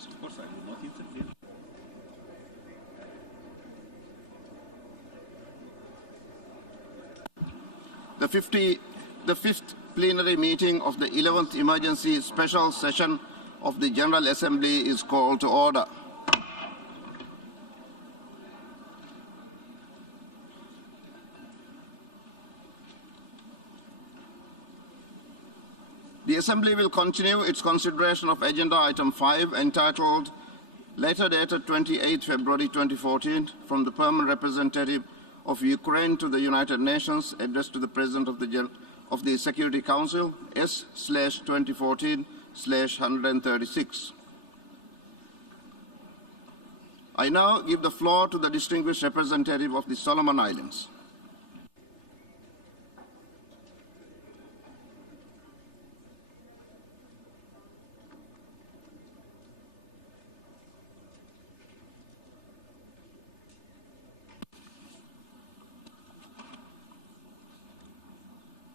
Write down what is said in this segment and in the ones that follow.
Yes, of course, I will not interfere. The fifth plenary meeting of the 11th Emergency Special Session of the General Assembly is called to order. The Assembly will continue its consideration of Agenda Item 5, entitled Letter dated 28 February 2014 from the Permanent Representative of Ukraine to the United Nations, addressed to the President of the Security Council, S/2014/136. I now give the floor to the distinguished representative of the Solomon Islands.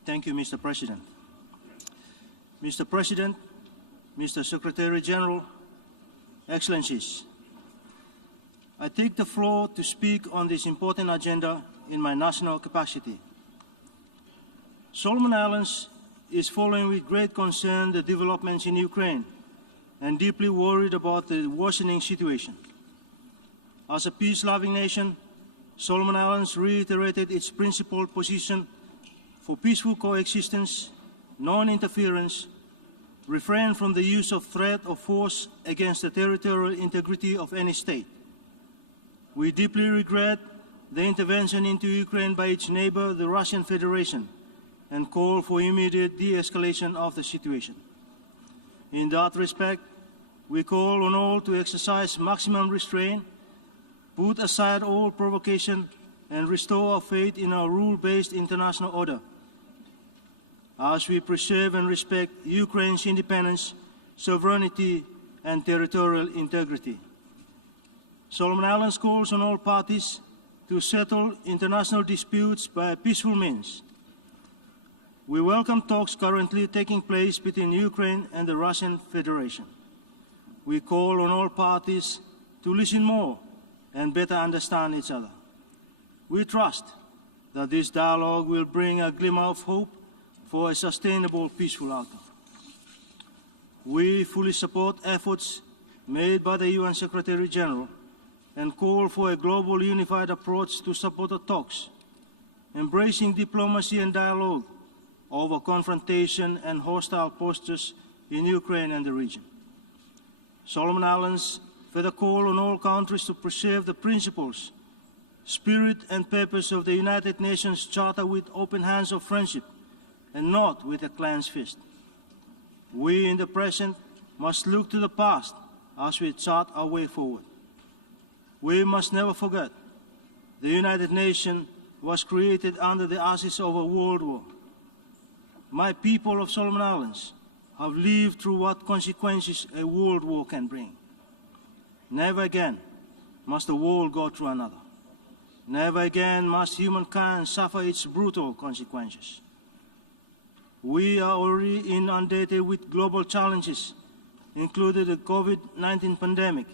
Thank you, Mr. President. Mr. President, Mr. Secretary General, Excellencies, I take the floor to speak on this important agenda in my national capacity. Solomon Islands is following with great concern the developments in Ukraine and deeply worried about the worsening situation. As a peace-loving nation, Solomon Islands reiterated its principled position for peaceful coexistence, non-interference, refrain from the use of threat or force against the territorial integrity of any state. We deeply regret the intervention into Ukraine by its neighbor, the Russian Federation, and call for immediate de-escalation of the situation. In that respect, we call on all to exercise maximum restraint, put aside all provocation, and restore our faith in our rule-based international order, as we preserve and respect Ukraine's independence, sovereignty, and territorial integrity. Solomon Islands calls on all parties to settle international disputes by peaceful means. We welcome talks currently taking place between Ukraine and the Russian Federation. We call on all parties to listen more and better understand each other. We trust that this dialogue will bring a glimmer of hope for a sustainable, peaceful outcome. We fully support efforts made by the UN Secretary General and call for a global unified approach to support the talks, embracing diplomacy and dialogue over confrontation and hostile postures in Ukraine and the region. Solomon Islands further call on all countries to preserve the principles, spirit and purpose of the United Nations Charter with open hands of friendship, and not with a clenched fist. We in the present must look to the past as we chart our way forward. We must never forget the United Nations was created under the ashes of a world war. My people of Solomon Islands have lived through what consequences a world war can bring. Never again must the world go through another. Never again must humankind suffer its brutal consequences. We are already inundated with global challenges, including the COVID-19 pandemic,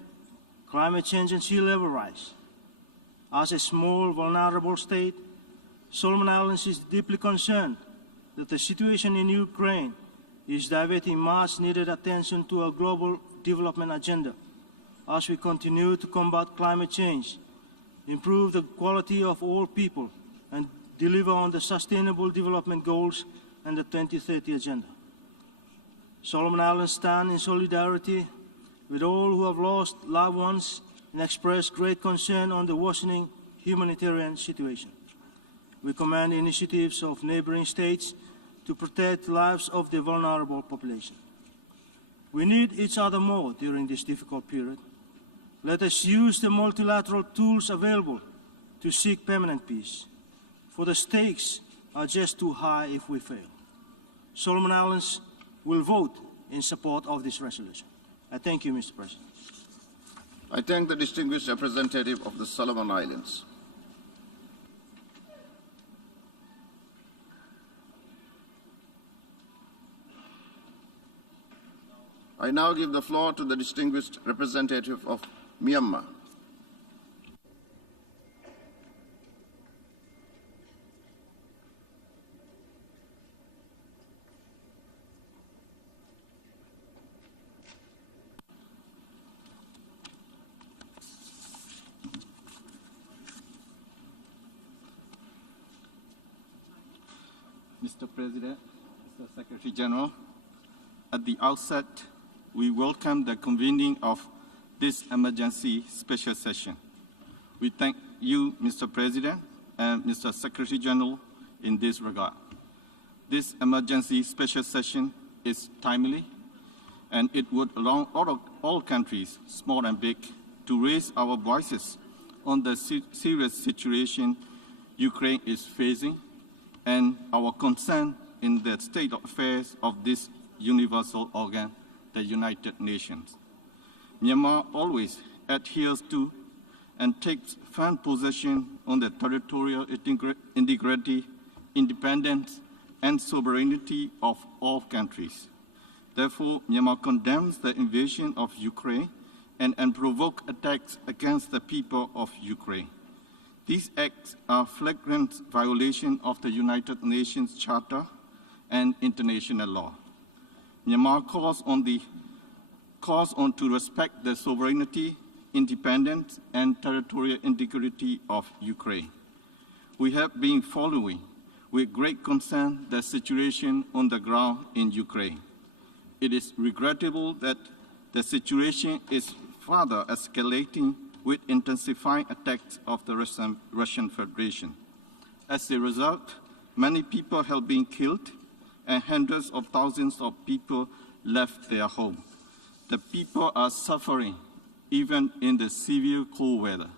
climate change and sea level rise. As a small, vulnerable state, Solomon Islands is deeply concerned that the situation in Ukraine is diverting much needed attention to our global development agenda as we continue to combat climate change, improve the quality of all people, and deliver on the Sustainable Development Goals and the 2030 Agenda. Solomon Islands stand in solidarity with all who have lost loved ones and express great concern on the worsening humanitarian situation. We commend initiatives of neighboring states to protect the lives of the vulnerable population. We need each other more during this difficult period. Let us use the multilateral tools available to seek permanent peace, for the stakes are just too high if we fail. Solomon Islands will vote in support of this resolution. I thank you, Mr. President. I thank the distinguished representative of the Solomon Islands. I now give the floor to the distinguished representative of Myanmar. Mr. President, Mr. Secretary General, at the outset, we welcome the convening of this emergency special session. We thank you, Mr. President, and Mr. Secretary General in this regard. This emergency special session is timely, and it would allow all countries, small and big, to raise our voices on the serious situation Ukraine is facing and our concern in the state of affairs of this universal organ, the United Nations. Myanmar always adheres to and takes firm possession on the territorial integrity, independence, and sovereignty of all countries. Therefore, Myanmar condemns the invasion of Ukraine and unprovoked attacks against the people of Ukraine. These acts are flagrant violation of the United Nations Charter and international law. Myanmar calls on to respect the sovereignty, independence, and territorial integrity of Ukraine. We have been following with great concern the situation on the ground in Ukraine. It is regrettable that the situation is further escalating with intensifying attacks of the Russian Federation. As a result, many people have been killed and hundreds of thousands of people left their home. The people are suffering even in the severe cold weather.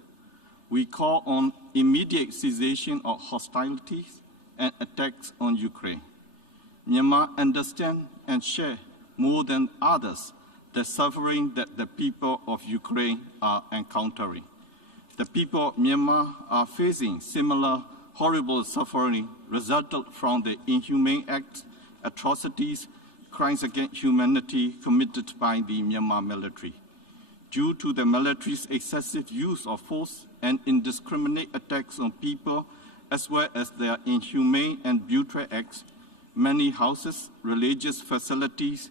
We call on immediate cessation of hostilities and attacks on Ukraine. Myanmar understands and shares more than others the suffering that the people of Ukraine are encountering. The people of Myanmar are facing similar horrible suffering resulted from the inhumane acts, atrocities, crimes against humanity committed by the Myanmar military. Due to the military's excessive use of force and indiscriminate attacks on people, as well as their inhumane and brutal acts, many houses, religious facilities,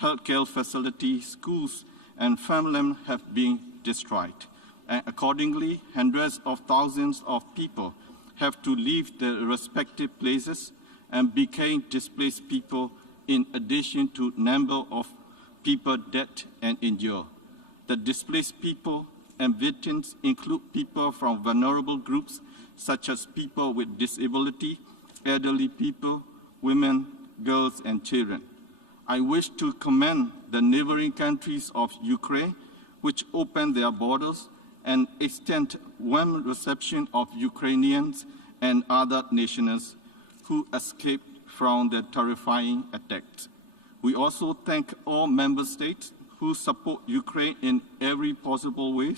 healthcare facilities, schools, and farmland have been destroyed. And accordingly, hundreds of thousands of people have to leave their respective places and became displaced people in addition to number of people dead and injured. The displaced people and victims include people from vulnerable groups such as people with disability, elderly people, women, girls, and children. I wish to commend the neighboring countries of Ukraine, which opened their borders and extend warm reception of Ukrainians and other nationals who escaped from the terrifying attacks. We also thank all member states who support Ukraine in every possible way.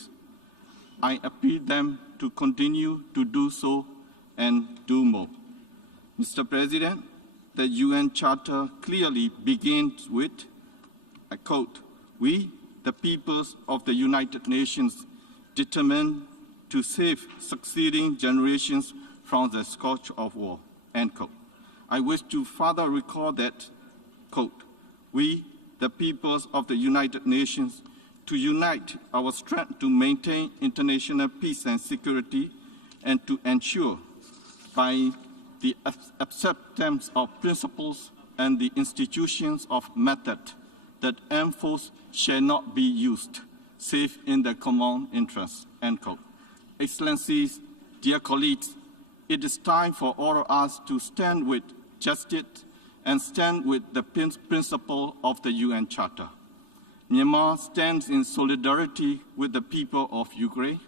I appeal them to continue to do so and do more. Mr. President, the UN Charter clearly begins with, I quote, "We, the peoples of the United Nations, determined to save succeeding generations from the scourge of war," end quote. I wish to further recall that, quote, "We, the peoples of the United Nations, to unite our strength to maintain international peace and security and to ensure by the acceptance of principles and the institutions of method that armed force shall not be used, save in the common interest," end quote. Excellencies, dear colleagues, it is time for all of us to stand with justice and stand with the principle of the UN Charter. Myanmar stands in solidarity with the people of Ukraine.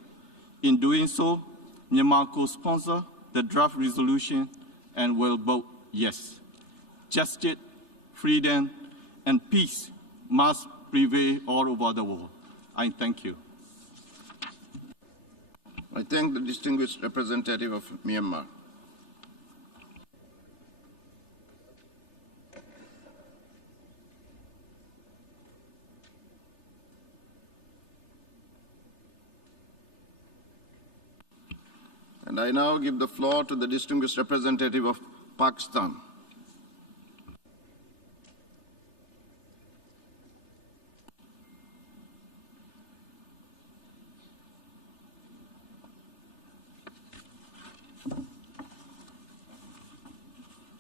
In doing so, Myanmar co-sponsors the draft resolution and will vote yes. Justice, freedom, and peace must prevail all over the world. I thank you. I thank the distinguished representative of Myanmar. And I now give the floor to the distinguished representative of Pakistan.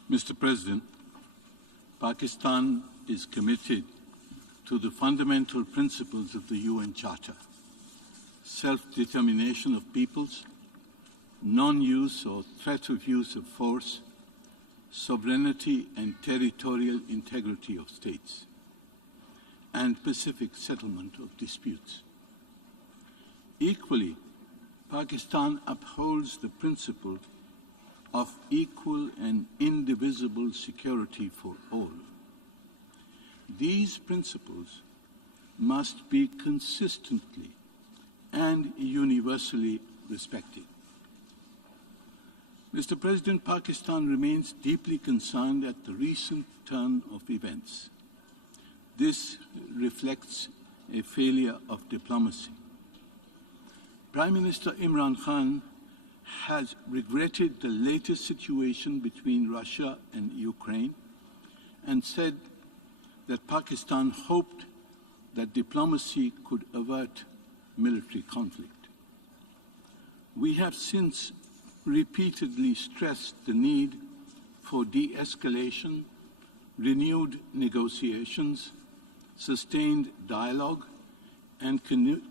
Mr. President, Pakistan is committed to the fundamental principles of the UN Charter: self-determination of peoples, non-use or threat of use of force, sovereignty and territorial integrity of states, and pacific settlement of disputes. Equally, Pakistan upholds the principle of equal and indivisible security for all. These principles must be consistently and universally respected. Mr. President, Pakistan remains deeply concerned at the recent turn of events. This reflects a failure of diplomacy. Prime Minister Imran Khan has regretted the latest situation between Russia and Ukraine and said that Pakistan hoped that diplomacy could avert military conflict. We have since repeatedly stressed the need for de-escalation, renewed negotiations, sustained dialogue, and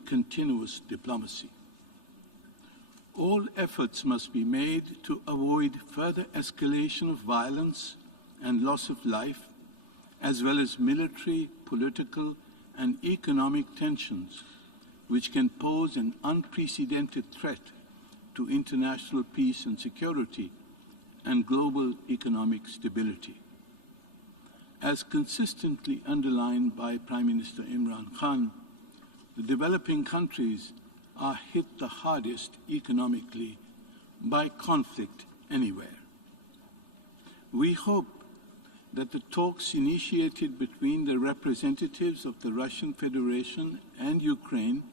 continuous diplomacy. All efforts must be made to avoid further escalation of violence and loss of life, as well as military, political, and economic tensions, which can pose an unprecedented threat to international peace and security and global economic stability. As consistently underlined by Prime Minister Imran Khan, the developing countries are hit the hardest economically by conflict anywhere. We hope that the talks initiated between the representatives of the Russian Federation and Ukraine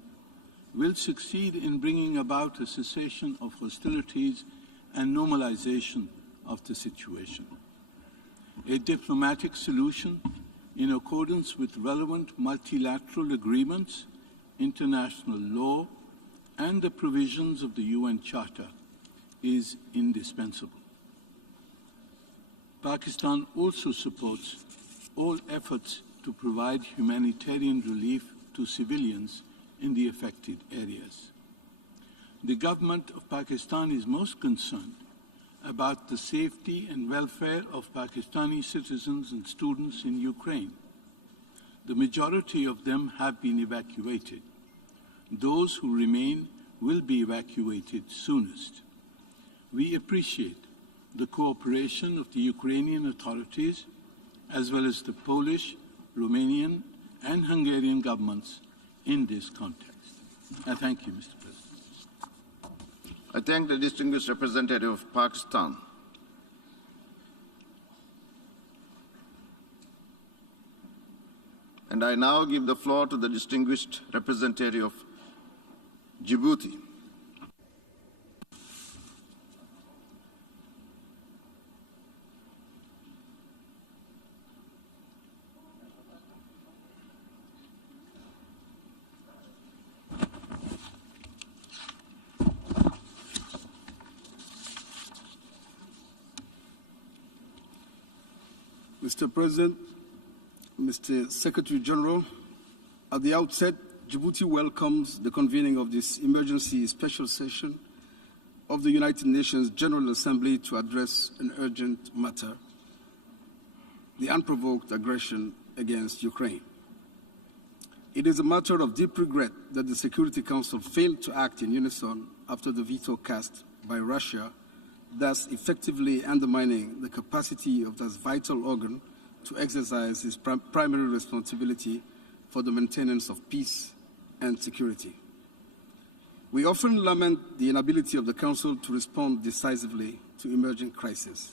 will succeed in bringing about a cessation of hostilities and normalization of the situation. A diplomatic solution in accordance with relevant multilateral agreements, international law, and the provisions of the UN Charter is indispensable. Pakistan also supports all efforts to provide humanitarian relief to civilians in the affected areas. The government of Pakistan is most concerned about the safety and welfare of Pakistani citizens and students in Ukraine. The majority of them have been evacuated. Those who remain will be evacuated soonest. We appreciate the cooperation of the Ukrainian authorities, as well as the Polish, Romanian, and Hungarian governments in this context. I thank you, Mr. President. I thank the distinguished representative of Pakistan. And I now give the floor to the distinguished representative of Djibouti. Mr. President, Mr. Secretary General, at the outset, Djibouti welcomes the convening of this emergency special session of the United Nations General Assembly to address an urgent matter: the unprovoked aggression against Ukraine. It is a matter of deep regret that the Security Council failed to act in unison after the veto cast by Russia, thus effectively undermining the capacity of this vital organ to exercise its primary responsibility for the maintenance of peace and security. We often lament the inability of the Council to respond decisively to emerging crises.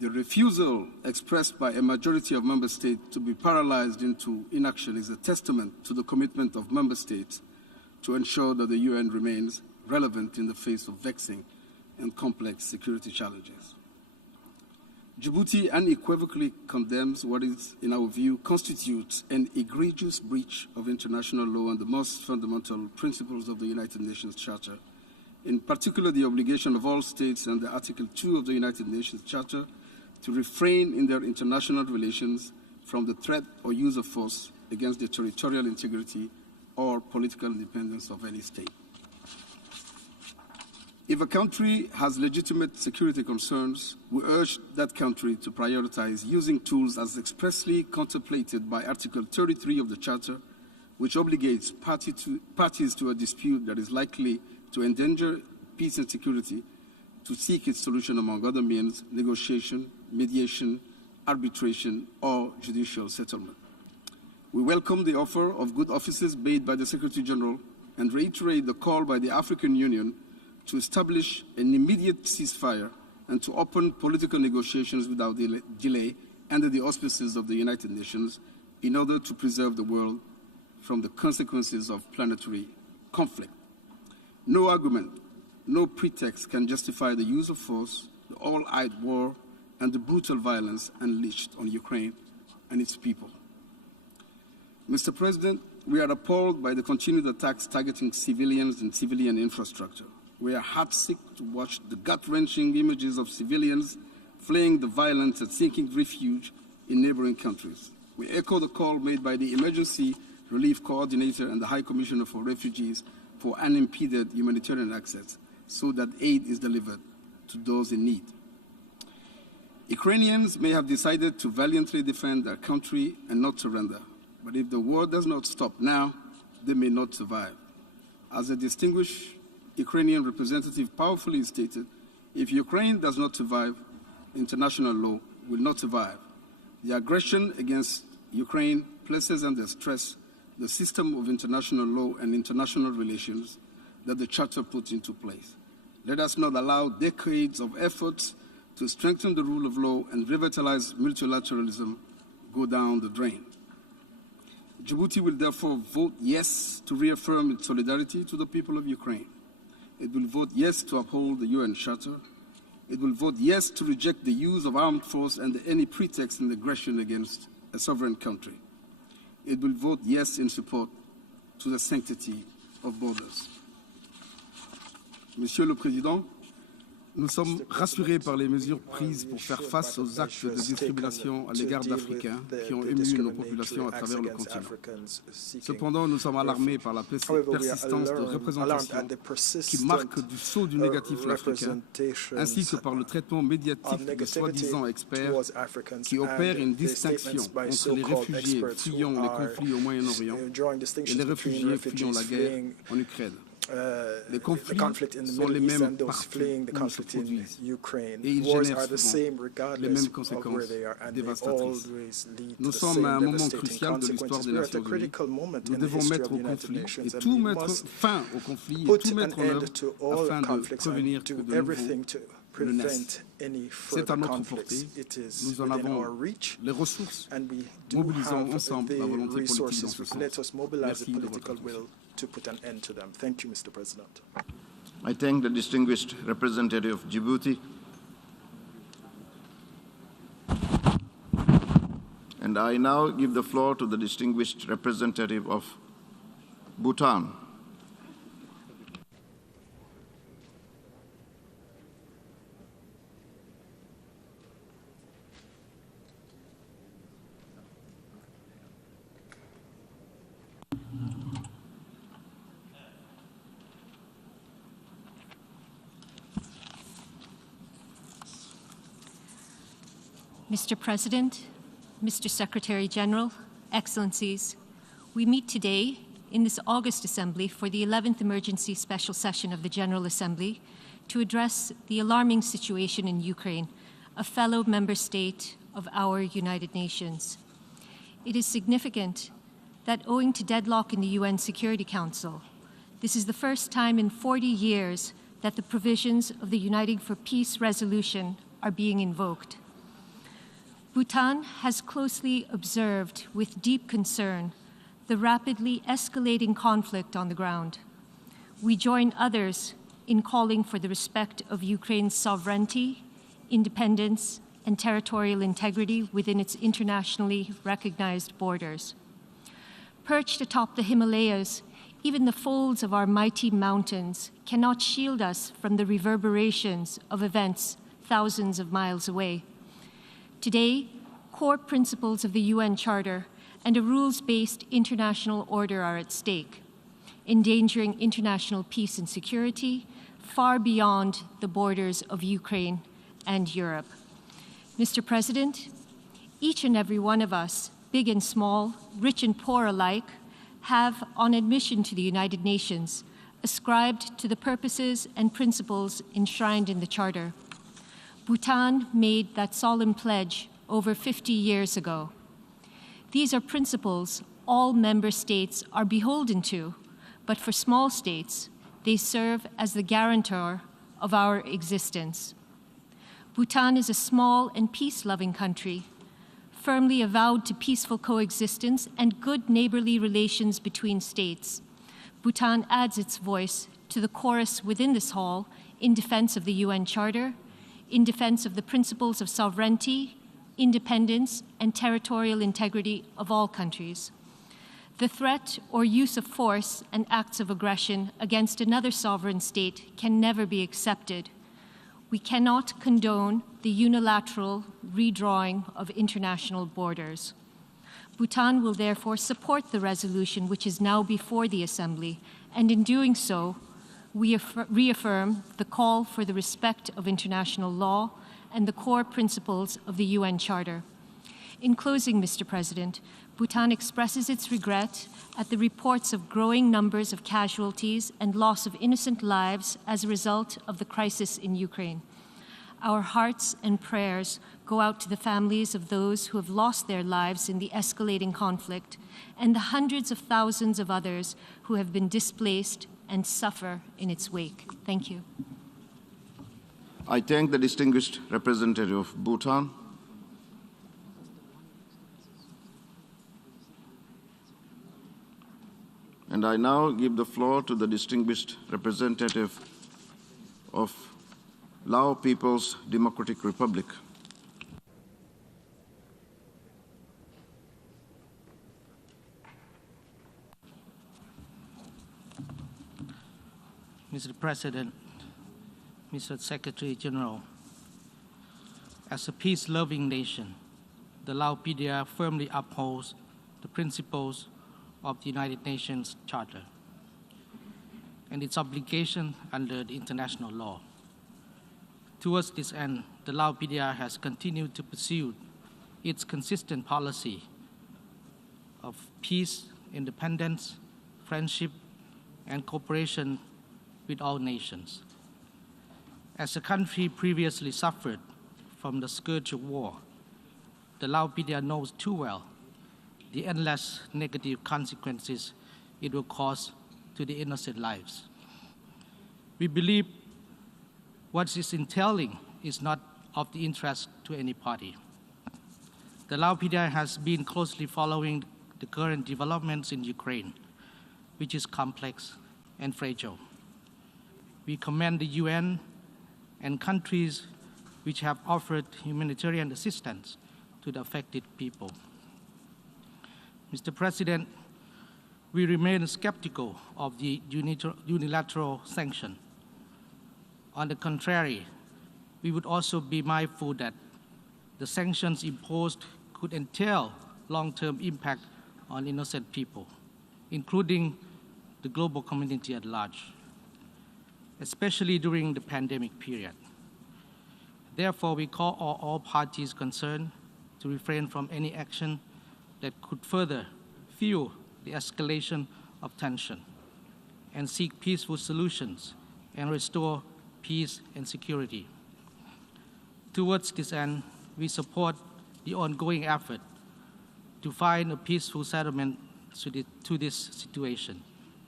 The refusal expressed by a majority of Member States to be paralyzed into inaction is a testament to the commitment of Member States to ensure that the UN remains relevant in the face of vexing and complex security challenges. Djibouti unequivocally condemns what is, in our view, constitutes an egregious breach of international law and the most fundamental principles of the United Nations Charter, in particular the obligation of all states under Article 2 of the United Nations Charter to refrain in their international relations from the threat or use of force against the territorial integrity or political independence of any state. If a country has legitimate security concerns, we urge that country to prioritize using tools as expressly contemplated by Article 33 of the Charter, which obligates parties to a dispute that is likely to endanger peace and security to seek its solution among other means, negotiation, mediation, arbitration, or judicial settlement. We welcome the offer of good offices made by the Secretary General and reiterate the call by the African Union to establish an immediate ceasefire and to open political negotiations without delay under the auspices of the United Nations in order to preserve the world from the consequences of planetary conflict. No argument, no pretext can justify the use of force, the all-out war, and the brutal violence unleashed on Ukraine and its people. Mr. President, we are appalled by the continued attacks targeting civilians and civilian infrastructure. We are heartsick to watch the gut-wrenching images of civilians fleeing the violence and seeking refuge in neighboring countries. We echo the call made by the Emergency Relief Coordinator and the High Commissioner for Refugees for unimpeded humanitarian access so that aid is delivered to those in need. Ukrainians may have decided to valiantly defend their country and not surrender, but if the war does not stop now, they may not survive. As a distinguished Ukrainian representative powerfully stated, if Ukraine does not survive, international law will not survive. The aggression against Ukraine places under stress the system of international law and international relations that the Charter puts into place. Let us not allow decades of efforts to strengthen the rule of law and revitalize multilateralism go down the drain. Djibouti will therefore vote yes to reaffirm its solidarity to the people of Ukraine. It will vote yes to uphold the UN Charter. It will vote yes to reject the use of armed force and any pretext in aggression against a sovereign country. It will vote yes in support to the sanctity of borders. Monsieur le Président, nous sommes rassurés par les mesures prises pour faire face aux actes de discrimination à l'égard d'Africains qui ont ému nos populations à travers le continent. Cependant, nous sommes alarmés par la persistance de représentation qui marque du sceau du négatif l'Africain, ainsi que par le traitement médiatique de soi-disant experts qui opèrent une distinction entre les réfugiés fuyant les conflits au Moyen-Orient et les réfugiés fuyant la guerre en Ukraine. Les conflits sont les mêmes partout où ils se produisent et ils génèrent souvent les mêmes conséquences dévastatrices. Nous sommes à un moment crucial de l'histoire des Nations Unies. Nous devons mettre au conflit et tout mettre fin au conflit et tout mettre en œuvre afin de prévenir que de nouveau ne naisse. C'est à notre portée. Nous en avons les ressources. Mobilisons ensemble la volonté politique dans ce sens. Merci de votre attention. To put an end to them. Thank you, Mr. President. I thank the distinguished representative of Djibouti. And I now give the floor to the distinguished representative of Bhutan. Mr. President, Mr. Secretary General, Excellencies, we meet today in this August Assembly for the 11th Emergency Special Session of the General Assembly to address the alarming situation in Ukraine, a fellow member state of our United Nations. It is significant that owing to deadlock in the UN Security Council, this is the first time in 40 years that the provisions of the Uniting for Peace resolution are being invoked. Bhutan has closely observed with deep concern the rapidly escalating conflict on the ground. We join others in calling for the respect of Ukraine's sovereignty, independence, and territorial integrity within its internationally recognized borders. Perched atop the Himalayas, even the folds of our mighty mountains cannot shield us from the reverberations of events thousands of miles away. Today, core principles of the UN Charter and a rules-based international order are at stake, endangering international peace and security far beyond the borders of Ukraine and Europe. Mr. President, each and every one of us, big and small, rich and poor alike, have, on admission to the United Nations, ascribed to the purposes and principles enshrined in the Charter. Bhutan made that solemn pledge over 50 years ago. These are principles all member states are beholden to, but for small states, they serve as the guarantor of our existence. Bhutan is a small and peace-loving country, firmly avowed to peaceful coexistence and good neighborly relations between states. Bhutan adds its voice to the chorus within this hall in defense of the UN Charter, in defense of the principles of sovereignty, independence, and territorial integrity of all countries. The threat or use of force and acts of aggression against another sovereign state can never be accepted. We cannot condone the unilateral redrawing of international borders. Bhutan will therefore support the resolution which is now before the Assembly, and in doing so, we reaffirm the call for the respect of international law and the core principles of the UN Charter. In closing, Mr. President, Bhutan expresses its regret at the reports of growing numbers of casualties and loss of innocent lives as a result of the crisis in Ukraine. Our hearts and prayers go out to the families of those who have lost their lives in the escalating conflict and the hundreds of thousands of others who have been displaced and suffer in its wake. Thank you. I thank the distinguished representative of Bhutan. And I now give the floor to the distinguished representative of Lao People's Democratic Republic. Mr. President, Mr. Secretary General, as a peace-loving nation, the Lao PDR firmly upholds the principles of the United Nations Charter and its obligation under the international law. Towards this end, the Lao PDR has continued to pursue its consistent policy of peace, independence, friendship, and cooperation with all nations. As a country previously suffered from the scourge of war, the Lao PDR knows too well the endless negative consequences it will cause to the innocent lives. We believe what is entailing is not of the interest to any party. The Lao PDR has been closely following the current developments in Ukraine, which is complex and fragile. We commend the UN and countries which have offered humanitarian assistance to the affected people. Mr. President, we remain skeptical of the unilateral sanction. On the contrary, we would also be mindful that the sanctions imposed could entail long-term impact on innocent people, including the global community at large, especially during the pandemic period. Therefore, we call on all parties concerned to refrain from any action that could further fuel the escalation of tension and seek peaceful solutions and restore peace and security. Towards this end, we support the ongoing effort to find a peaceful settlement to this situation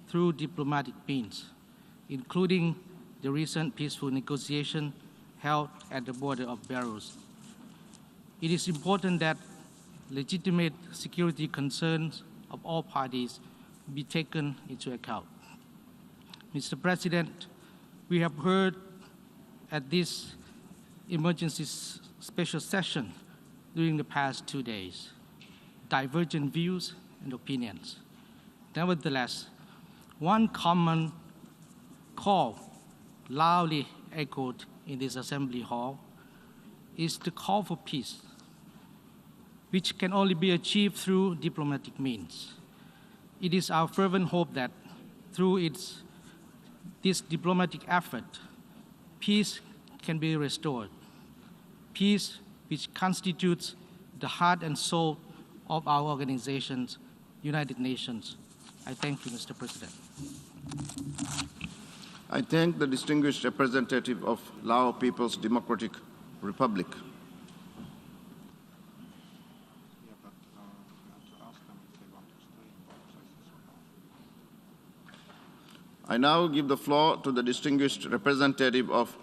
through diplomatic means, including the recent peaceful negotiation held at the border of Belarus. It is important that legitimate security concerns of all parties be taken into account. Mr. President, We have heard at this emergency special session during the past 2 days divergent views and opinions. Nevertheless, one common call loudly echoed in this assembly hall is the call for peace, which can only be achieved through diplomatic means. It is our fervent hope that through this diplomatic effort, peace can be restored. Peace which constitutes the heart and soul of our organizations, United Nations. I thank you, Mr. President. I thank the distinguished representative of Lao People's Democratic Republic. I now give the floor to the distinguished representative of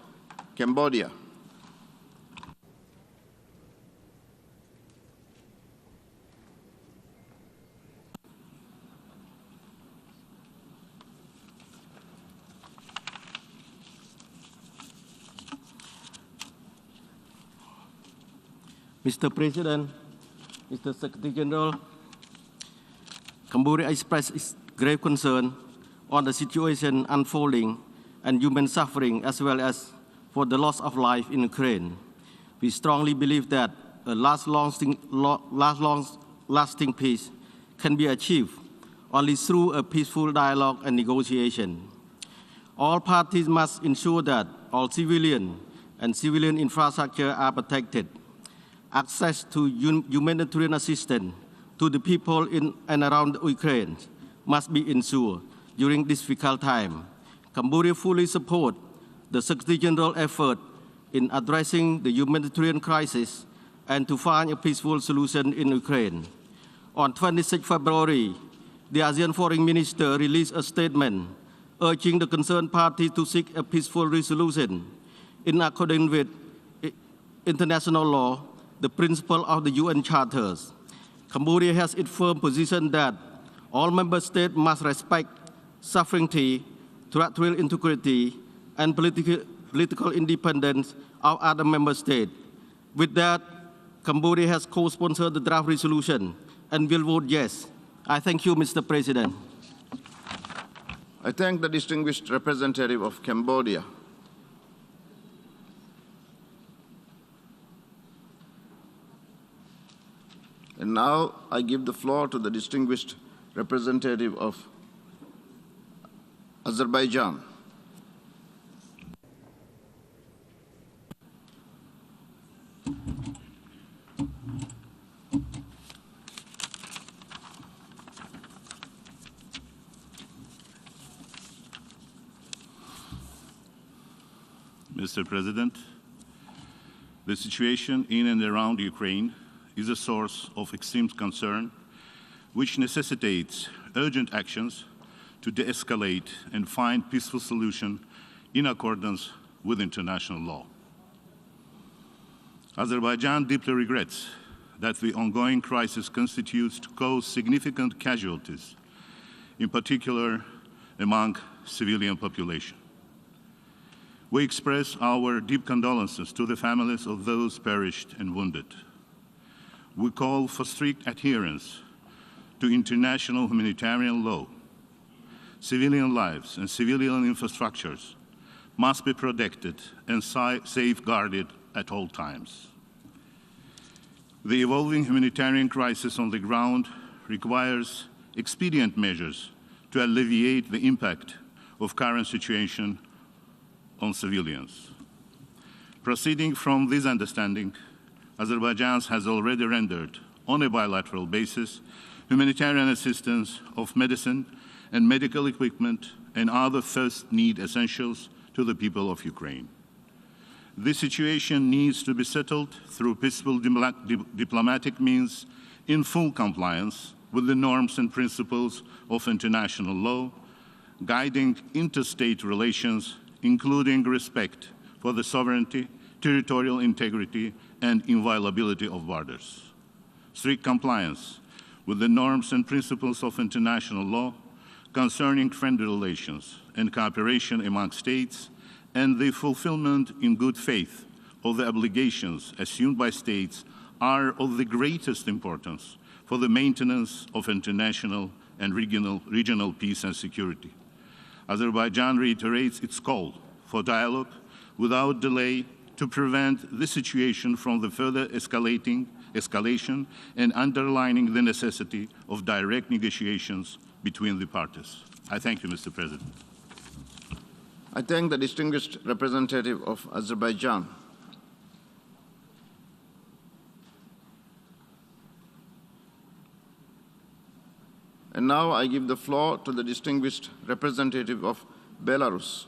Cambodia. Mr. President, Mr. Secretary General, Cambodia expressed its grave concern on the situation unfolding and human suffering, as well as for the loss of life in Ukraine. We strongly believe that a lasting peace can be achieved only through a peaceful dialogue and negotiation. All parties must ensure that all civilian and civilian infrastructure are protected. Access to humanitarian assistance to the people in and around Ukraine must be ensured during this difficult time. Cambodia fully supports the Secretary General's effort in addressing the humanitarian crisis and to find a peaceful solution in Ukraine. On 26 February, the ASEAN Foreign Minister released a statement urging the concerned parties to seek a peaceful resolution in accordance with international law, the principle of the UN Charters. Cambodia has its firm position that all member states must respect sovereignty, territorial integrity, and political independence of other member states. With that, Cambodia has co-sponsored the draft resolution and will vote yes. I thank you, Mr. President. I thank the distinguished representative of Cambodia. And now I give the floor to the distinguished representative of Azerbaijan. Mr. President, the situation in and around Ukraine is a source of extreme concern, which necessitates urgent actions to de-escalate and find peaceful solution in accordance with international law. Azerbaijan deeply regrets that the ongoing crisis continues to cause significant casualties, in particular among civilian population. We express our deep condolences to the families of those perished and wounded. We call for strict adherence to international humanitarian law. Civilian lives and civilian infrastructures must be protected and safeguarded at all times. The evolving humanitarian crisis on the ground requires expedient measures to alleviate the impact of current situation on civilians. Proceeding from this understanding, Azerbaijan has already rendered, on a bilateral basis, humanitarian assistance of medicine and medical equipment and other first-need essentials to the people of Ukraine. This situation needs to be settled through peaceful diplomatic means in full compliance with the norms and principles of international law, guiding interstate relations, including respect for the sovereignty, territorial integrity, and inviolability of borders. Strict compliance with the norms and principles of international law concerning friendly relations and cooperation among states and the fulfillment in good faith of the obligations assumed by states are of the greatest importance for the maintenance of international and regional peace and security. Azerbaijan reiterates its call for dialogue without delay to prevent the situation from the further escalation and underlining the necessity of direct negotiations between the parties. I thank you, Mr. President. I thank the distinguished representative of Azerbaijan. And now I give the floor to the distinguished representative of Belarus.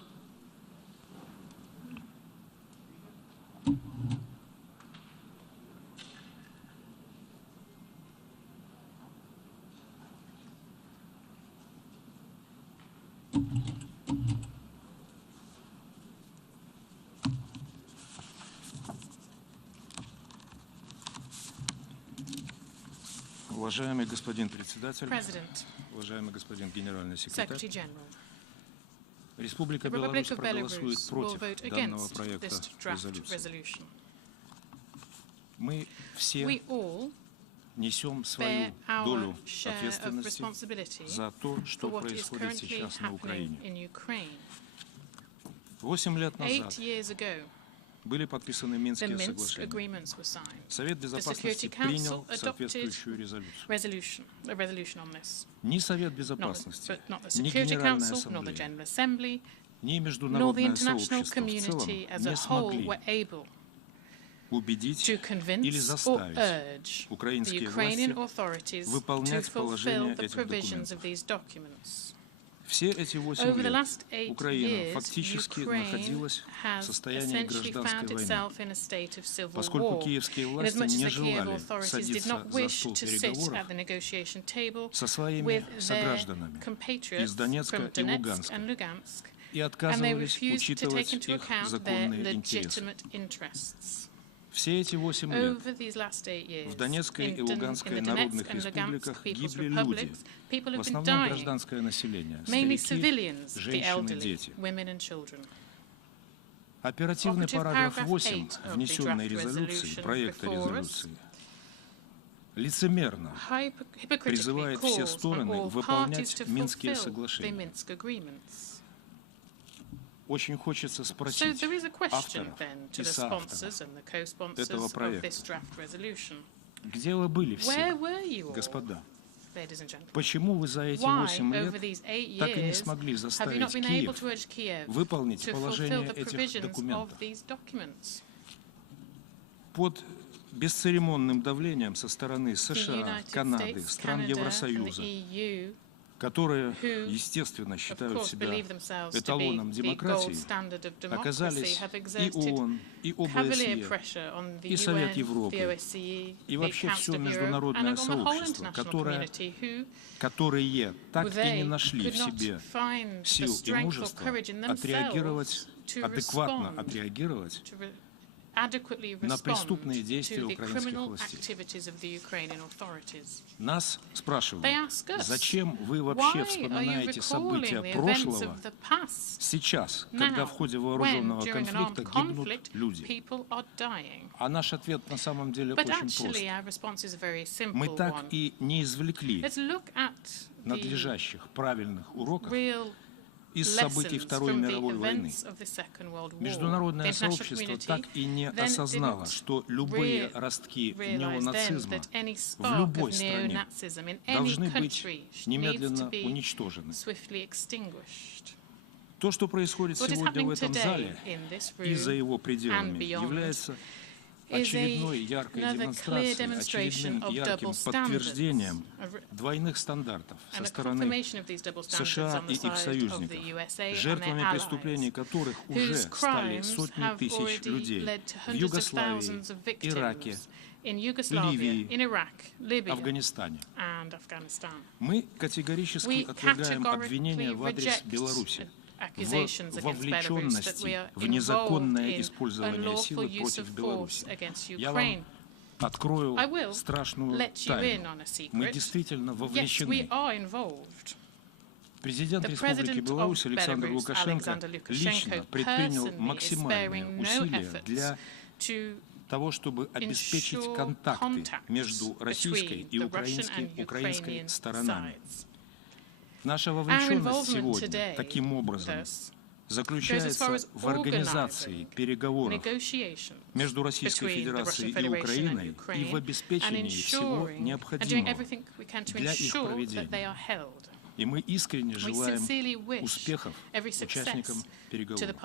Уважаемый господин председатель, President, уважаемый господин генеральный секретарь, Secretary General, Республика the Беларусь Republic of проголосует Belarus will против vote данного against проекта this draft резолюции. resolution. Мы все We all несем bear свою our долю share of ответственности responsibility за то, for что what is происходит currently сейчас на happening Украине. in Ukraine. 8 лет 8 назад years ago, были подписаны the Минские Minsk соглашения. agreements were signed. Совет The Безопасности Security Council принял adopted соответствующую резолюцию. a resolution on this. Ни Совет Not Безопасности, the ни Security Генеральная Council, nor the Ассамблея, General Assembly, ни nor the международное international сообщество в целом community as a не whole смогли were able убедить to или convince or заставить urge the украинские Ukrainian власти authorities to выполнять fulfill положения the этих provisions документов. of these documents. Все эти 8 Over the лет last 8 Украина years, фактически Ukraine находилась в has состоянии essentially found гражданской войны, itself in a state of civil поскольку war, киевские власти inasmuch as не the Kiev желали authorities did садиться not за wish стол to sit переговоров at the negotiation table со своими with their согражданами compatriots из Донецка from и Donetsk Луганска and Lugansk, и and they отказывались refused to take учитывать into их account their законные интересы. legitimate interests. Все эти 8 лет Over these last 8 years, в Донецкой и in Луганской the народных Donetsk and республиках Lugansk People's гибли люди, Republics, people в have been основном dying, гражданское население, mainly старики, civilians, the женщины, elderly, дети. women and children. Оперативный Operative параграф paragraph 8 8 of the внесенной draft резолюции, resolution проекта before us резолюции, лицемерно hypocritically призывает все calls on стороны all parties выполнять to Минские fulfill the соглашения. Minsk agreements. Очень хочется So спросить there is a question авторов then to и the соавторов, sponsors and the co-sponsors этого of проекта. this draft resolution. где вы были все, Where were you all, господа? ladies and gentlemen? Почему вы за эти Why, 8 over лет these 8 так и не years, смогли have you заставить not been able Киев to urge Kiev выполнить to fulfill положения the этих provisions of документов? these documents? Под бесцеремонным давлением со стороны The США, United Канады, States, стран Canada, and Евросоюза, the EU, которые, who, естественно, of считают course, себя believe themselves to be эталоном the gold демократии, standard of democracy, оказались have и exerted ООН, и cavalier ОБСЕ, pressure on the и Совет UN, the Европы, OSCE, и the вообще Council все of Europe, and международное on the whole сообщество, international community, которые так и не they нашли could в not себе find the сил и strength or мужества courage in отреагировать, themselves to адекватно respond, отреагировать to adequately на respond преступные действия to the украинских criminal властей. activities of the Ukrainian authorities. Нас спрашивают, They ask us, зачем вы why вообще are you вспоминаете события recalling the events прошлого of the past сейчас, когда now, в ходе when, вооруженного during an конфликта armed гибнут conflict, люди? people are dying? А наш ответ на самом деле But очень actually, прост. our response is a very Мы simple так one. и не извлекли Let's look at the надлежащих, правильных уроков real из событий lessons Второй from the мировой войны. events of the Second World War. Международное The international сообщество community так и не then осознало, didn't что любые ростки realize then неонацизма that any в spark любой of стране neo-Nazism in any должны быть country needs немедленно to be уничтожены. swiftly extinguished. То, что происходит What is сегодня в happening этом today зале in this и за room его and пределами beyond является is очередной яркой another clear демонстрацией, demonstration очередным of ярким double подтверждением standards, двойных стандартов со and a стороны confirmation of these double standards США on и the их side of the союзников, USA and their жертвами преступлений allies, которых уже whose стали crimes сотни have тысяч already людей led to в hundreds of Югославии, thousands of Ираке, victims in Yugoslavia, Ливии, in Iraq, Libya, Афганистане. and Afghanistan. Мы категорически We отвергаем обвинения categorically в адрес reject Беларуси accusations в against Belarus that вовлеченности we are в involved незаконное in использование unlawful силы use против of Беларуси. force against Я Ukraine. вам открою I will страшную let you in тайну. on a secret. Мы действительно Yes, we вовлечены. are involved. Президент The Республики President Беларусь of Александр Belarus, Лукашенко Alexander лично Lukashenko, предпринял personally is максимальные sparing no усилия efforts для to того, чтобы обеспечить ensure контакты contacts между российской between и the Russian and украинской Ukrainian сторонами. sides. Наша Our вовлеченность involvement сегодня today, таким образом thus, заключается goes as far as в организации organizing переговоров negotiations между Российской between the Федерацией Russian и Federation and Украиной и Ukraine в обеспечении and всего ensuring and doing необходимого everything we can to для их ensure that they проведения. are held. И мы искренне We желаем sincerely wish успехов every success участникам to the переговоров.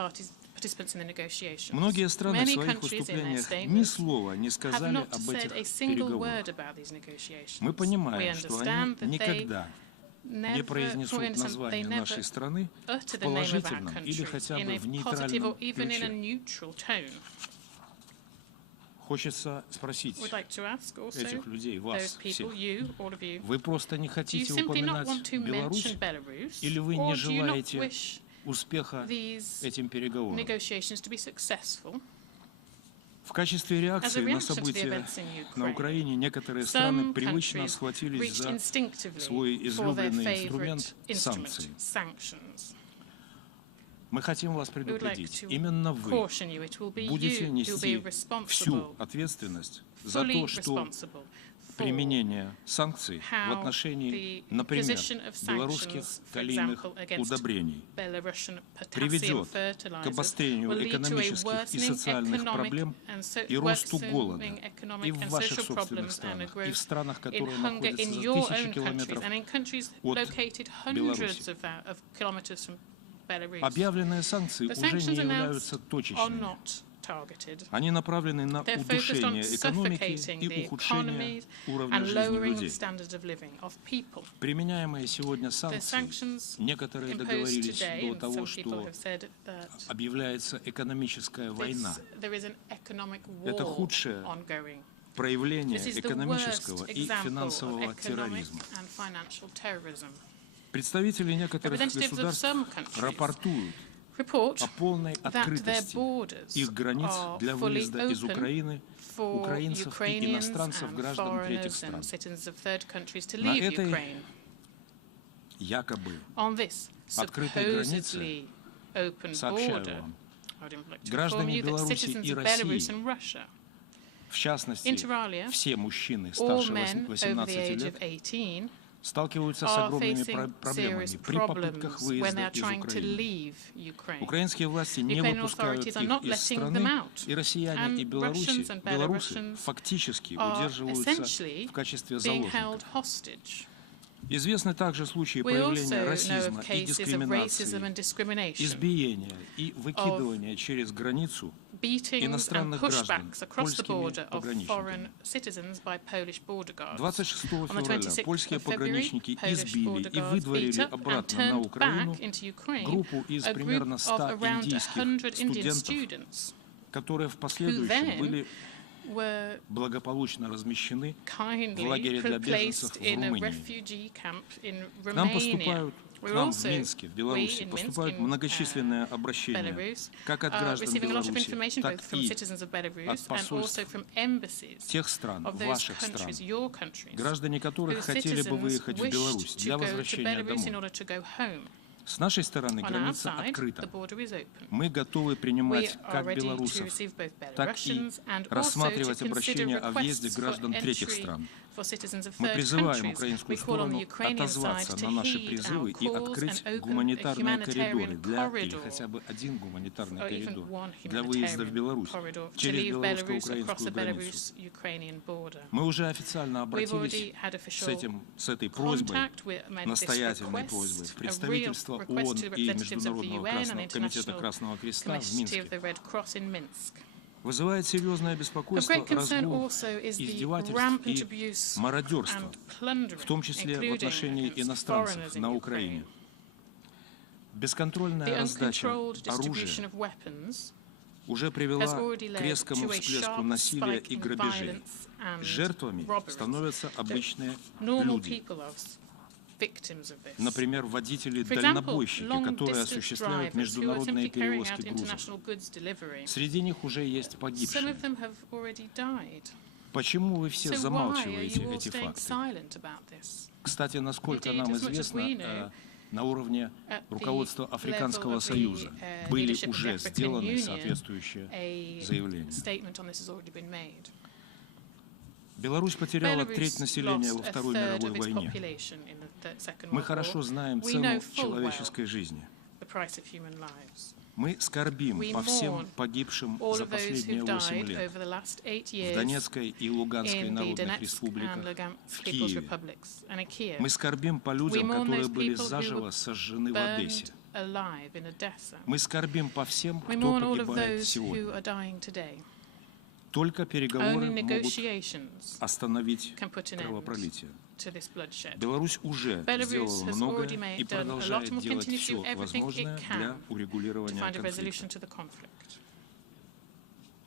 participants in the negotiations. Многие страны в Many своих countries in their выступлениях ни statements слова не have сказали not об said этих a single переговорах. word about these negotiations. Мы We понимаем, что они understand that they никогда не произнесут название нашей страны в utter the name of our положительном или country хотя in бы a в positive or нейтральном even in a ключе. neutral tone. Хочется спросить We'd like to ask also этих людей, those вас people, всех, you, all of you, вы просто не do you хотите simply not want упоминать to Беларусь, mention Belarus, или вы or не do you not желаете wish успеха these этим переговорам? negotiations to be successful? В качестве реакции на события на Украине некоторые страны Some привычно countries схватились reached за instinctively свой for their излюбленный favorite инструмент instrument, санкций. sanctions. Мы хотим вас We would like предупредить, to именно вы caution you, it will be будете you who will be нести всю responsible, ответственность за fully то, что responsible for применение санкций в how отношении, the например, imposition of белорусских sanctions, for калийных example, against удобрений, Belarusian potassium приведет к fertilizers will обострению lead to a экономических и worsening социальных economic проблем and и росту worsening голода economic и в and ваших social собственных problems and a странах, и в growth странах, in которые hunger находятся in за your тысячи own countries километров and in countries от located hundreds of kilometers from Belarus. Объявленные санкции The уже не sanctions являются announced are точечными. not targeted. Они направлены на They're focused on удушение экономики suffocating и the ухудшение economies уровня and жизни lowering the людей. standards of living of people. Применяемые сегодня The санкции, sanctions некоторые imposed договорились today, до and того, some people что have said that объявляется экономическая война. there is an economic Это war худшее ongoing. проявление This is the экономического worst и example of финансового economic терроризма. and financial terrorism. Представители некоторых Representatives of государств some countries рапортуют report о полной that their открытости borders их границ are для fully выезда из open Украины for украинцев и Ukrainians иностранцев, and граждан третьих foreigners стран. and citizens of third countries to На leave этой Ukraine. якобы On this открытой границе, supposedly open сообщаю border, вам, I would like to inform граждане you that Беларуси citizens и of Belarus России, and Russia, в частности, inter alia, все мужчины all старше men over the 18 age лет, of 18 сталкиваются с are огромными facing проблемами serious при попытках problems when they выезда are из trying to Украины. leave Ukraine. Украинские власти не Ukrainian выпускают authorities are их not из letting them страны, out, и россияне и and Russians and белорусы Belarusians фактически are удерживаются essentially в качестве being заложников. held hostage. Известны также случаи We проявления also know расизма of и cases of racism and дискриминации, discrimination, избиения и выкидывания через границу beatings and иностранных граждан pushbacks across the border польскими of foreign пограничниками. citizens by Polish border guards. 26 On the февраля 26th польские of February, пограничники Polish избили border и guards выдворили beat up and обратно на turned Украину back into Ukraine группу из a group примерно of 100 around 100 индийских Indian студентов, students которые в who последующем then были were благополучно размещены в kindly лагере для беженцев placed в in a Румынии. refugee camp in К нам Romania. поступают, к We're нам в also, Минске, в we Беларуси, in Minsk, поступают in многочисленные обращения Belarus, как от граждан receiving a lot of Беларуси, information так both from и citizens of от Belarus and also посольств from embassies тех стран, of those ваших стран, countries, your countries, граждане которых whose хотели бы citizens выехать в Беларусь wished to для go to возвращения Belarus in домой. order to go home. С нашей стороны On our граница side, the открыта. border is open. Мы готовы We принимать are как ready to белорусов, receive both так и Belarusians and also to рассматривать consider обращения о въезде requests for граждан третьих entry стран. for citizens of Мы third призываем countries. украинскую We call on the сторону Ukrainian side отозваться to на наши heed призывы our и calls открыть and open a гуманитарные коридоры humanitarian для, или corridor, хотя бы один гуманитарный or even коридор one для выезда в humanitarian Беларусь corridor to через leave Belarus across белорусско-украинскую the границу. Belarus-Ukrainian border. Мы уже официально We've обратились already had с этой просьбой, contact, we made this настоятельной request, просьбой в a real представительство request ООН to и representatives of the Международного UN and комитета International Красного Креста в Committee of Минске. the Red Cross in Minsk. Вызывает серьезное Of беспокойство great concern разгул also is the издевательств rampant и abuse мародерства, and plundering, в том числе в including отношении against иностранцев foreigners in на Ukraine. Украине. Бесконтрольная The раздача uncontrolled distribution оружия of weapons уже has привела already к led резкому to a всплеску sharp насилия spike и in грабежей. violence and Жертвами robberies. становятся обычные Normal люди. people are victims of this. Например, водители For example, дальнобойщики, которые long-distance осуществляют drivers who are международные simply carrying out перевозки грузов. international goods delivery. Среди них уже есть Some погибшие. of them have already died. Почему вы все So why are замалчиваете you all эти staying факты? silent about this? Кстати, насколько Indeed, нам as much as we известно, know, на уровне руководства Африканского Союза были уже сделаны соответствующие заявления. Беларусь потеряла треть населения во Второй мировой войне. Мы хорошо знаем цену человеческой жизни. Мы скорбим по всем погибшим за последние 8 лет в Донецкой и Луганской народных республиках, в Киеве. Мы скорбим по людям, которые были заживо сожжены в Одессе. Мы скорбим по всем, кто погибает сегодня. Только переговоры могут остановить кровопролитие. Беларусь уже сделала многое и продолжает делать все возможное для урегулирования конфликта.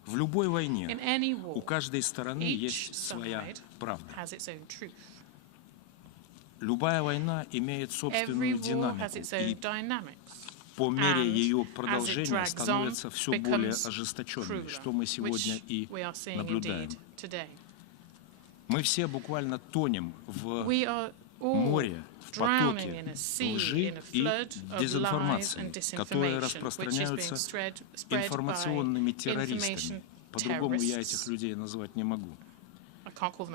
В любой войне у каждой стороны есть своя правда. Любая война имеет собственную динамику, и по мере ее продолжения становится все более ожесточенной, что мы сегодня и наблюдаем. Мы все буквально тонем в море, в потоке лжи и дезинформации, которые распространяются информационными террористами. По-другому я этих людей назвать не могу.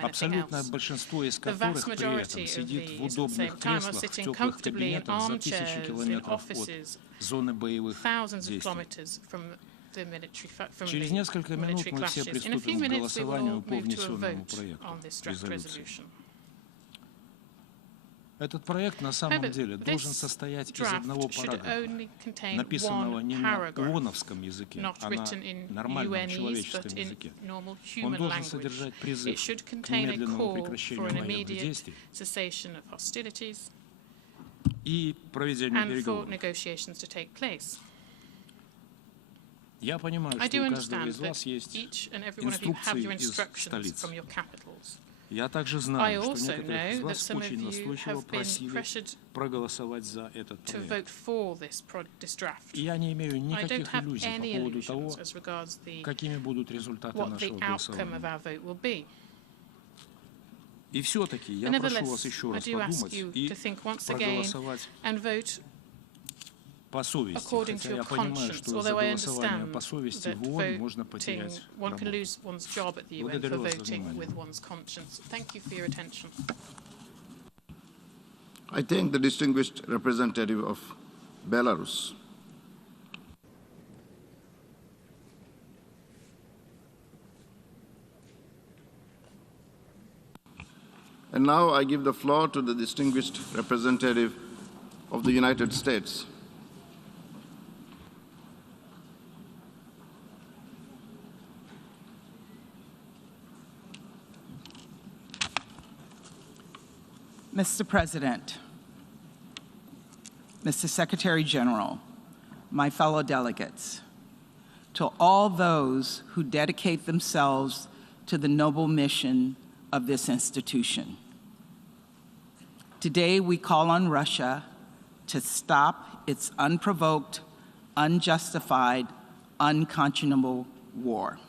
Абсолютное большинство из которых при этом сидит в удобных креслах, в теплых кабинетах за тысячи километров от зоны боевых действий. Через несколько минут мы все приступим к голосованию по внесенному проекту резолюции. Этот проект на самом деле должен состоять из одного параграфа, написанного не на ООНовском языке, а на нормальном человеческом языке. Он должен содержать призыв к немедленному прекращению военных действий и проведению переговоров. Я понимаю, что у каждого из вас есть инструкции из столиц. Я также знаю, что некоторых из вас очень настойчиво просили проголосовать за этот проект. И я не имею никаких иллюзий по поводу того, какими будут результаты нашего голосования. И все-таки я прошу вас еще раз подумать и проголосовать по совести, хотя я понимаю, что за голосование по совести в ООН можно потерять работу. Благодарю вас за внимание. I thank the distinguished representative of Belarus. And now I give the floor to the distinguished representative of the United States. Mr. President, Mr. Secretary General, my fellow delegates, to all those who dedicate themselves to the noble mission of this institution. Today we call on Russia to stop its unprovoked, unjustified, unconscionable war.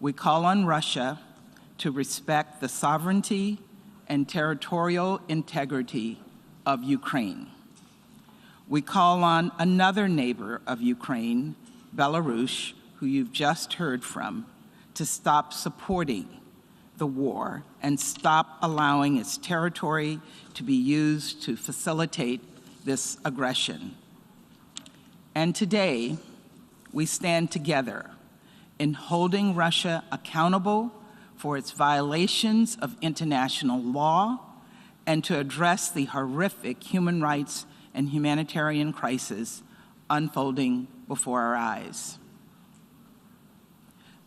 We call on Russia to respect the sovereignty and territorial integrity of Ukraine. We call on another neighbor of Ukraine, Belarus, who you've just heard from, to stop supporting the war and stop allowing its territory to be used to facilitate this aggression. And today, we stand together in holding Russia accountable for its violations of international law and to address the horrific human rights and humanitarian crisis unfolding before our eyes.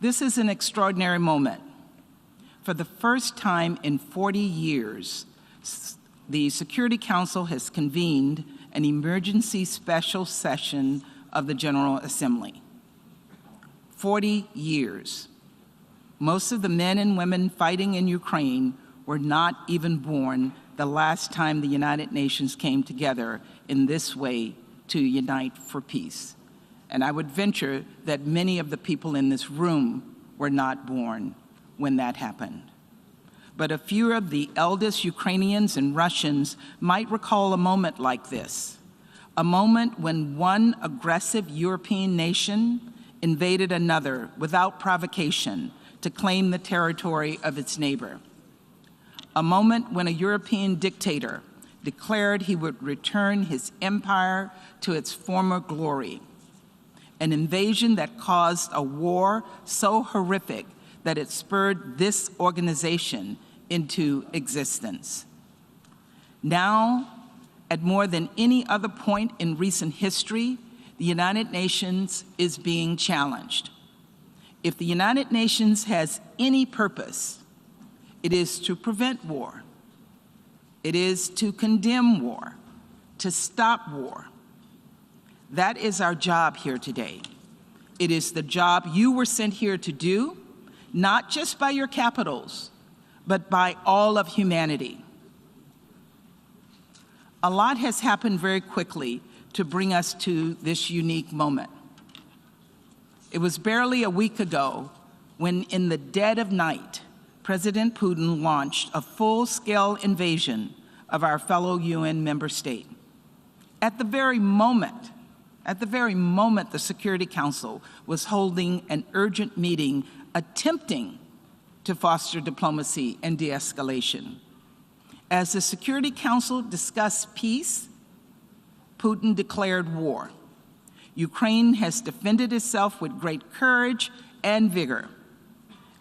This is an extraordinary moment. For the first time in 40 years, the Security Council has convened an emergency special session of the General Assembly. 40 years. Most of the men and women fighting in Ukraine were not even born the last time the United Nations came together in this way to unite for peace. And I would venture that many of the people in this room were not born when that happened. but a few of the eldest Ukrainians and Russians might recall a moment like this, a moment when one aggressive European nation invaded another without provocation to claim the territory of its neighbor, a moment when a European dictator declared he would return his empire to its former glory, an invasion that caused a war so horrific that it spurred this organization into existence. Now, at more than any other point in recent history, the United Nations is being challenged. If the United Nations has any purpose, it is to prevent war. It is to condemn war, to stop war. That is our job here today. It is the job you were sent here to do, not just by your capitals, but by all of humanity. A lot has happened very quickly to bring us to this unique moment. It was barely a week ago when, in the dead of night, President Putin launched a full-scale invasion of our fellow UN member state. At the very moment the Security Council was holding an urgent meeting attempting to foster diplomacy and de-escalation. As the Security Council discussed peace, Putin declared war. Ukraine has defended itself with great courage and vigor.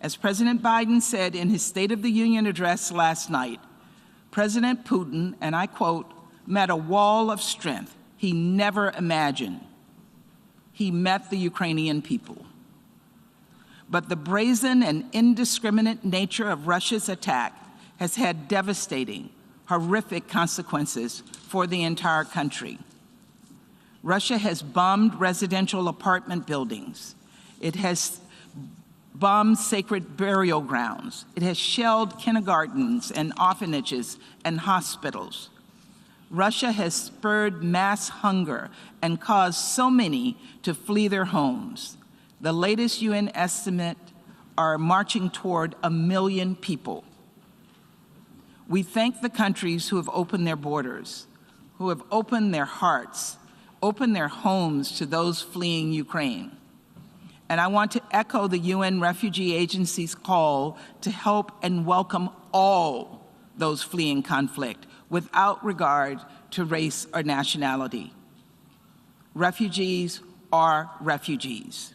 As President Biden said in his State of the Union address last night, President Putin, and I quote, met a wall of strength he never imagined. He met the Ukrainian people. But the brazen and indiscriminate nature of Russia's attack has had devastating, horrific consequences for the entire country. Russia has bombed residential apartment buildings. It has bombed sacred burial grounds. It has shelled kindergartens and orphanages and hospitals. Russia has spurred mass hunger and caused so many to flee their homes. The latest UN estimate are marching toward 1 million people. We thank the countries who have opened their borders, who have opened their hearts, opened their homes to those fleeing Ukraine. And I want to echo the UN Refugee Agency's call to help and welcome all those fleeing conflict without regard to race or nationality. Refugees are refugees.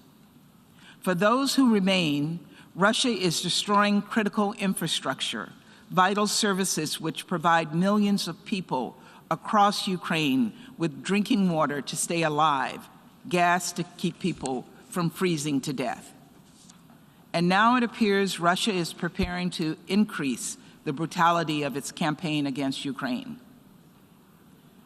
For those who remain, Russia is destroying critical infrastructure, vital services which provide millions of people across Ukraine with drinking water to stay alive, gas to keep people from freezing to death. And now it appears Russia is preparing to increase the brutality of its campaign against Ukraine.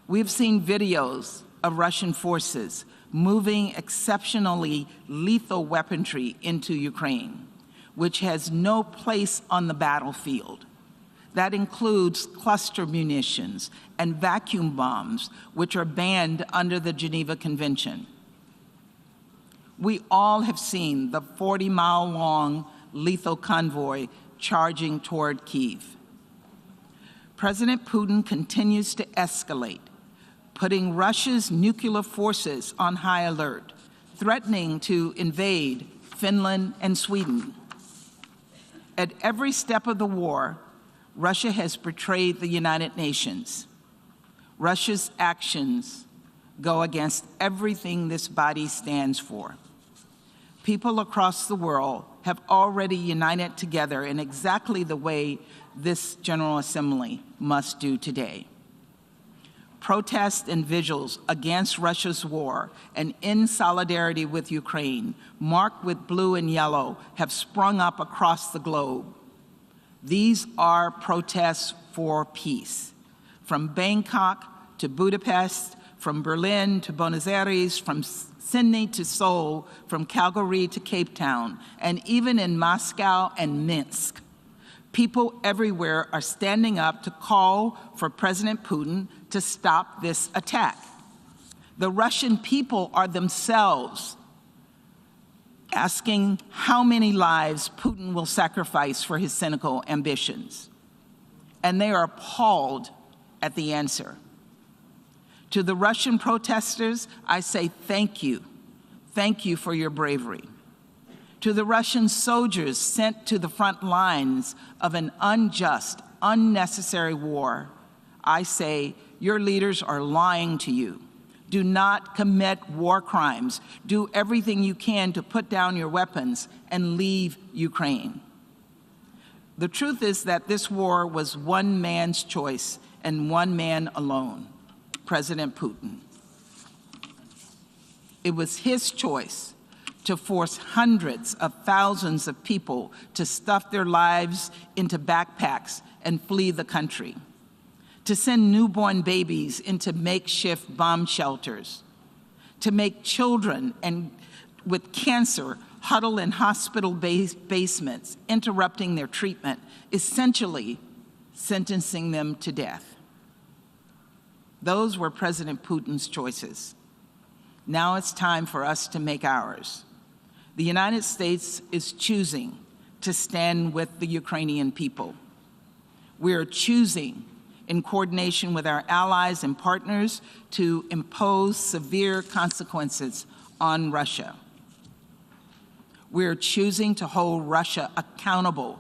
We've seen videos of Russian forces moving exceptionally lethal weaponry into Ukraine, which has no place on the battlefield. That includes cluster munitions and vacuum bombs, which are banned under the Geneva Convention. We all have seen the 40-mile-long lethal convoy charging toward Kyiv. President Putin continues to escalate, putting Russia's nuclear forces on high alert, threatening to invade Finland and Sweden. At every step of the war, Russia has betrayed the United Nations. Russia's actions go against everything this body stands for. People across the world have already united together in exactly the way this General Assembly must do today. Protests and vigils against Russia's war and in solidarity with Ukraine, marked with blue and yellow, have sprung up across the globe. These are protests for peace. From Bangkok to Budapest, from Berlin to Buenos Aires, from Sydney to Seoul, from Calgary to Cape Town, and even in Moscow and Minsk. People everywhere are standing up to call for President Putin to stop this attack. The Russian people are themselves asking how many lives Putin will sacrifice for his cynical ambitions. And they are appalled at the answer. To the Russian protesters, I say thank you. Thank you for your bravery. To the Russian soldiers sent to the front lines of an unjust, unnecessary war, I say your leaders are lying to you. Do not commit war crimes. Do everything you can to put down your weapons and leave Ukraine. The truth is that this war was one man's choice and one man alone, President Putin. It was his choice to force hundreds of thousands of people to stuff their lives into backpacks and flee the country, to send newborn babies into makeshift bomb shelters, to make children with cancer huddle in hospital basements, interrupting their treatment, essentially sentencing them to death. Those were President Putin's choices. Now it's time for us to make ours. The United States is choosing to stand with the Ukrainian people. We are choosing, in coordination with our allies and partners, to impose severe consequences on Russia. We are choosing to hold Russia accountable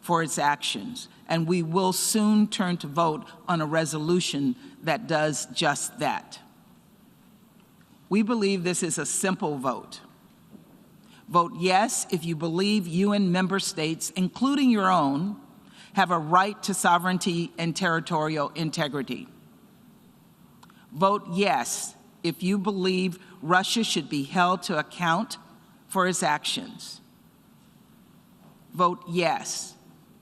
for its actions, and we will soon turn to vote on a resolution that does just that. We believe this is a simple vote. Vote yes if you believe UN member states, including your own, have a right to sovereignty and territorial integrity. Vote yes if you believe Russia should be held to account for its actions. Vote yes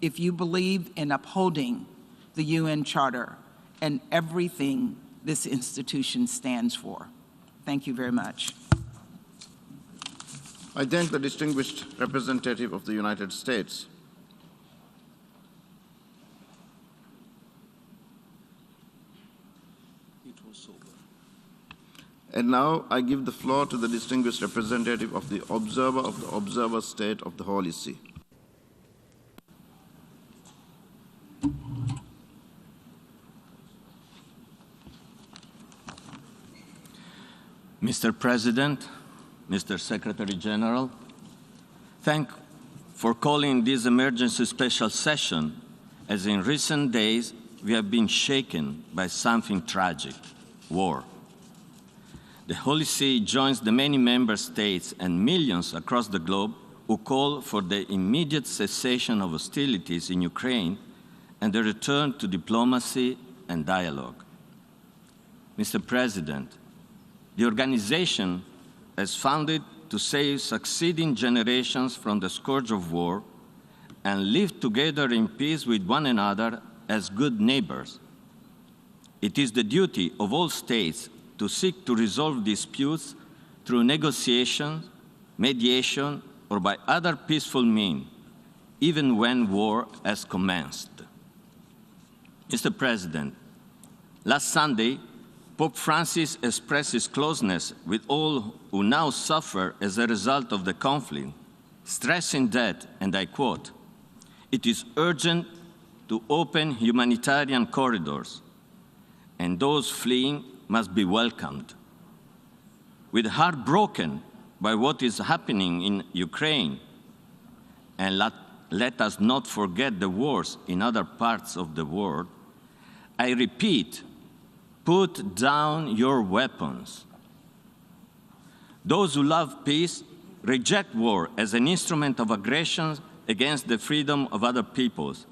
if you believe in upholding the UN Charter and everything this institution stands for. Thank you very much. I thank the distinguished representative of the United States. And now I give the floor to the distinguished representative of the Observer State of the Holy See. Mr. President, Mr. Secretary General, thank you for calling this emergency special session, as in recent days we have been shaken by something tragic, war. The Holy See joins the many member states and millions across the globe who call for the immediate cessation of hostilities in Ukraine and the return to diplomacy and dialogue. Mr. President, the organization is founded to save succeeding generations from the scourge of war and live together in peace with one another as good neighbors. It is the duty of all states to seek to resolve disputes through negotiation, mediation, or by other peaceful means, even when war has commenced. Mr. President, last Sunday, Pope Francis expressed his closeness with all who now suffer as a result of the conflict, stressing that, and I quote, "It is urgent to open humanitarian corridors, and those fleeing must be welcomed. With heart broken by what is happening in Ukraine, and let us not forget the wars in other parts of the world, I repeat, put down your weapons. Those who love peace reject war as an instrument of aggression against the freedom of other peoples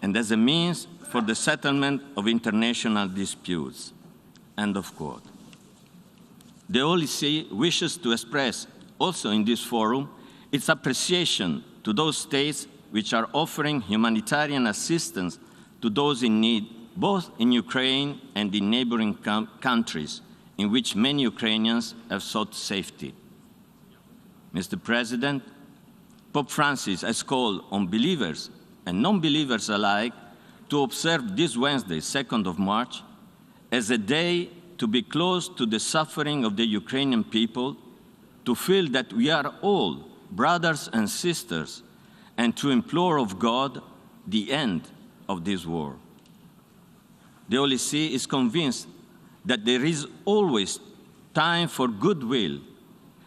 and as a means for the settlement of international disputes." End of quote. The Holy See wishes to express also in this forum its appreciation to those states which are offering humanitarian assistance to those in need, both in Ukraine and in neighboring countries in which many Ukrainians have sought safety. Mr. President, Pope Francis has called on believers and non-believers alike to observe this Wednesday, 2nd of March, as a day to be close to the suffering of the Ukrainian people, to feel that we are all brothers and sisters and to implore of God the end of this war. The Holy See is convinced that there is always time for goodwill.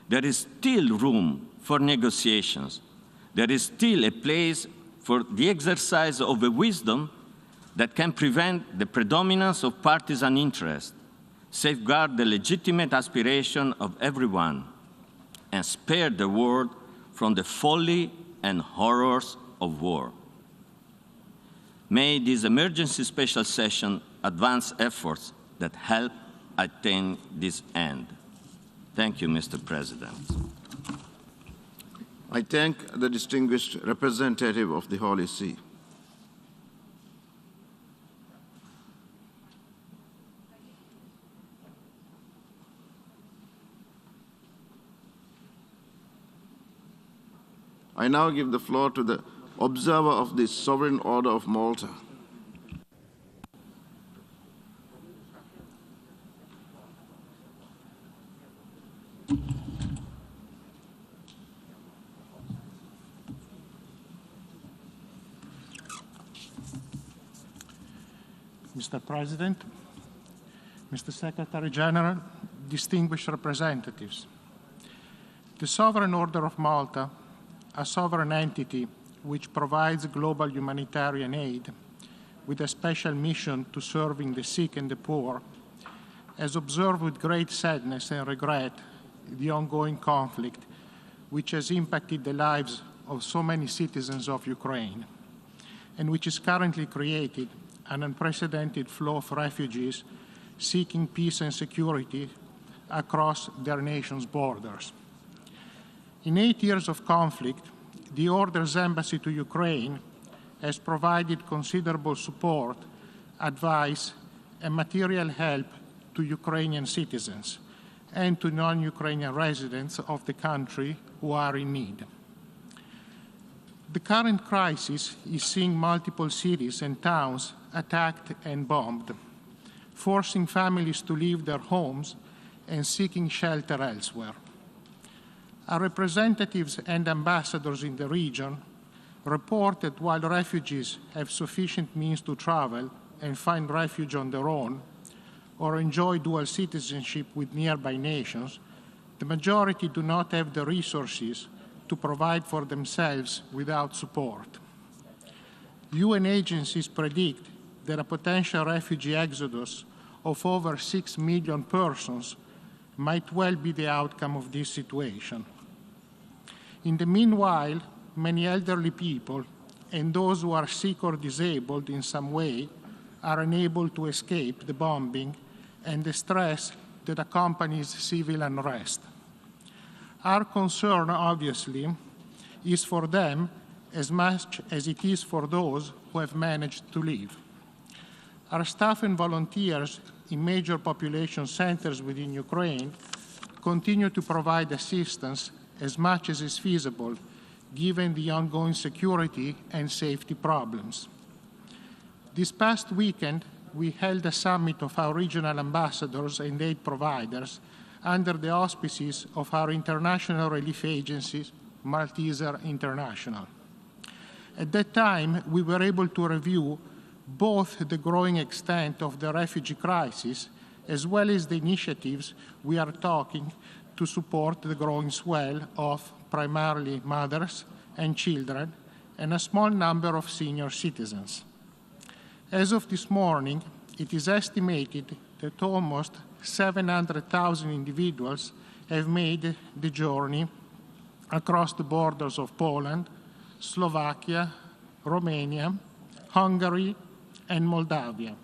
There is still room for negotiations. There is still a place for the exercise of a wisdom that can prevent the predominance of partisan interest, safeguard the legitimate aspiration of everyone, and spare the world from the folly and horrors of war. May this emergency special session advance efforts that help attain this end. Thank you, Mr. President. I thank the distinguished representative of the Holy See. I now give the floor to the observer of the Sovereign Order of Malta. Mr. President, Mr. Secretary General, distinguished representatives, the Sovereign Order of Malta, a sovereign entity which provides global humanitarian aid with a special mission to serving the sick and the poor, has observed with great sadness and regret the ongoing conflict which has impacted the lives of so many citizens of Ukraine and which is currently created an unprecedented flow of refugees seeking peace and security across their nation's borders. In 8 years of conflict, the Order's embassy to Ukraine has provided considerable support, advice, and material help to Ukrainian citizens and to non-Ukrainian residents of the country who are in need. The current crisis is seeing multiple cities and towns attacked and bombed, forcing families to leave their homes and seeking shelter elsewhere. Our representatives and ambassadors in the region report that while refugees have sufficient means to travel and find refuge on their own or enjoy dual citizenship with nearby nations, the majority do not have the resources to provide for themselves without support. UN agencies predict that a potential refugee exodus of over 6 million persons might well be the outcome of this situation. In the meanwhile, many elderly people and those who are sick or disabled in some way are unable to escape the bombing and the stress that accompanies civil unrest. Our concern, obviously, is for them as much as it is for those who have managed to leave. Our staff and volunteers in major population centers within Ukraine continue to provide assistance as much as is feasible, given the ongoing security and safety problems. This past weekend, we held a summit of our regional ambassadors and aid providers under the auspices of our international relief agency, Malteser International. At that time, we were able to review both the growing extent of the refugee crisis as well as the initiatives we are taking to support the growing swell of primarily mothers and children and a small number of senior citizens. As of this morning, it is estimated that almost 700,000 individuals have made the journey across the borders of Poland, Slovakia, Romania, Hungary, and Moldavia.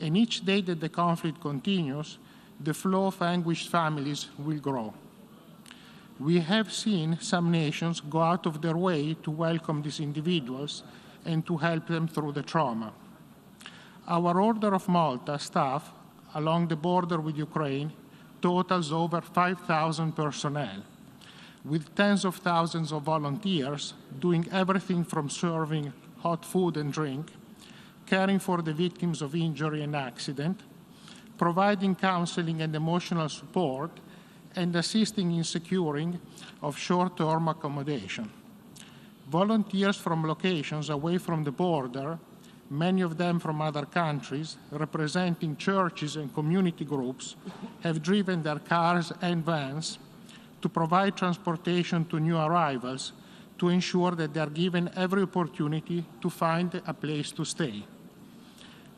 And each day that the conflict continues, the flow of anguished families will grow. We have seen some nations go out of their way to welcome these individuals and to help them through the trauma. Our Order of Malta staff along the border with Ukraine totals over 5,000 personnel, with tens of thousands of volunteers doing everything from serving hot food and drink, caring for the victims of injury and accident, providing counseling and emotional support, and assisting in securing of short-term accommodation. Volunteers from locations away from the border, many of them from other countries, representing churches and community groups, have driven their cars and vans to provide transportation to new arrivals to ensure that they are given every opportunity to find a place to stay.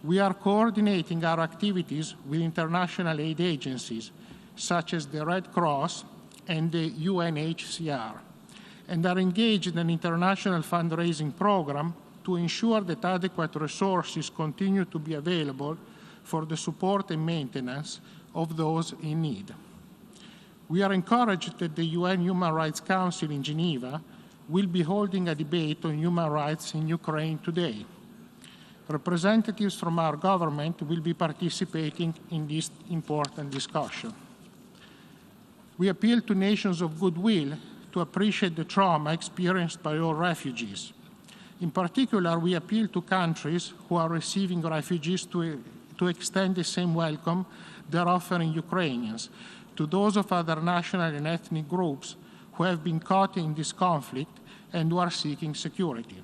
We are coordinating our activities with international aid agencies, such as the Red Cross and the UNHCR, and are engaged in an international fundraising program to ensure that adequate resources continue to be available for the support and maintenance of those in need. We are encouraged that the UN Human Rights Council in Geneva will be holding a debate on human rights in Ukraine today. Representatives from our government will be participating in this important discussion. We appeal to nations of goodwill to appreciate the trauma experienced by all refugees. In particular, we appeal to countries who are receiving refugees to extend the same welcome they're offering Ukrainians to those of other national and ethnic groups who have been caught in this conflict and who are seeking security.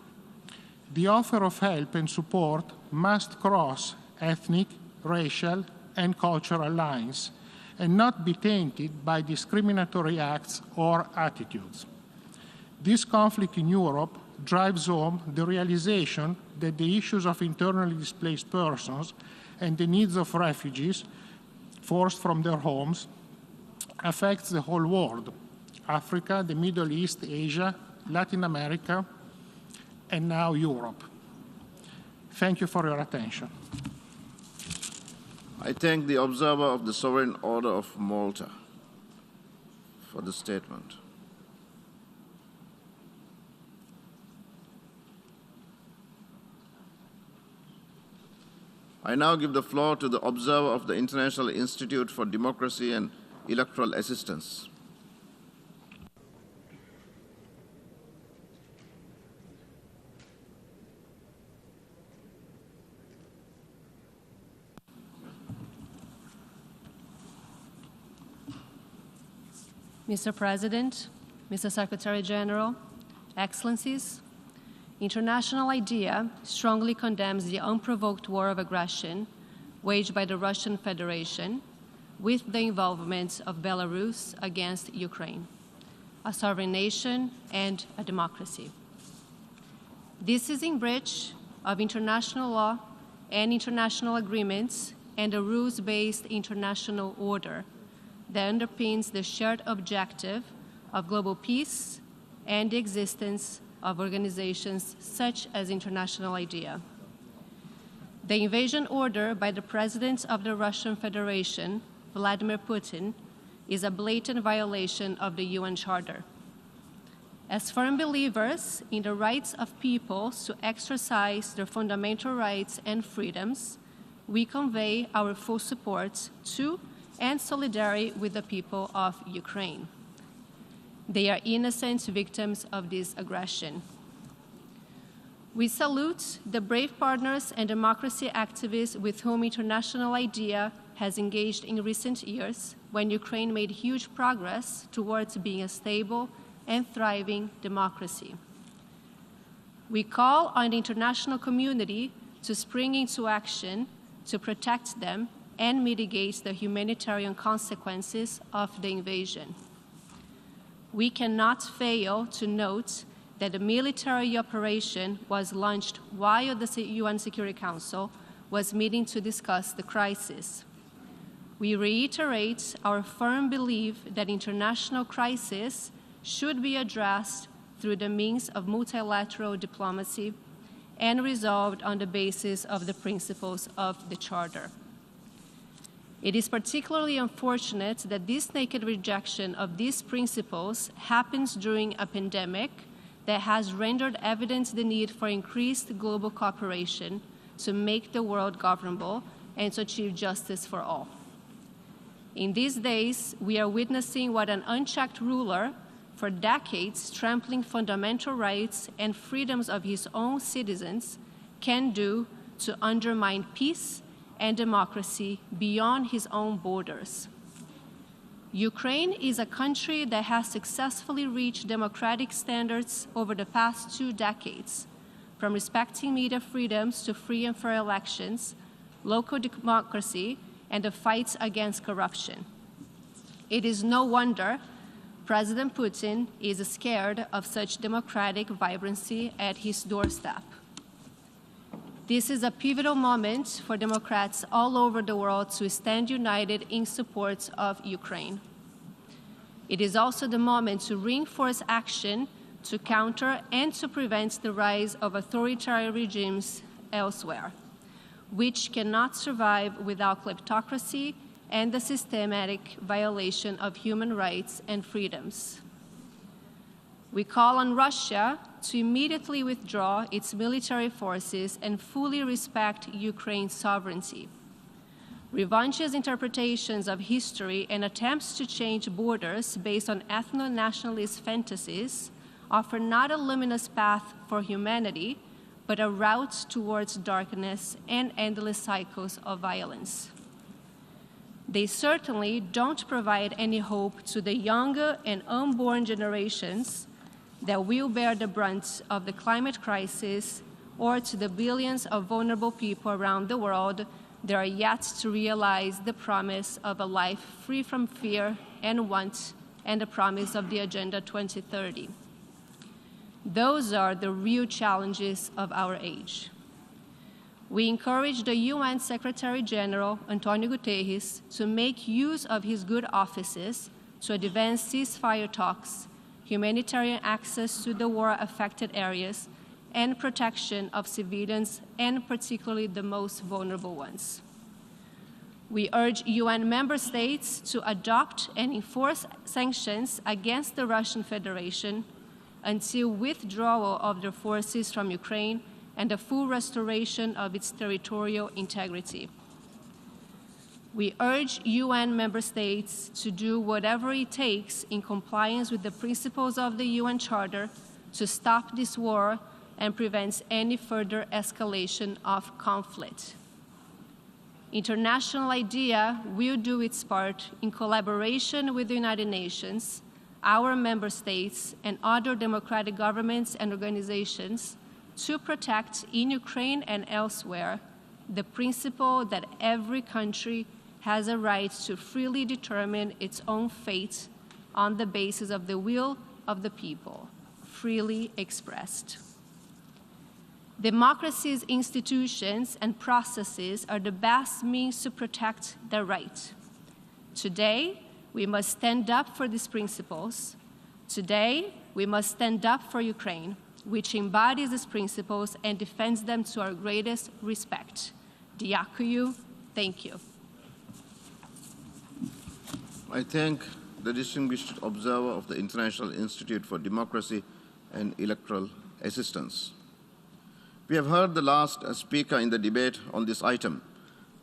The offer of help and support must cross ethnic, racial, and cultural lines and not be tainted by discriminatory acts or attitudes. This conflict in Europe drives home the realization that the issues of internally displaced persons and the needs of refugees forced from their homes affects the whole world: Africa, the Middle East, Asia, Latin America, and now Europe. Thank you for your attention. I thank the observer of the Sovereign Order of Malta for the statement. I now give the floor to the observer of the International Institute for Democracy and Electoral Assistance. Mr. President, Mr. Secretary General, Excellencies, International IDEA strongly condemns the unprovoked war of aggression waged by the Russian Federation with the involvement of Belarus against Ukraine, a sovereign nation and a democracy. This is in breach of international law and international agreements and a rules-based international order that underpins the shared objective of global peace and the existence of organizations such as International IDEA. The invasion order by the President of the Russian Federation, Vladimir Putin, is a blatant violation of the UN Charter. As firm believers in the rights of peoples to exercise their fundamental rights and freedoms, we convey our full support to and solidarity with the people of Ukraine. They are innocent victims of this aggression. We salute the brave partners and democracy activists with whom International IDEA has engaged in recent years when Ukraine made huge progress towards being a stable and thriving democracy. We call on the international community to spring into action to protect them and mitigate the humanitarian consequences of the invasion. We cannot fail to note that the military operation was launched while the UN Security Council was meeting to discuss the crisis. We reiterate our firm belief that international crises should be addressed through the means of multilateral diplomacy and resolved on the basis of the principles of the Charter. It is particularly unfortunate that this naked rejection of these principles happens during a pandemic that has rendered evident the need for increased global cooperation to make the world governable and to achieve justice for all. In these days, we are witnessing what an unchecked ruler, for decades trampling fundamental rights and freedoms of his own citizens, can do to undermine peace and democracy beyond his own borders. Ukraine is a country that has successfully reached democratic standards over the past 2 decades, from respecting media freedoms to free and fair elections, local democracy, and the fights against corruption. It is no wonder President Putin is scared of such democratic vibrancy at his doorstep. This is a pivotal moment for Democrats all over the world to stand united in support of Ukraine. It is also the moment to reinforce action to counter and to prevent the rise of authoritarian regimes elsewhere, which cannot survive without kleptocracy and the systematic violation of human rights and freedoms. We call on Russia to immediately withdraw its military forces and fully respect Ukraine's sovereignty. Revanchist interpretations of history and attempts to change borders based on ethno-nationalist fantasies offer not a luminous path for humanity, but a route towards darkness and endless cycles of violence. They certainly don't provide any hope to the younger and unborn generations that will bear the brunt of the climate crisis, or to the billions of vulnerable people around the world that are yet to realize the promise of a life free from fear and want, and the promise of the Agenda 2030. Those are the real challenges of our age. We encourage the UN Secretary General, Antonio Guterres, to make use of his good offices to advance ceasefire talks, humanitarian access to the war-affected areas, and protection of civilians, and particularly the most vulnerable ones. We urge UN member states to adopt and enforce sanctions against the Russian Federation until withdrawal of their forces from Ukraine and the full restoration of its territorial integrity. We urge UN member states to do whatever it takes in compliance with the principles of the UN Charter to stop this war and prevent any further escalation of conflict. International IDEA will do its part in collaboration with the United Nations, our member states, and other democratic governments and organizations to protect in Ukraine and elsewhere the principle that every country has a right to freely determine its own fate on the basis of the will of the people, freely expressed. Democracy's institutions and processes are the best means to protect the right. Today, we must stand up for these principles. Today, we must stand up for Ukraine, which embodies these principles and defends them to our greatest respect. Дякую. Thank you. I thank the distinguished observer of the International Institute for Democracy and Electoral Assistance. We have heard the last speaker in the debate on this item.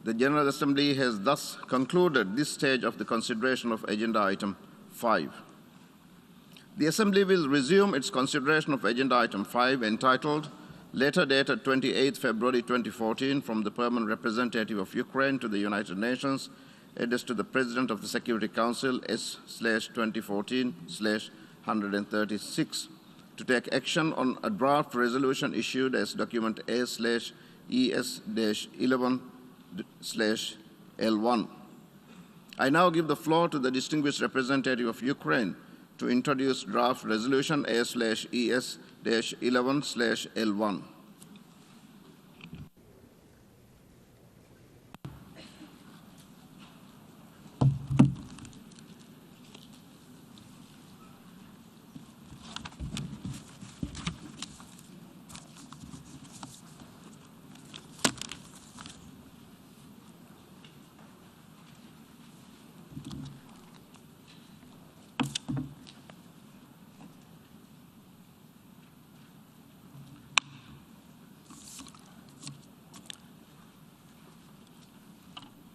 The General Assembly has thus concluded this stage of the consideration of Agenda Item 5. The Assembly will resume its consideration of Agenda Item 5, entitled Letter dated 28 February 2014 from the Permanent Representative of Ukraine to the United Nations, addressed to the President of the Security Council S/2014/136, to take action on a draft resolution issued as document A/ES-11/L1. I now give the floor to the distinguished representative of Ukraine to introduce draft resolution A/ES-11/L1.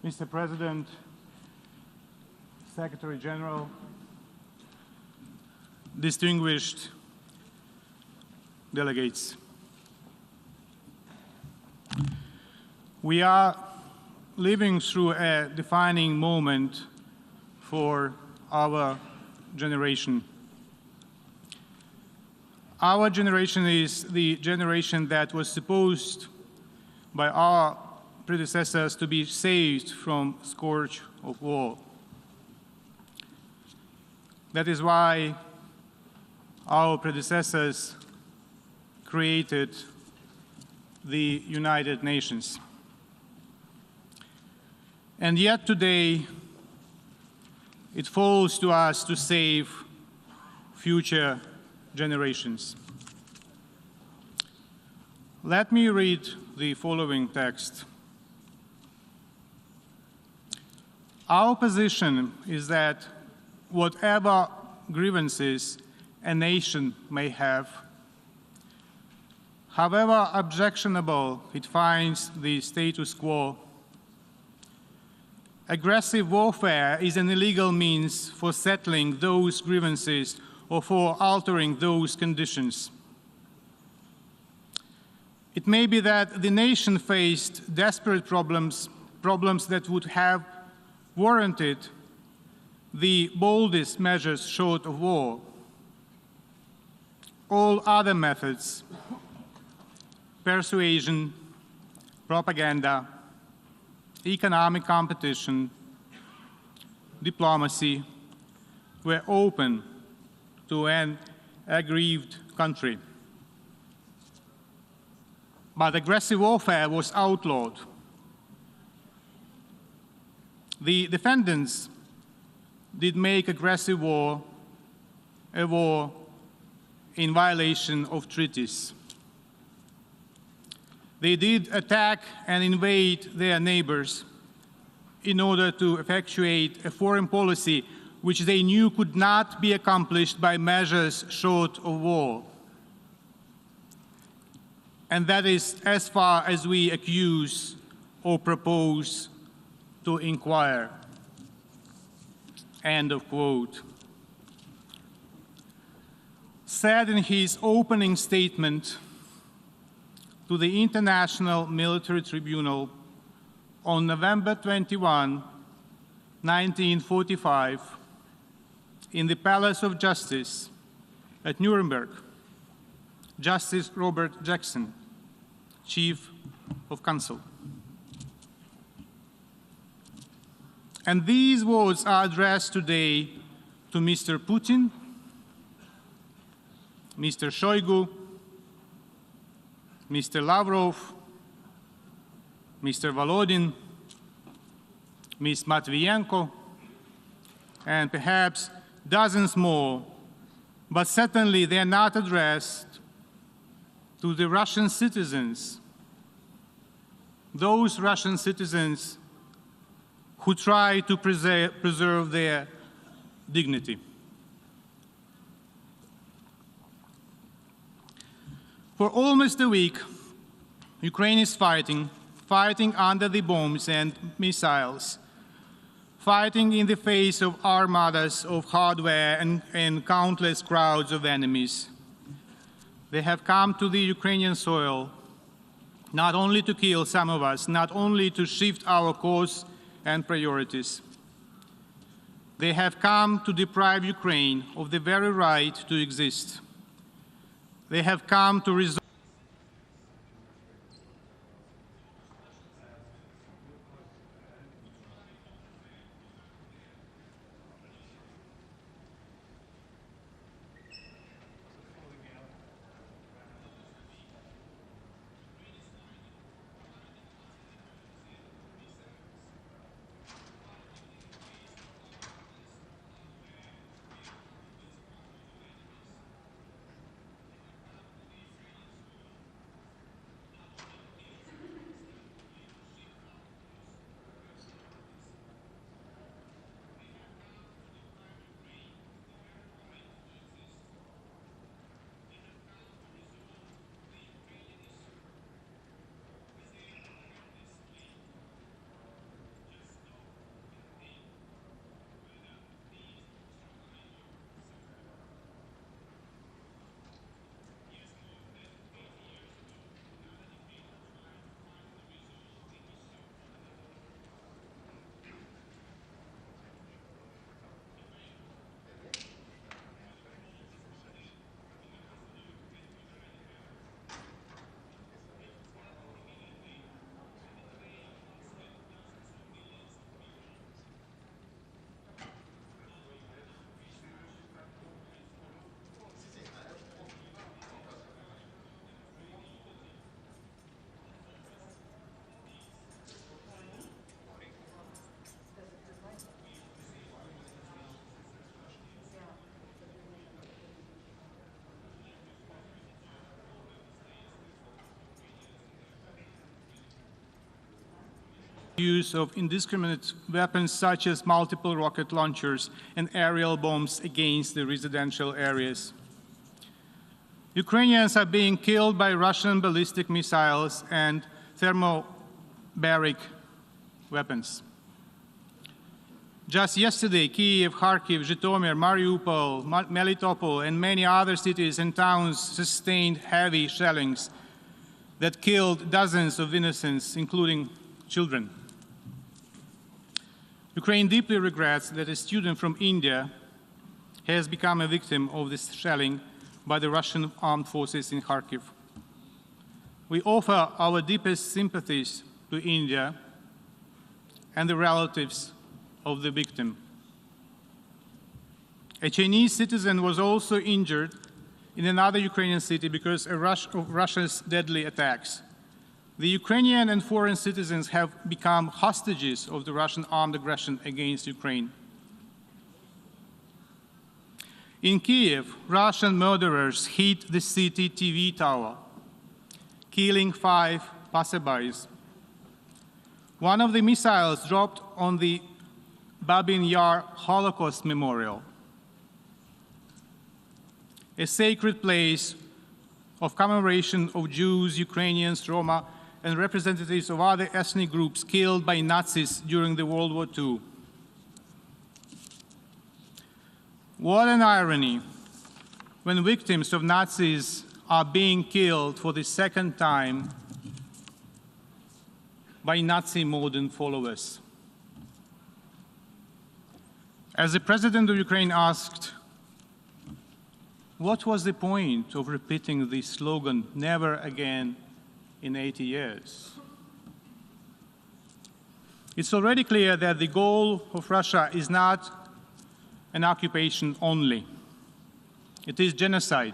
Mr. President, Secretary General, distinguished delegates, we are living through a defining moment for our generation. Our generation is the generation that was supposed by our predecessors to be saved from scourge of war. That is why our predecessors created the United Nations. And yet today, it falls to us to save future generations. Let me read the following text. Our position is that whatever grievances a nation may have, however objectionable it finds the status quo, aggressive warfare is an illegal means for settling those grievances or for altering those conditions. It may be that the nation faced desperate problems that would have warranted the boldest measures short of war. All other methods, persuasion, propaganda, economic competition, diplomacy, were open to an aggrieved country. But aggressive warfare was outlawed. The defendants did make aggressive war a war in violation of treaties. They did attack and invade their neighbors in order to effectuate a foreign policy which they knew could not be accomplished by measures short of war. And that is as far as we accuse or propose to inquire. End of quote. Said in his opening statement to the International Military Tribunal on November 21, 1945, in the Palace of Justice at Nuremberg, Justice Robert Jackson, Chief of Counsel. And these words are addressed today to Mr. Putin, Mr. Shoigu, Mr. Lavrov, Mr. Volodin, Ms. Matvienko, and perhaps dozens more, but certainly they are not addressed to the Russian citizens, those Russian citizens who try to preserve their dignity. For almost a week, Ukraine is fighting under the bombs and missiles, fighting in the face of armadas of hardware and countless crowds of enemies. They have come to the Ukrainian soil not only to kill some of us, not only to shift our course and priorities. They have come to deprive Ukraine of the very right to exist. They have come to resolve use of indiscriminate weapons such as multiple rocket launchers and aerial bombs against the residential areas. Ukrainians are being killed by Russian ballistic missiles and thermobaric weapons. Just yesterday, Kyiv, Kharkiv, Zhytomyr, Mariupol, Melitopol, and many other cities and towns sustained heavy shellings that killed dozens of innocents, including children. Ukraine deeply regrets that a student from India has become a victim of this shelling by the Russian armed forces in Kharkiv. We offer our deepest sympathies to India and the relatives of the victim. A Chinese citizen was also injured in another Ukrainian city because of Russia's deadly attacks. The Ukrainian and foreign citizens have become hostages of the Russian armed aggression against Ukraine. In Kyiv, Russian murderers hit the city TV tower, killing 5 passerbys. One of the missiles dropped on the Babin Yar Holocaust Memorial, a sacred place of commemoration of Jews, Ukrainians, Roma, and representatives of other ethnic groups killed by Nazis during the World War II. What an irony when victims of Nazis are being killed for the second time by Nazi modern followers. As the President of Ukraine asked, what was the point of repeating the slogan, "Never again," in 80 years? It's already clear that the goal of Russia is not an occupation only. It is genocide.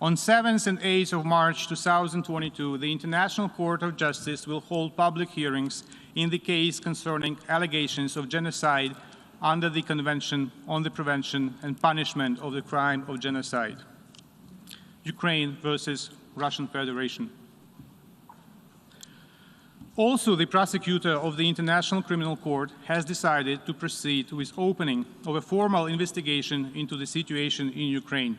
On 7th and 8th of March 2022, the International Court of Justice will hold public hearings in the case concerning allegations of genocide under the Convention on the Prevention and Punishment of the Crime of Genocide, Ukraine versus Russian Federation. Also, the prosecutor of the International Criminal Court has decided to proceed with opening of a formal investigation into the situation in Ukraine.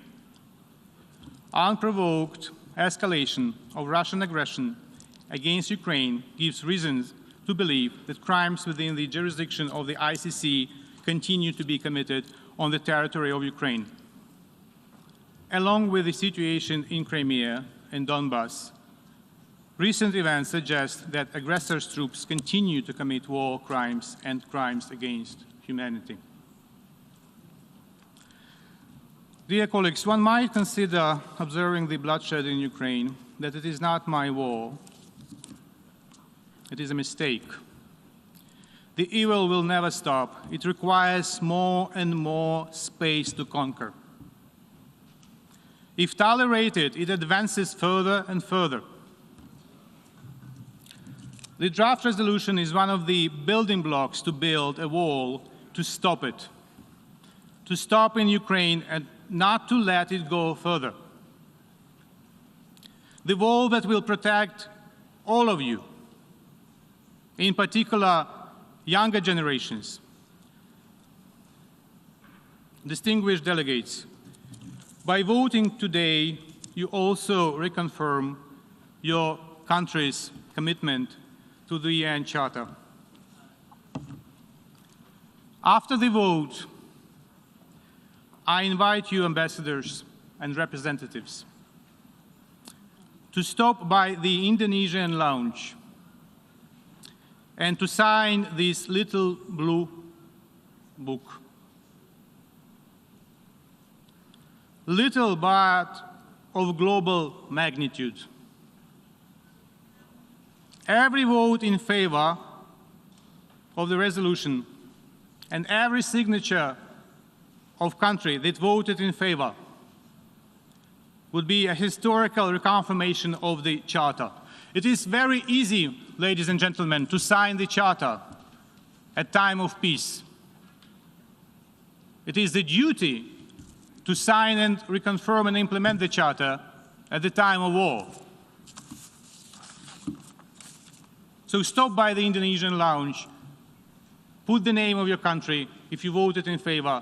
Unprovoked escalation of Russian aggression against Ukraine gives reasons to believe that crimes within the jurisdiction of the ICC continue to be committed on the territory of Ukraine. Along with the situation in Crimea and Donbass, recent events suggest that aggressors' troops continue to commit war crimes and crimes against humanity. Dear colleagues, one might consider, observing the bloodshed in Ukraine, that it is not my war. It is a mistake. The evil will never stop. It requires more and more space to conquer. If tolerated, it advances further and further. The draft resolution is one of the building blocks to build a wall to stop it, to stop in Ukraine and not to let it go further. The wall that will protect all of you, in particular younger generations. Distinguished delegates, by voting today, you also reconfirm your country's commitment to the UN Charter. After the vote, I invite you, ambassadors and representatives, to stop by the Indonesian lounge and to sign this little blue book. Little but of global magnitude. Every vote in favor of the resolution and every signature of country that voted in favor would be a historical reconfirmation of the Charter. It is very easy, ladies and gentlemen, to sign the Charter at time of peace. It is the duty to sign and reconfirm and implement the Charter at the time of war. So stop by the Indonesian lounge, put the name of your country if you voted in favor,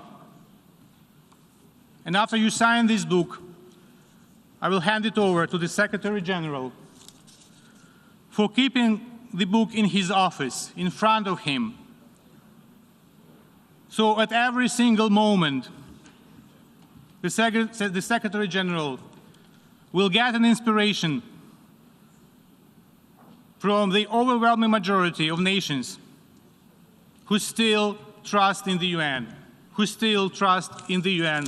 and after you sign this book, I will hand it over to the Secretary General for keeping the book in his office, in front of him. So at every single moment, the Secretary General will get an inspiration from the overwhelming majority of nations who still trust in the UN, who still trust in the UN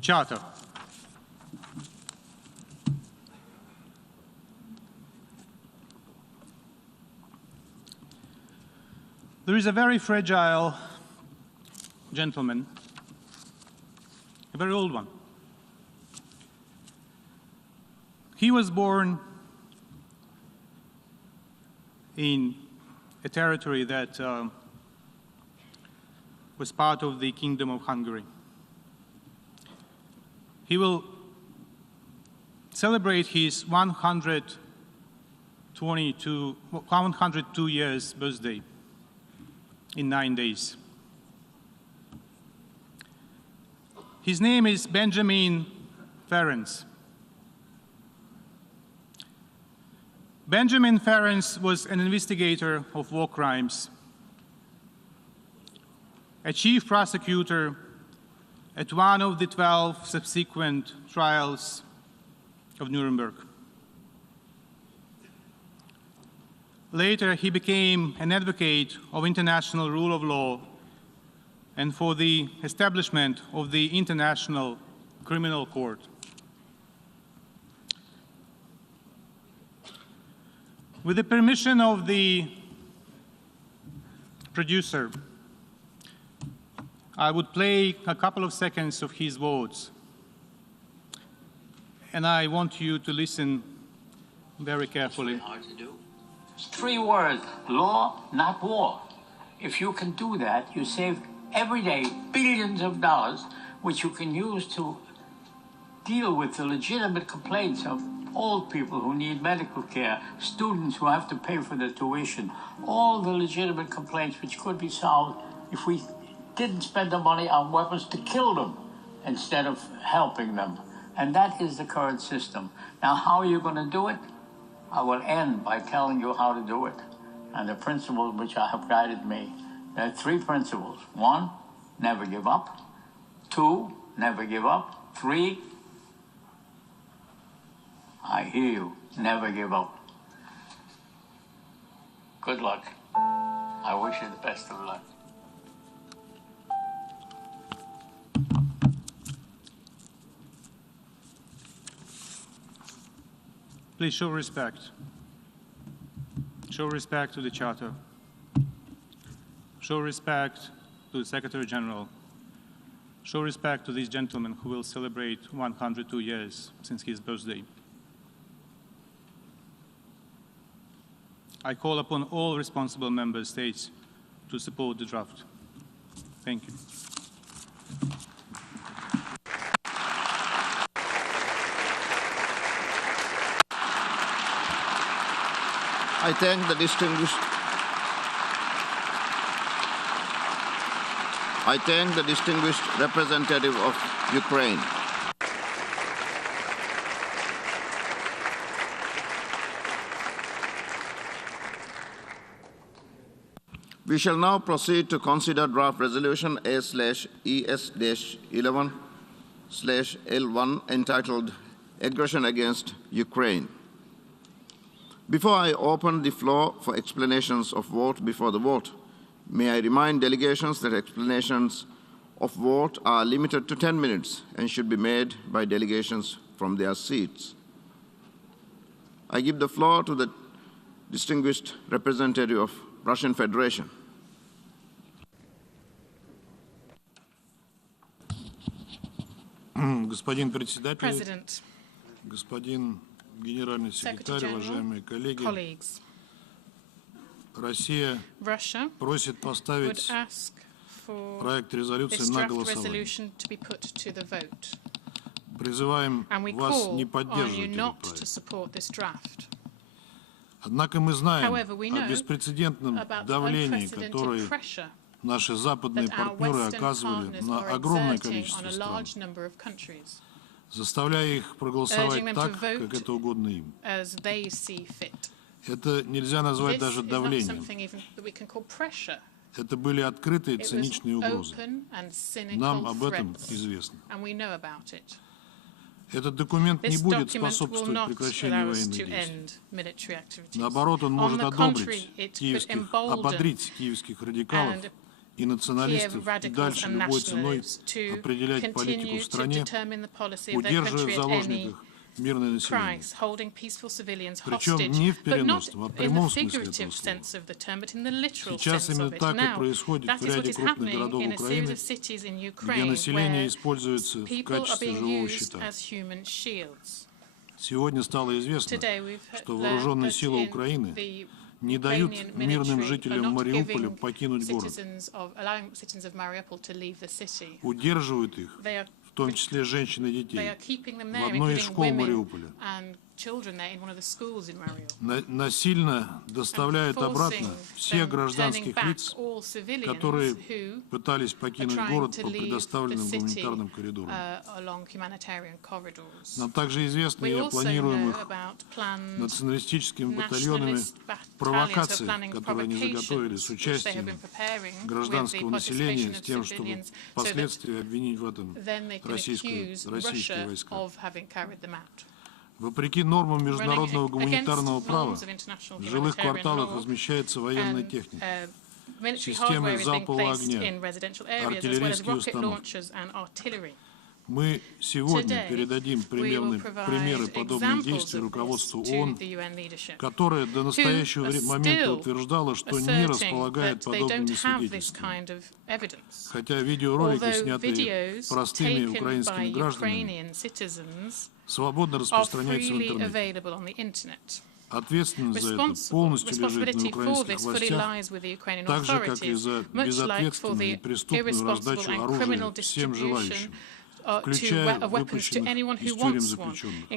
Charter. There is a very fragile gentleman, a very old one. He was born in a territory that was part of the Kingdom of Hungary. He will celebrate his 102 years birthday in 9 days. His name is Benjamin Ferenc. Benjamin Ferenc was an investigator of war crimes, a chief prosecutor at one of the 12 subsequent trials of Nuremberg. Later, he became an advocate of international rule of law and for the establishment of the International Criminal Court. With the permission of the producer, I would play a couple of seconds of his words, and I want you to listen very carefully. Hard to do. 3 words: law, not war. If you can do that, you save every day billions of dollars, which you can use to deal with the legitimate complaints of old people who need medical care, students who have to pay for their tuition, all the legitimate complaints which could be solved if we didn't spend the money on weapons to kill them instead of helping them. And that is the current system. Now, how are you going to do it? I will end by telling you how to do it and the principles which have guided me. There are 3 principles. 1, never give up. 2, never give up. 3, I hear you, never give up. Good luck. I wish you the best of luck. Please show respect. Show respect to the Charter. Show respect to the Secretary General. Show respect to this gentleman who will celebrate 102 years since his birthday. I call upon all responsible member states to support the draft. Thank you. I thank the distinguished representative of Ukraine. We shall now proceed to consider draft resolution A/ES-11/L1 entitled Aggression Against Ukraine. Before I open the floor for explanations of vote before the vote, may I remind delegations that explanations of vote are limited to 10 minutes and should be made by delegations from their seats. I give the floor to the distinguished representative of Russian Federation. Господин председатель, President, господин генеральный секретарь, уважаемые коллеги, Россия просит поставить проект резолюции на голосование. Призываем вас не поддерживать этот проект. Однако мы знаем However, we о know беспрецедентном about давлении, unprecedented которое pressure наши западные that our партнеры Western оказывали partners на are огромное exerting количество on a стран, large number of countries, заставляя их urging проголосовать them to так, как vote это угодно им. as they see fit. Это нельзя назвать This даже is not давлением. something even that we can call pressure. Это были открытые It was циничные угрозы. open and cynical Нам об этом threats, известно. and we know about it. Этот документ не This будет document will способствовать not прекращению allow us военных to действий. end military activities. Наоборот, он On может the одобрить contrary, it could киевских, embolden ободрить киевских радикалов and и националистов Kiev и radicals дальше and любой ценой nationalists to определять политику continue в to стране, determine the policy of their удерживая в country at any заложниках мирное население. price, holding peaceful civilians Причем hostage, не в but not переносном, а в in the прямом смысле этого figurative слова. sense of the term, but in the literal Сейчас sense именно of it. так и Now, происходит that в is what ряде is крупных happening городов in a series Украины, of cities in где Ukraine население where используется в people are качестве being живого used щита. as human shields. Сегодня стало известно, Today we've что learned вооруженные that силы in Украины the не дают Ukrainian мирным military are жителям not Мариуполя giving покинуть город, allowing citizens of Mariupol to leave the city. удерживают их, They are в том числе женщин и They детей, are keeping them в there, одной из including школ women Мариуполя. and children there in one of the schools in Mariupol. Насильно доставляют обратно всех гражданских лиц, которые пытались покинуть город по предоставленным гуманитарным коридорам. Нам также известно и о планируемых националистическими батальонами провокаций, которые они заготовили с участием гражданского населения с тем, чтобы впоследствии обвинить в этом российские войска. Вопреки нормам международного гуманитарного права, в жилых кварталах размещается военная техника, системы залпового огня, артиллерийские установки. Мы сегодня передадим примеры подобных действий руководству ООН, которое до настоящего момента утверждало, что не располагает подобными свидетельствами. Хотя видеоролики, снятые простыми украинскими гражданами, свободно распространяются в интернете. Ответственность за это полностью лежит на украинских властях, так же, как и за безответственную и преступную раздачу оружия всем желающим, включая выпущенных из тюрем заключенных.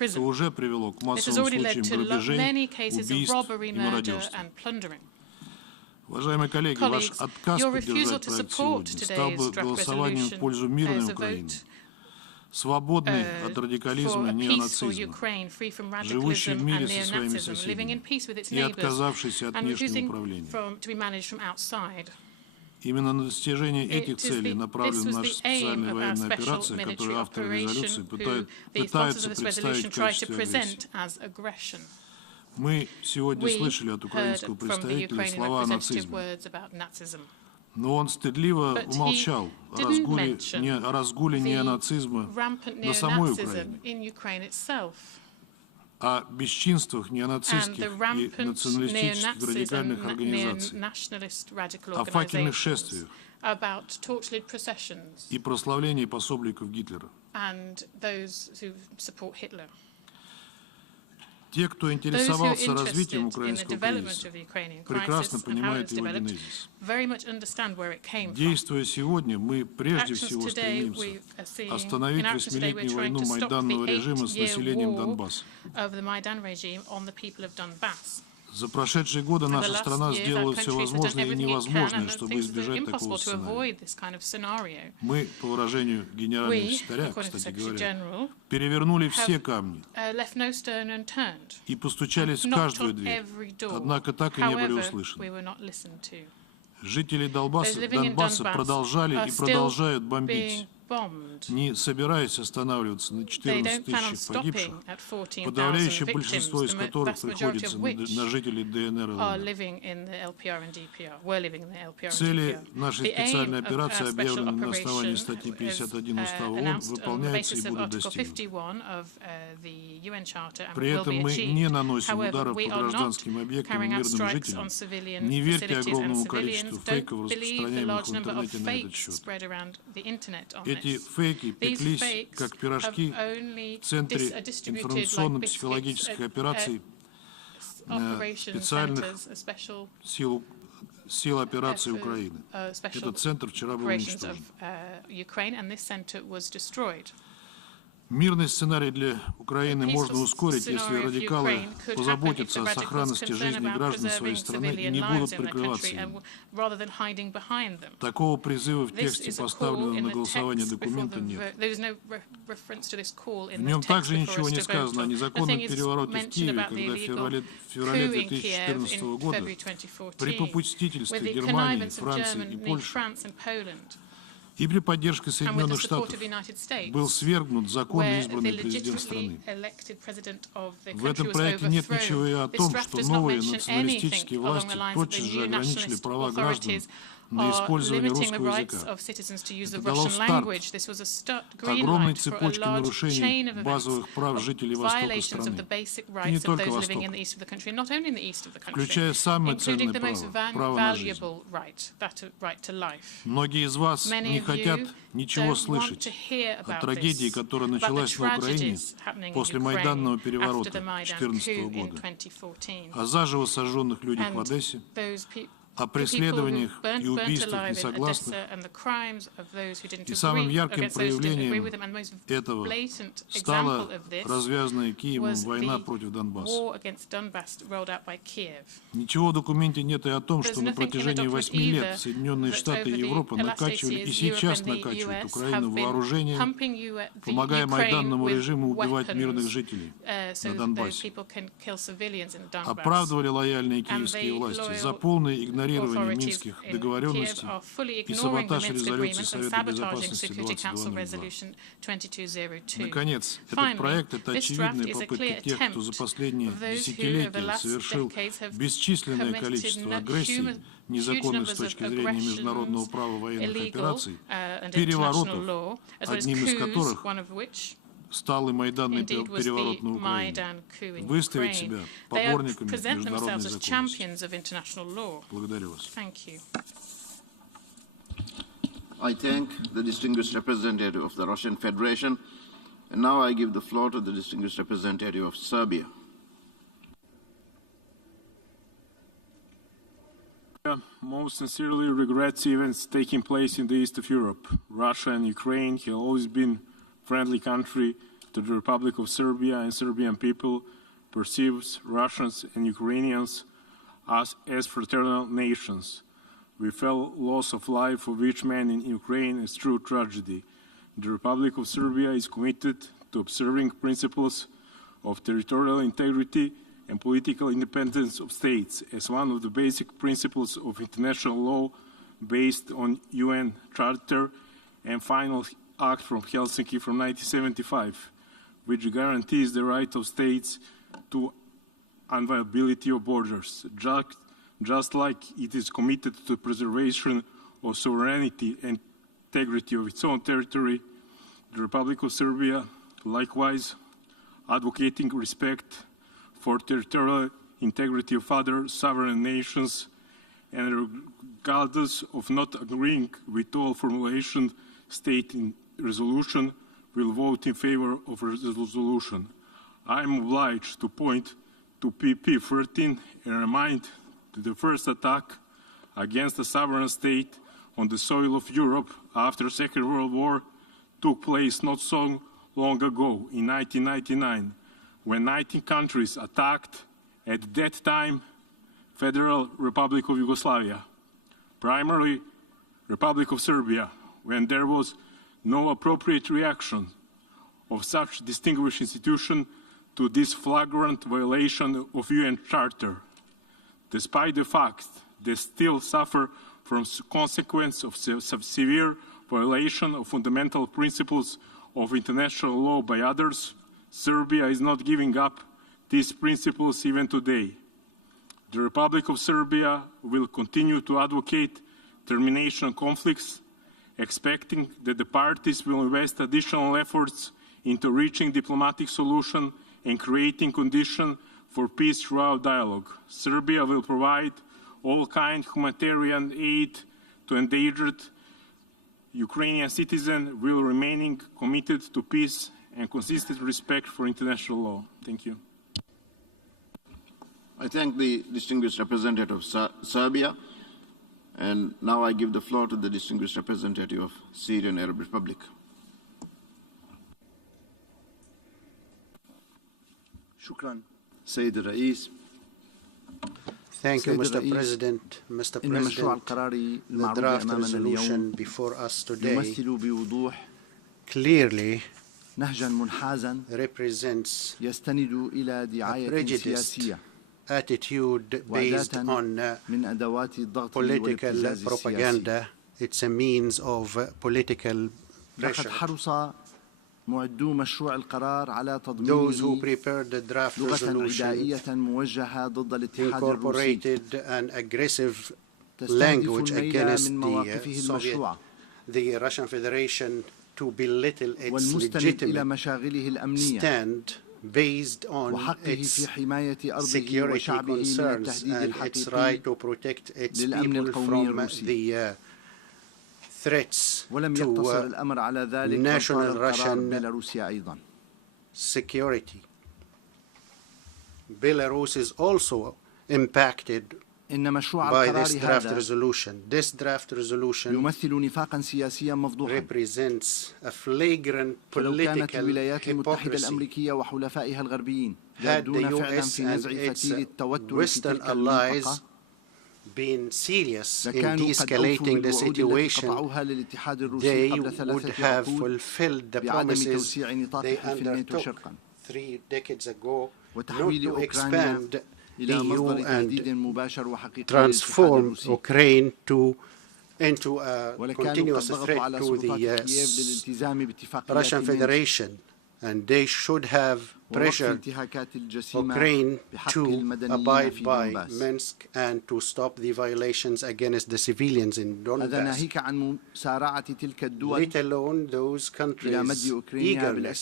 Это уже привело к массовым случаям грабежей, убийств и мародерства. Уважаемые коллеги, ваш отказ поддержать проект сегодня стал бы голосованием в пользу мирной Украины, свободной от радикализма и неонацизма, живущей в мире со своими соседями и отказавшейся от внешнего управления. Именно на достижение этих целей направлена наша специальная военная операция, которую авторы резолюции пытаются представить в качестве агрессии. Мы сегодня слышали от украинского представителя слова о нацизме, но он стыдливо умолчал о разгуле неонацизма на самой Украине, о бесчинствах неонацистских и националистических радикальных организаций, о факельных шествиях и прославлении пособников Гитлера. Те, кто интересовался развитием украинского кризиса, прекрасно понимают его генезис. Действуя сегодня, мы прежде всего стремимся остановить восьмилетнюю войну майданного режима с населением Донбасса. За прошедшие годы наша страна сделала все возможное и невозможное, чтобы избежать такого сценария. Мы, по выражению генерального секретаря, кстати говоря, перевернули все камни и постучались в каждую дверь, однако так и не были услышаны. Жители Донбасса продолжали и продолжают бомбить, не собираясь останавливаться на 14 тысяч погибших, подавляющее большинство из которых приходится на жителей ДНР и ЛНР. Цели нашей специальной операции, объявленные на основании статьи 51 Устава ООН, выполняются и будут достигнуты. При этом мы не наносим ударов по гражданским объектам и мирным жителям. Не верьте огромному количеству фейков, распространяемых в интернете на этот счет. Эти фейки пеклись, как пирожки, в Центре информационно-психологических операций специальных сил операции Украины. Этот центр вчера был уничтожен. Мирный сценарий для Украины можно ускорить, если радикалы позаботятся о сохранности жизни граждан своей страны и не будут прикрываться им. Такого призыва в тексте поставленного на голосование документа нет. В нем также ничего не сказано о незаконном перевороте в Киеве, когда в феврале 2014 года при попустительстве Германии, Франции и Польши и при поддержке Соединенных Штатов был свергнут законно избранный президент страны. В этом проекте нет ничего и о том, что новые националистические власти тотчас же ограничили права граждан на использование русского языка. Это дало старт огромной цепочке нарушений базовых прав жителей Востока страны, и не только Востока, включая самое ценное право – право на жизнь. Многие из вас не хотят ничего слышать о трагедии, которая началась на Украине после Майданного переворота 2014 года, о заживо сожженных людях в Одессе, о преследованиях и убийствах несогласных, и самым ярким проявлением этого стала развязанная Киевом война против Донбасса. Ничего в документе нет и о том, что на протяжении 8 лет Соединенные Штаты и Европа накачивали и сейчас накачивают Украину вооружением, помогая майданному режиму убивать мирных жителей на Донбассе. Оправдывали лояльные киевские власти за полное игнорирование минских договоренностей и саботаж резолюции Совета Безопасности 2202. Наконец, этот проект — это очевидная попытка тех, кто за последние десятилетия совершил бесчисленное количество агрессий, незаконных с точки зрения международного права военных операций, переворотов, одним из которых стал и майданный переворот на Украине, выставить себя поборниками международной законности. Благодарю вас. I thank the distinguished representative of the Russian Federation, and now I give the floor to the distinguished representative of Serbia. Most sincerely regrets events taking place in the east of Europe. Russia and Ukraine have always been friendly country to the Republic of Serbia, and Serbian people perceives Russians and Ukrainians as fraternal nations. We felt loss of life of each man in Ukraine is true tragedy. The Republic of Serbia is committed to observing principles of territorial integrity and political independence of states as one of the basic principles of international law based on UN Charter and final Act from Helsinki from 1975, which guarantees the right of states to inviolability of borders, just like it is committed to the preservation of sovereignty and integrity of its own territory. The Republic of Serbia, likewise, advocating respect for territorial integrity of other sovereign nations, and regardless of not agreeing with all formulation state in resolution, will vote in favor of a resolution. I am obliged to point to PP 13 and remind that the first attack against a sovereign state on the soil of Europe after the Second World War took place not so long ago, in 1999, when 19 countries attacked, at that time, Federal Republic of Yugoslavia, primarily Republic of Serbia, when there was no appropriate reaction of such distinguished institution to this flagrant violation of UN Charter, despite the fact they still suffer from consequence of severe violation of fundamental principles of international law by others. Serbia is not giving up these principles even today. The Republic of Serbia will continue to advocate termination of conflicts, expecting that the parties will invest additional efforts into reaching diplomatic solution and creating conditions for peace throughout dialogue. Serbia will provide all kind humanitarian aid to endangered Ukrainian citizens while remaining committed to peace and consistent respect for international law. Thank you. I thank the distinguished representative of Serbia, and now I give the floor to the distinguished representative of Syrian Arab Republic. سيد الرئيس. Thank you, Mr. President. Mr. President, the draft resolution before us today clearly represents a prejudiced attitude based on political propaganda. It's a means of political pressure. معدو مشروع القرار على Those who تطبيقه prepared the draft لغة resolution عدائية موجهة ضد الاتحاد الروسي incorporated an aggressive language against the Russian Federation to belittle its legitimate stand based on its security concerns and its right to protect its people from the threats to national Russian security. Belarus is also impacted by this draft resolution. This draft resolution represents a flagrant political hypocrisy. Had the US and its Western allies been serious in de-escalating the situation, they would have fulfilled the promises they undertook 3 decades ago not to expand EU and transform Ukraine into a continuous threat to the Russian Federation. And they should have pressured Ukraine to abide by Minsk and to stop the violations against the civilians in Donbass, let alone those countries' eagerness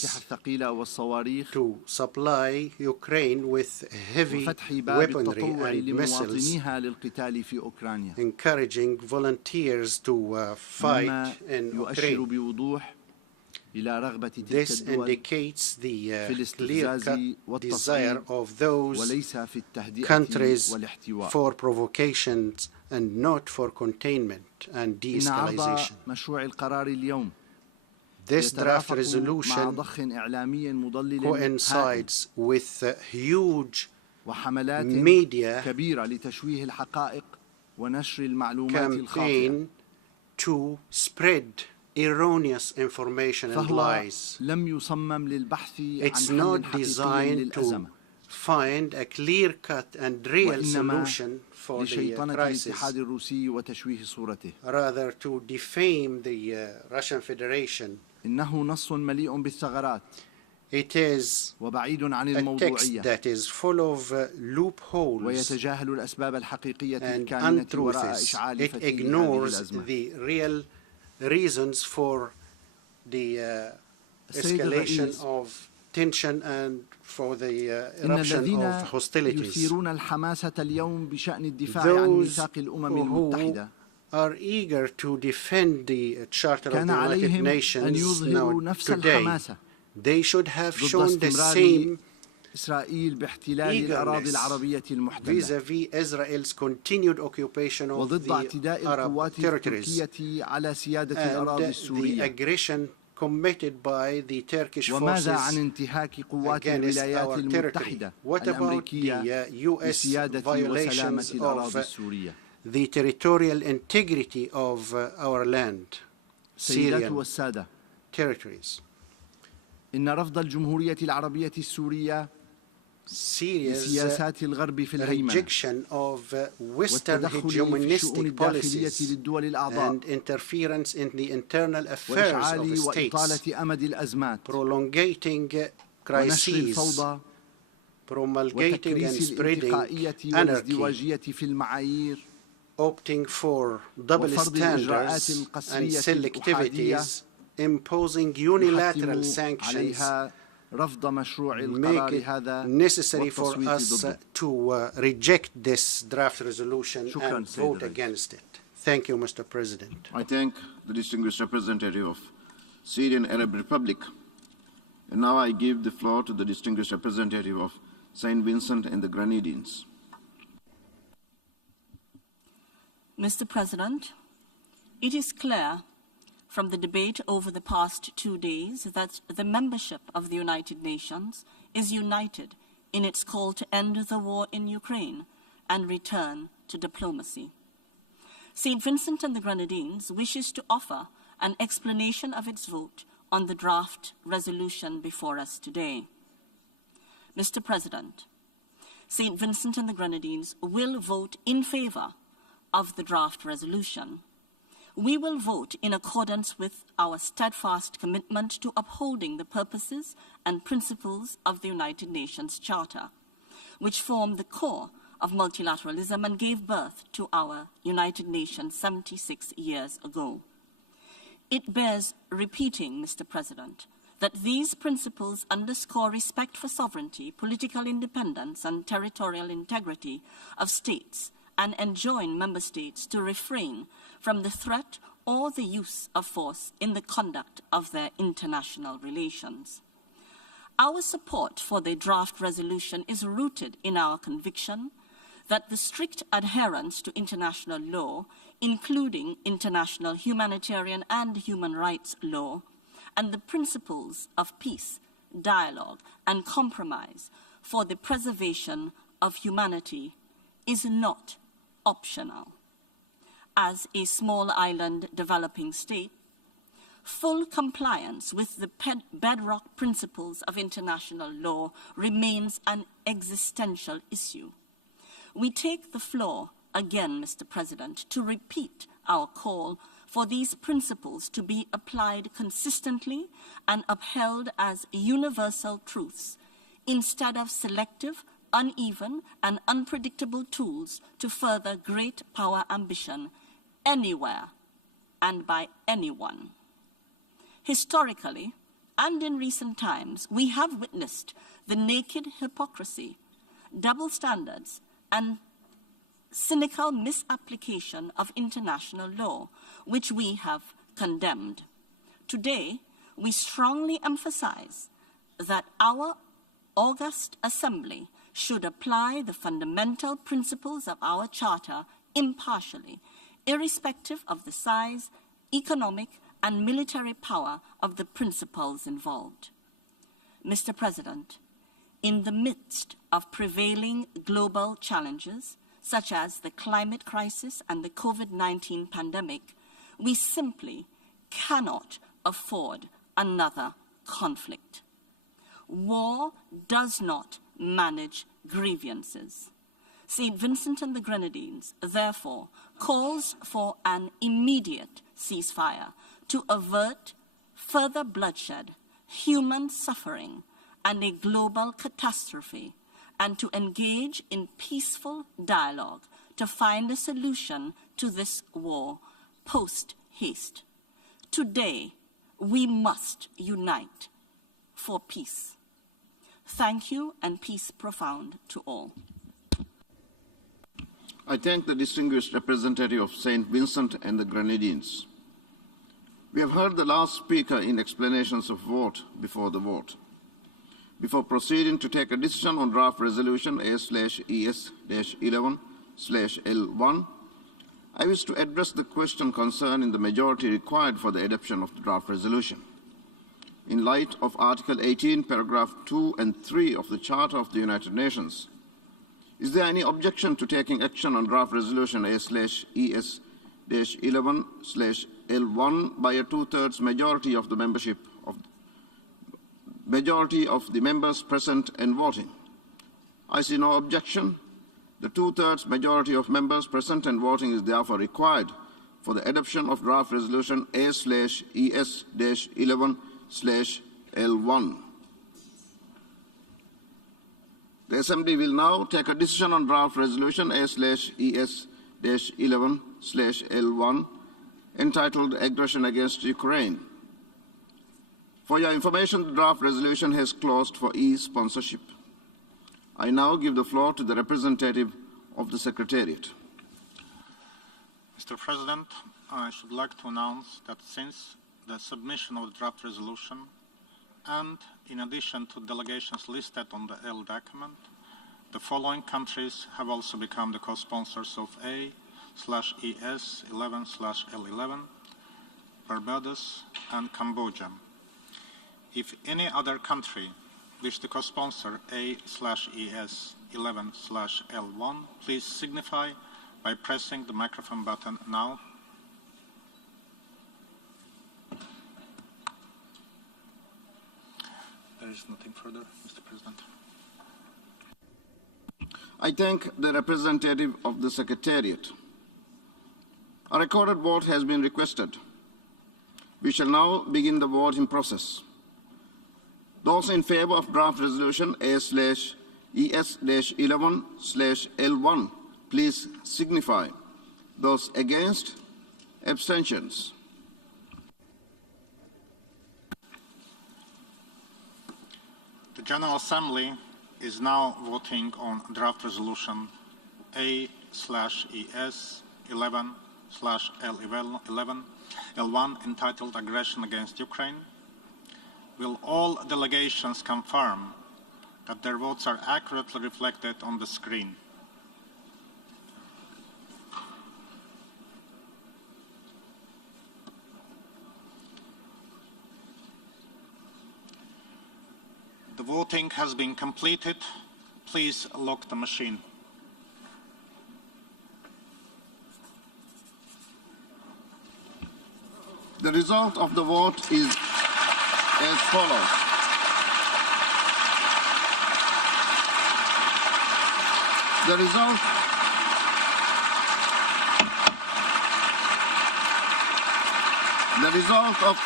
to supply Ukraine with heavy weaponry and missiles, encouraging volunteers to fight in Ukraine. This indicates the clear-cut desire of those countries for provocations and not for containment and de-escalation. This draft resolution coincides with huge media campaign to spread erroneous information and lies. It's not designed to find a clear-cut and real solution for the crisis, rather to defame the Russian Federation. It is a text that is full of loopholes and untruths. It ignores the real reasons for the escalation of tension and for the eruption of hostilities. Those who are eager to defend the Charter of the United Nations now today, they should have shown the same eagerness vis-à-vis Israel's continued occupation of the Arab territories and the aggression committed by the Turkish forces against our territory. What about the U.S. violations of the territorial integrity of our land, Syrian territories? Syria's rejection of Western hegemonistic policies and interference in the internal affairs of the states, prolongating crises, promulgating and spreading anarchy, opting for double standards and selectivities, imposing unilateral sanctions, make it necessary for us to reject this draft resolution and vote against it. Thank you, Mr. President. I thank the distinguished representative of Syrian Arab Republic. And now I give the floor to the distinguished representative of St. Vincent and the Grenadines. Mr. President, it is clear from the debate over the past 2 days that the membership of the United Nations is united in its call to end the war in Ukraine and return to diplomacy. St. Vincent and the Grenadines wishes to offer an explanation of its vote on the draft resolution before us today. Mr. President, St. Vincent and the Grenadines will vote in favor of the draft resolution. We will vote in accordance with our steadfast commitment to upholding the purposes and principles of the United Nations Charter, which form the core of multilateralism and gave birth to our United Nations 76 years ago. It bears repeating, Mr. President, that these principles underscore respect for sovereignty, political independence, and territorial integrity of states and enjoin member states to refrain from the threat or the use of force in the conduct of their international relations. Our support for the draft resolution is rooted in our conviction that the strict adherence to international law, including international humanitarian and human rights law, and the principles of peace, dialogue, and compromise for the preservation of humanity is not optional. As a small island developing state, full compliance with the bedrock principles of international law remains an existential issue. We take the floor again, Mr. President, to repeat our call for these principles to be applied consistently and upheld as universal truths instead of selective, uneven, and unpredictable tools to further great power ambition anywhere and by anyone. Historically, and in recent times, we have witnessed the naked hypocrisy, double standards, and cynical misapplication of international law, which we have condemned. Today, we strongly emphasize that our august assembly should apply the fundamental principles of our charter impartially, irrespective of the size, economic, and military power of the principles involved. Mr. President, in the midst of prevailing global challenges, such as the climate crisis and the COVID-19 pandemic, we simply cannot afford another conflict. War does not manage grievances. St. Vincent and the Grenadines, therefore, calls for an immediate ceasefire to avert further bloodshed, human suffering, and a global catastrophe, and to engage in peaceful dialogue to find a solution to this war post-haste. Today, we must unite for peace. Thank you, and peace profound to all. I thank the distinguished representative of St. Vincent and the Grenadines. We have heard the last speaker in explanations of vote before the vote. Before proceeding to take a decision on draft resolution A/ES-11/L1, I wish to address the question concerning the majority required for the adoption of the draft resolution. In light of Article 18, paragraph 2 and 3 of the Charter of the United Nations, is there any objection to taking action on draft resolution A/ES-11/L1 by a two-thirds majority of the members present and voting? I see no objection. The two-thirds majority of members present and voting is therefore required for the adoption of draft resolution A/ES-11/L1. The Assembly will now take a decision on draft resolution A/ES-11/L1 entitled Aggression Against Ukraine. For your information, the draft resolution has closed for e-sponsorship. I now give the floor to the representative of the Secretariat. Mr. President, I should like to announce that since the submission of the draft resolution, and in addition to delegations listed on the L document, the following countries have also become the co-sponsors of A/ES-11/L11, Barbados and Cambodia. If any other country wish to co-sponsor A/ES11/L1, please signify by pressing the microphone button now. There is nothing further, Mr. President. I thank the representative of the Secretariat. A recorded vote has been requested. We shall now begin the voting process. Those in favor of draft resolution A/ES-11/L1, please signify. Those against, abstentions. The General Assembly is now voting on draft resolution A/ES-11/L1 entitled Aggression Against Ukraine. Will all delegations confirm that their votes are accurately reflected on the screen? The voting has been completed. Please lock the machine. The result of the vote is as follows. The result of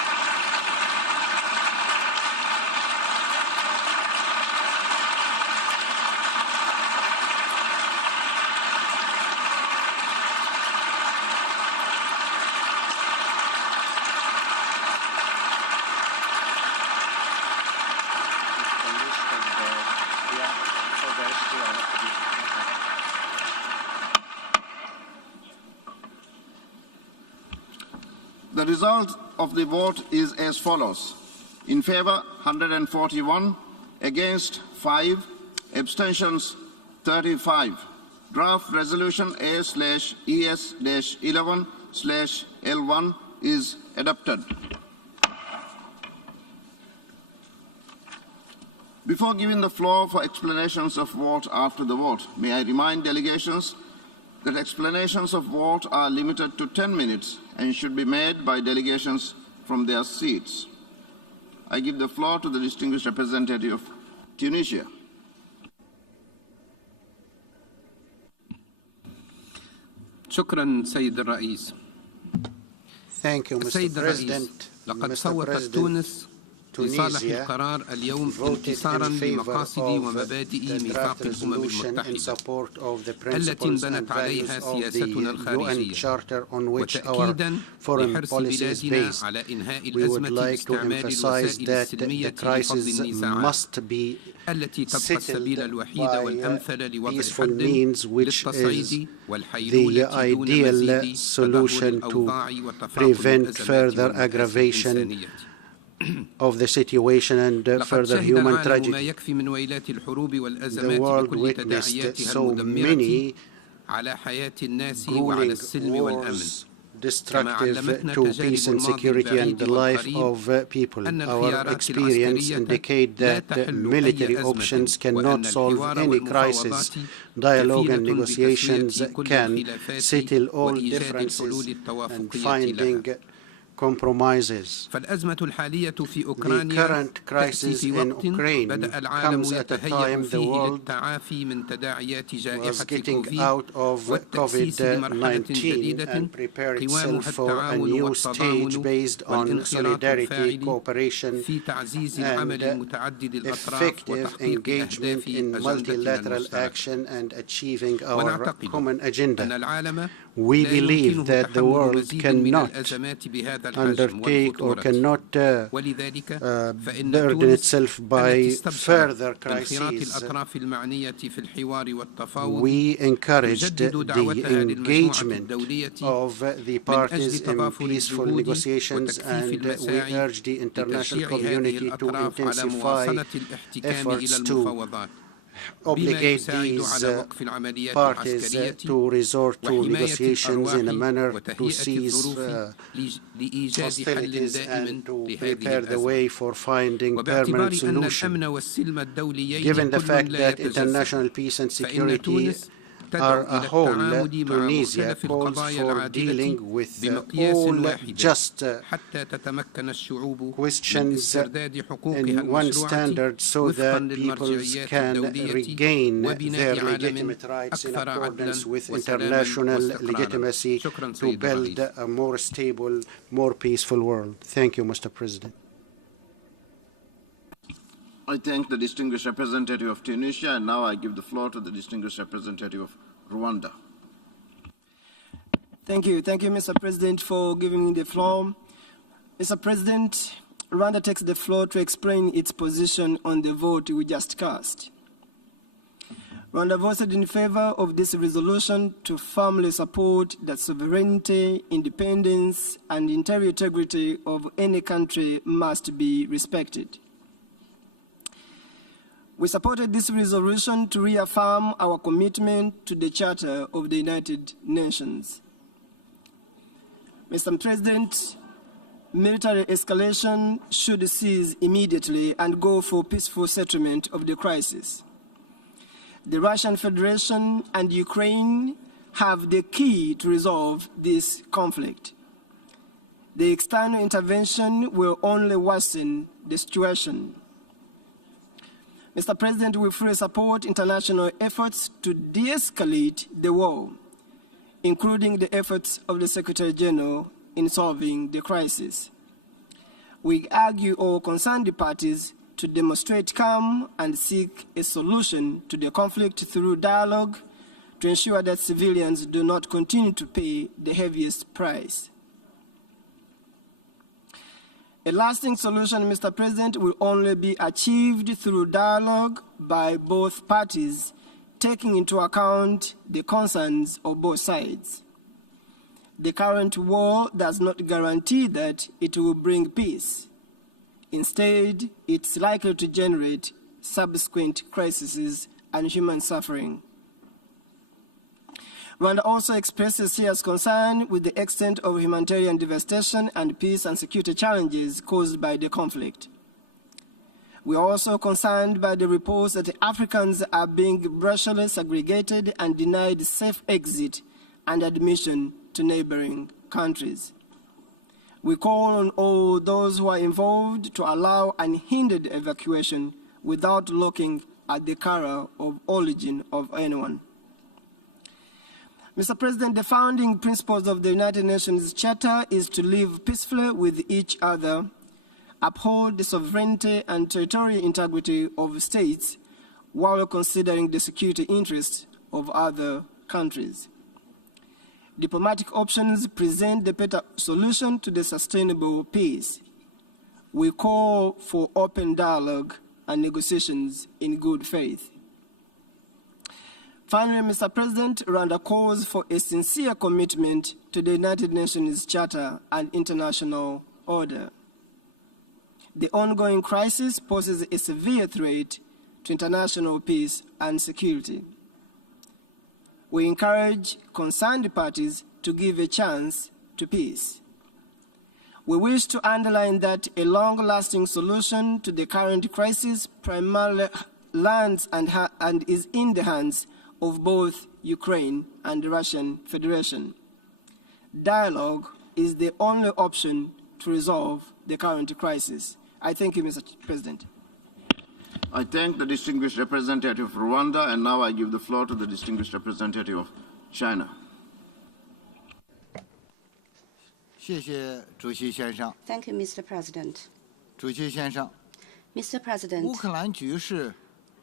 The result of the vote is as follows. In favor, 141, against 5, abstentions 35. Draft resolution A/ES-11/L1 is adopted. Before giving the floor for explanations of vote after the vote, may I remind delegations that explanations of vote are limited to 10 minutes and should be made by delegations from their seats. I give the floor to the distinguished representative of Tunisia. شكرا سيد الرئيس. Thank you, Mr. سيد الرئيس، President. لقد Mr. صوتت President, تونس لصالح Tunisia القرار اليوم انتصارا لمقاصد ومبادئ ميثاق الأمم المتحدة التي انبنت عليها سياستنا الخارجية، وتأكيدا لحرص بلادنا على إنهاء الأزمة باستعمال الوسائل السلمية لفض النزاعات التي تبقى السبيل الوحيد والأمثل لوضع حد للتصعيد والحيلولة دون مزيد تدهور الأوضاع وتفاقم الأزمات والمآسي الإنسانية. of the situation and further human tragedy. The world witnessed so many grueling wars destructive to peace and security and the life of people. Our experience indicates that military options cannot solve any crisis. Dialogue and negotiations can settle all differences and finding compromises. The current crisis in Ukraine comes at a time the world was getting out of COVID-19 and prepared itself for a new stage based on solidarity, cooperation, and effective engagement in multilateral action and achieving our common agenda. We believe that the world cannot undertake or cannot burden itself by further crises. We encouraged the engagement of the parties in peaceful negotiations, and we urge the international community to intensify efforts to obligate these parties to resort to negotiations in a manner to cease hostilities and to prepare the way for finding permanent solution. Given the fact that international peace and security are a whole, Tunisia calls for dealing with all just questions in one standard so that peoples can regain their legitimate rights in accordance with international legitimacy to build a more stable, more peaceful world. Thank you, Mr. President. I thank the distinguished representative of Tunisia, and now I give the floor to the distinguished representative of Rwanda. Thank you, Mr. President, for giving me the floor. Mr. President, Rwanda takes the floor to explain its position on the vote we just cast. Rwanda voted in favor of this resolution to firmly support that sovereignty, independence, and interior integrity of any country must be respected. We supported this resolution to reaffirm our commitment to the Charter of the United Nations. Mr. President, military escalation should cease immediately and go for peaceful settlement of the crisis. The Russian Federation and Ukraine have the key to resolve this conflict. The external intervention will only worsen the situation. Mr. President, we fully support international efforts to de-escalate the war, including the efforts of the Secretary General in solving the crisis. We urge all concerned parties to demonstrate calm and seek a solution to the conflict through dialogue to ensure that civilians do not continue to pay the heaviest price. A lasting solution, Mr. President, will only be achieved through dialogue by both parties, taking into account the concerns of both sides. The current war does not guarantee that it will bring peace. Instead, it's likely to generate subsequent crises and human suffering. Rwanda also expresses serious concern with the extent of humanitarian devastation and peace and security challenges caused by the conflict. We are also concerned by the reports that Africans are being brutally segregated and denied safe exit and admission to neighboring countries. We call on all those who are involved to allow unhindered evacuation without looking at the color of origin of anyone. Mr. President, the founding principles of the United Nations Charter is to live peacefully with each other, uphold the sovereignty and territorial integrity of states while considering the security interests of other countries. Diplomatic options present the better solution to the sustainable peace. We call for open dialogue and negotiations in good faith. Finally, Mr. President, Rwanda calls for a sincere commitment to the United Nations Charter and international order. The ongoing crisis poses a severe threat to international peace and security. We encourage concerned parties to give a chance to peace. We wish to underline that a long-lasting solution to the current crisis primarily lands and is in the hands of both Ukraine and the Russian Federation. Dialogue is the only option to resolve the current crisis. I thank you, Mr. President. I thank the distinguished representative of Rwanda, and now I give the floor to the distinguished representative of China. Thank you, Mr. President. 主席先生， Mr. President, 乌克兰局势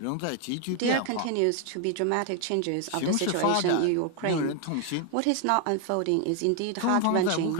there continues to be dramatic changes of the situation in Ukraine. What is now unfolding is indeed heart-wrenching.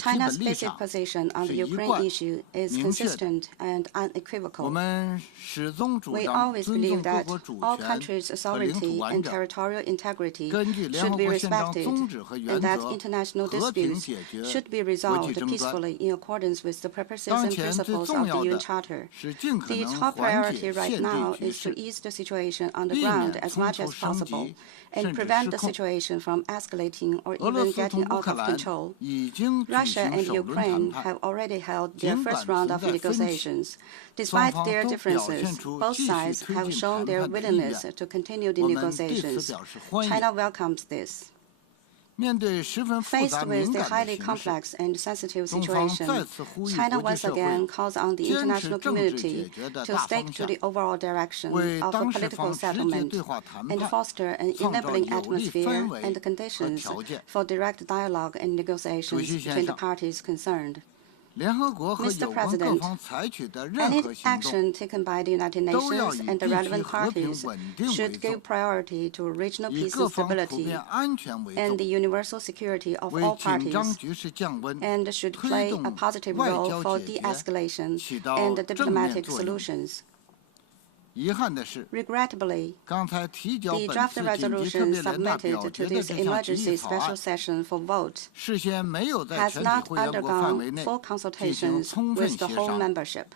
China's basic position on the Ukraine issue is consistent and unequivocal. We always believe that all countries' sovereignty and territorial integrity should be respected, and that international disputes should be resolved peacefully in accordance with the purposes and principles of the UN Charter. The top priority right now is is to ease the situation on the ground as much as possible and prevent the situation from escalating or even getting out of control. Russia and Ukraine have already held their first round of negotiations. Despite their differences, both sides have shown their willingness to continue the negotiations. China welcomes this. Faced with the highly complex and sensitive situation, China once again calls on the international community to stick to the overall direction of a political settlement and foster an enabling atmosphere and conditions for direct dialogue and negotiations between the parties concerned. Mr. President, any action taken by the United Nations and the relevant parties should give priority to regional peace and stability and the universal security of all parties, and should play a positive role for de-escalation and diplomatic solutions. Regrettably, the draft resolution submitted to this emergency special session for vote has not undergone full consultations with the whole membership,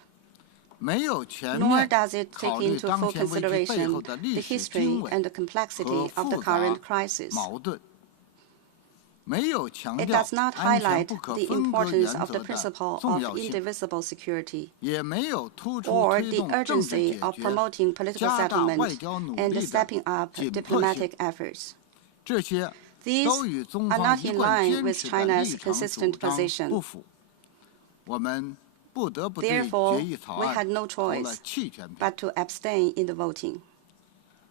nor does it take into full consideration the history and the complexity of the current crisis. It does not highlight the importance of the principle of indivisible security or the urgency of promoting political settlement and stepping up diplomatic efforts. These are not in line with China's consistent position. Therefore, we had no choice but to abstain in the voting.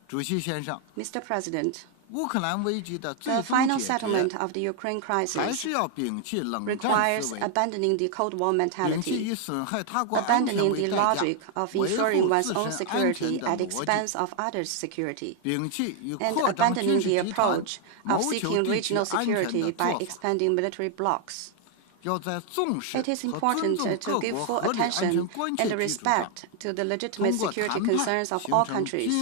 Mr. President, the final settlement of the Ukraine crisis requires abandoning the Cold War mentality, abandoning the logic of ensuring one's own security at the expense of others' security, and abandoning the approach of seeking regional security by expanding military blocs. It is important to give full attention and respect to the legitimate security concerns of all countries,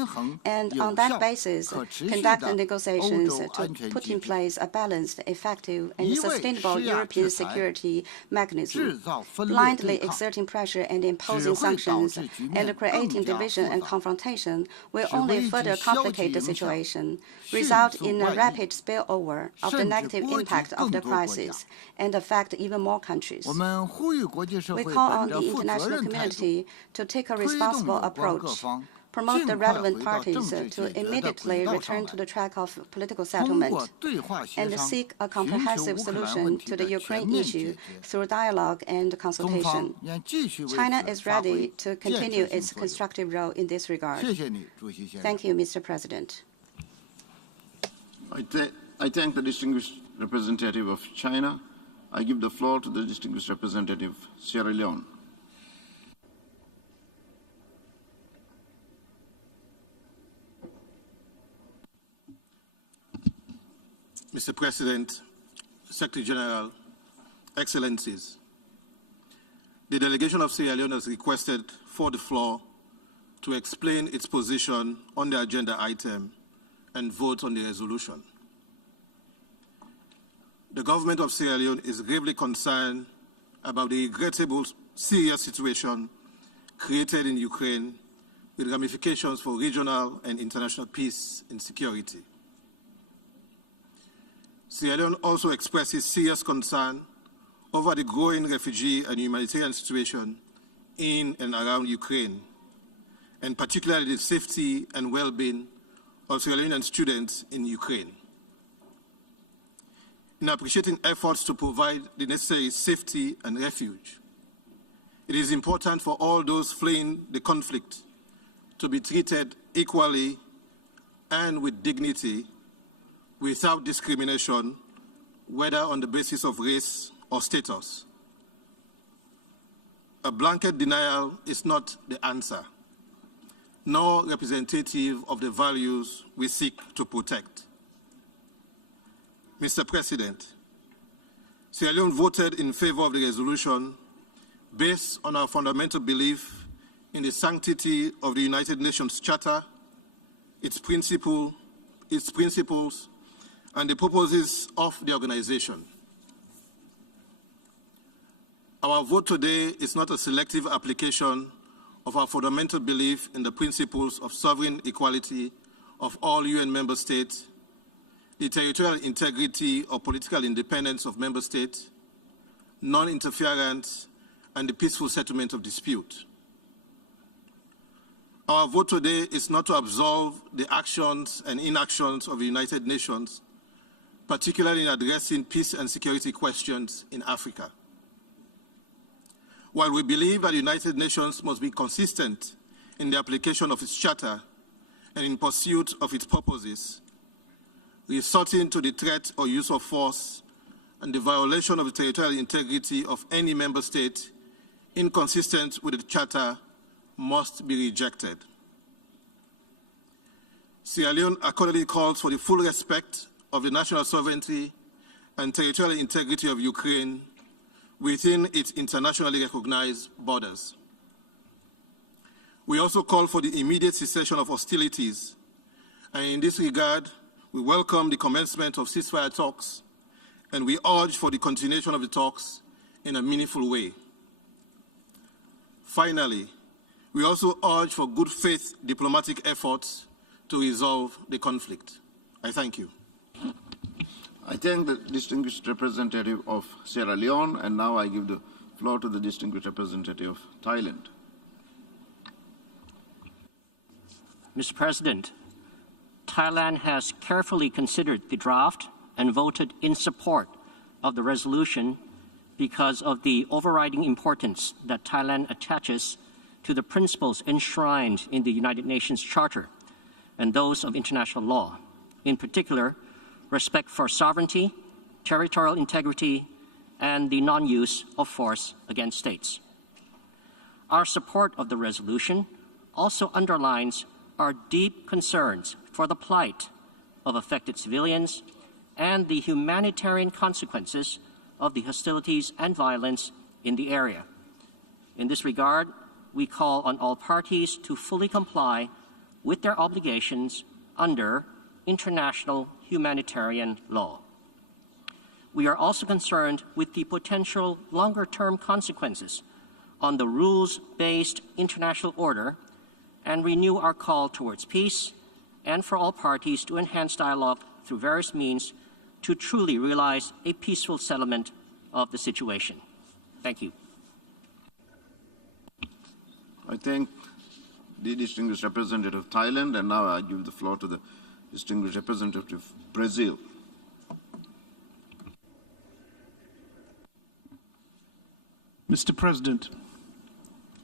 and on that basis, conduct negotiations to put in place a balanced, effective, and sustainable European security mechanism. Blindly exerting pressure and imposing sanctions and creating division and confrontation will only further complicate the situation, result in a rapid spillover of the negative impact of the crisis, and affect even more countries. We call on the international community to take a responsible approach, promote the relevant parties to immediately return to the track of political settlement, and seek a comprehensive solution to the Ukraine issue through dialogue and consultation. China is ready to continue its constructive role in this regard. Thank you, Mr. President. I thank the distinguished representative of China. I give the floor to the distinguished representative, Sierra Leone. Mr. President, Secretary General, Excellencies, the delegation of Sierra Leone has requested for the floor to explain its position on the agenda item and vote on the resolution. The government of Sierra Leone is gravely concerned about the regrettable, serious situation created in Ukraine with ramifications for regional and international peace and security. Sierra Leone also expresses serious concern over the growing refugee and humanitarian situation in and around Ukraine, and particularly the safety and well-being of Sierra Leonean students in Ukraine. In appreciating efforts to provide the necessary safety and refuge, it is important for all those fleeing the conflict to be treated equally and with dignity, without discrimination, whether on the basis of race or status. A blanket denial is not the answer, nor representative of the values we seek to protect. Mr. President, Sierra Leone voted in favor of the resolution based on our fundamental belief in the sanctity of the United Nations Charter, its principles, and the purposes of the organization. Our vote today is not a selective application of our fundamental belief in the principles of sovereign equality of all UN member states, the territorial integrity or political independence of member states, non-interference, and the peaceful settlement of dispute. Our vote today is not to absolve the actions and inactions of the United Nations, particularly in addressing peace and security questions in Africa. While we believe that the United Nations must be consistent in the application of its charter and in pursuit of its purposes, resorting to the threat or use of force and the violation of the territorial integrity of any member state inconsistent with the charter must be rejected. Sierra Leone accordingly calls for the full respect of the national sovereignty and territorial integrity of Ukraine within its internationally recognized borders. We also call for the immediate cessation of hostilities, and in this regard, we welcome the commencement of ceasefire talks, and we urge for the continuation of the talks in a meaningful way. Finally, we also urge for good faith diplomatic efforts to resolve the conflict. I thank you. I thank the distinguished representative of Sierra Leone, and now I give the floor to the distinguished representative of Thailand. Mr. President, Thailand has carefully considered the draft and voted in support of the resolution because of the overriding importance that Thailand attaches to the principles enshrined in the United Nations Charter and those of international law, in particular, respect for sovereignty, territorial integrity, and the non-use of force against states. Our support of the resolution also underlines our deep concerns for the plight of affected civilians and the humanitarian consequences of the hostilities and violence in the area. In this regard, we call on all parties to fully comply with their obligations under international humanitarian law. We are also concerned with the potential longer-term consequences on the rules-based international order and renew our call towards peace and for all parties to enhance dialogue through various means to truly realize a peaceful settlement of the situation. Thank you. I thank the distinguished representative of Thailand, and now I give the floor to the distinguished representative of Brazil. Mr. President,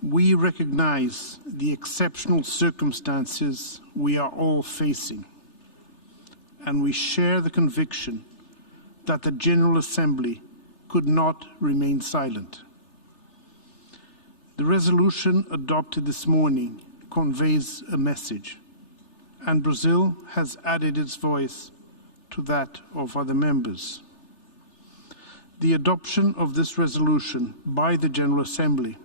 we recognize the exceptional circumstances we are all facing, and we share the conviction that the General Assembly could not remain silent. The resolution adopted this morning conveys a message, and Brazil has added its voice to that of other members. The adoption of this resolution by the General Assembly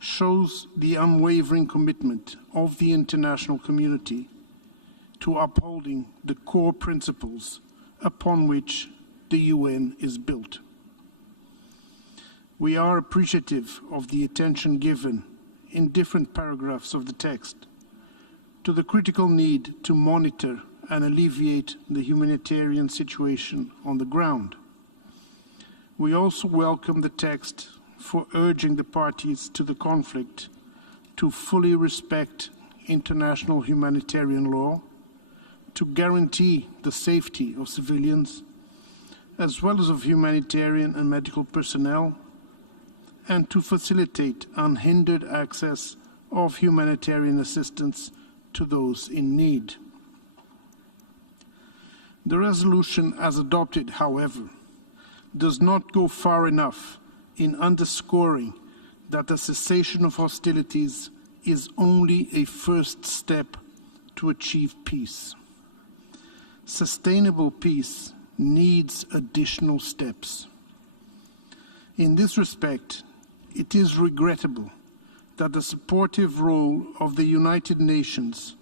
shows the unwavering commitment of the international community to upholding the core principles upon which the UN is built. We are appreciative of the attention given in different paragraphs of the text to the critical need to monitor and alleviate the humanitarian situation on the ground. We also welcome the text for urging the parties to the conflict to fully respect international humanitarian law, to guarantee the safety of civilians, as well as of humanitarian and medical personnel, and to facilitate unhindered access of humanitarian assistance to those in need. The resolution as adopted, however, does not go far enough in underscoring that the cessation of hostilities is only a first step to achieve peace. Sustainable peace needs additional steps. In this respect, it is regrettable that the supportive role of the United Nations,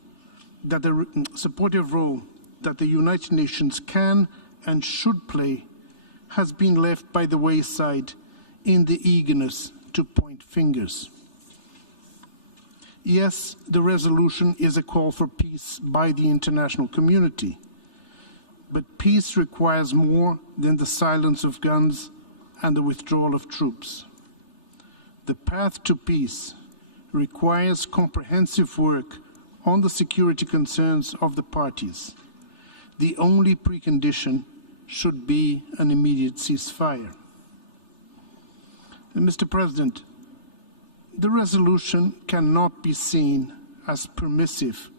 that the United Nations can and should play, has been left by the wayside in the eagerness to point fingers. Yes, the resolution is a call for peace by the international community, but peace requires more than the silence of guns and the withdrawal of troops. The path to peace requires comprehensive work on the security concerns of the parties. The only precondition should be an immediate ceasefire. Mr. President, the resolution cannot be seen as permissive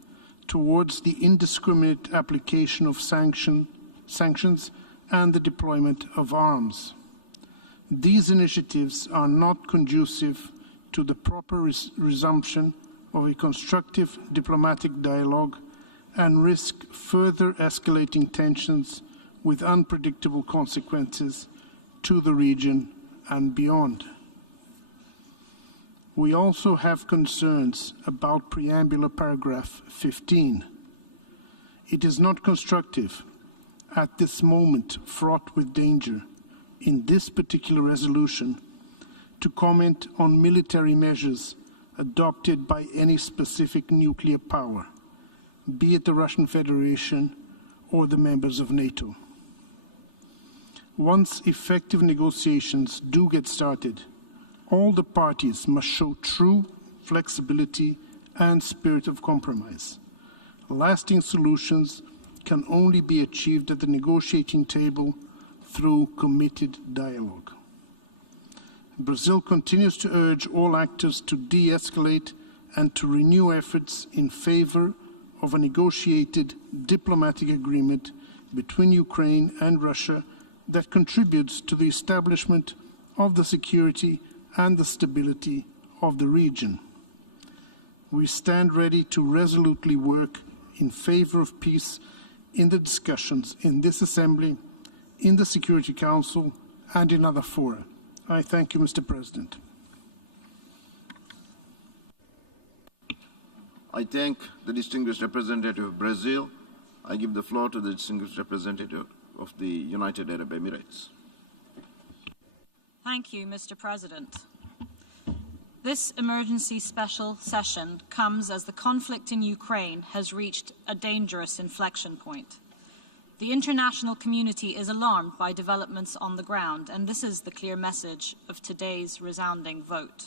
towards the indiscriminate application of sanctions and the deployment of arms. These initiatives are not conducive to the proper resumption of a constructive diplomatic dialogue and risk further escalating tensions with unpredictable consequences to the region and beyond. We also have concerns about preambular paragraph 15. It is not constructive at this moment fraught with danger in this particular resolution to comment on military measures adopted by any specific nuclear power, be it the Russian Federation or the members of NATO. Once effective negotiations do get started, all the parties must show true flexibility and spirit of compromise. Lasting solutions can only be achieved at the negotiating table through committed dialogue. Brazil continues to urge all actors to de-escalate and to renew efforts in favor of a negotiated diplomatic agreement between Ukraine and Russia that contributes to the establishment of the security and the stability of the region. We stand ready to resolutely work in favor of peace in the discussions in this Assembly, in the Security Council, and in other fora. I thank you, Mr. President. I thank the distinguished representative of Brazil. I give the floor to the distinguished representative of the United Arab Emirates. Thank you, Mr. President. This emergency special session comes as the conflict in Ukraine has reached a dangerous inflection point. The international community is alarmed by developments on the ground, and this is the clear message of today's resounding vote.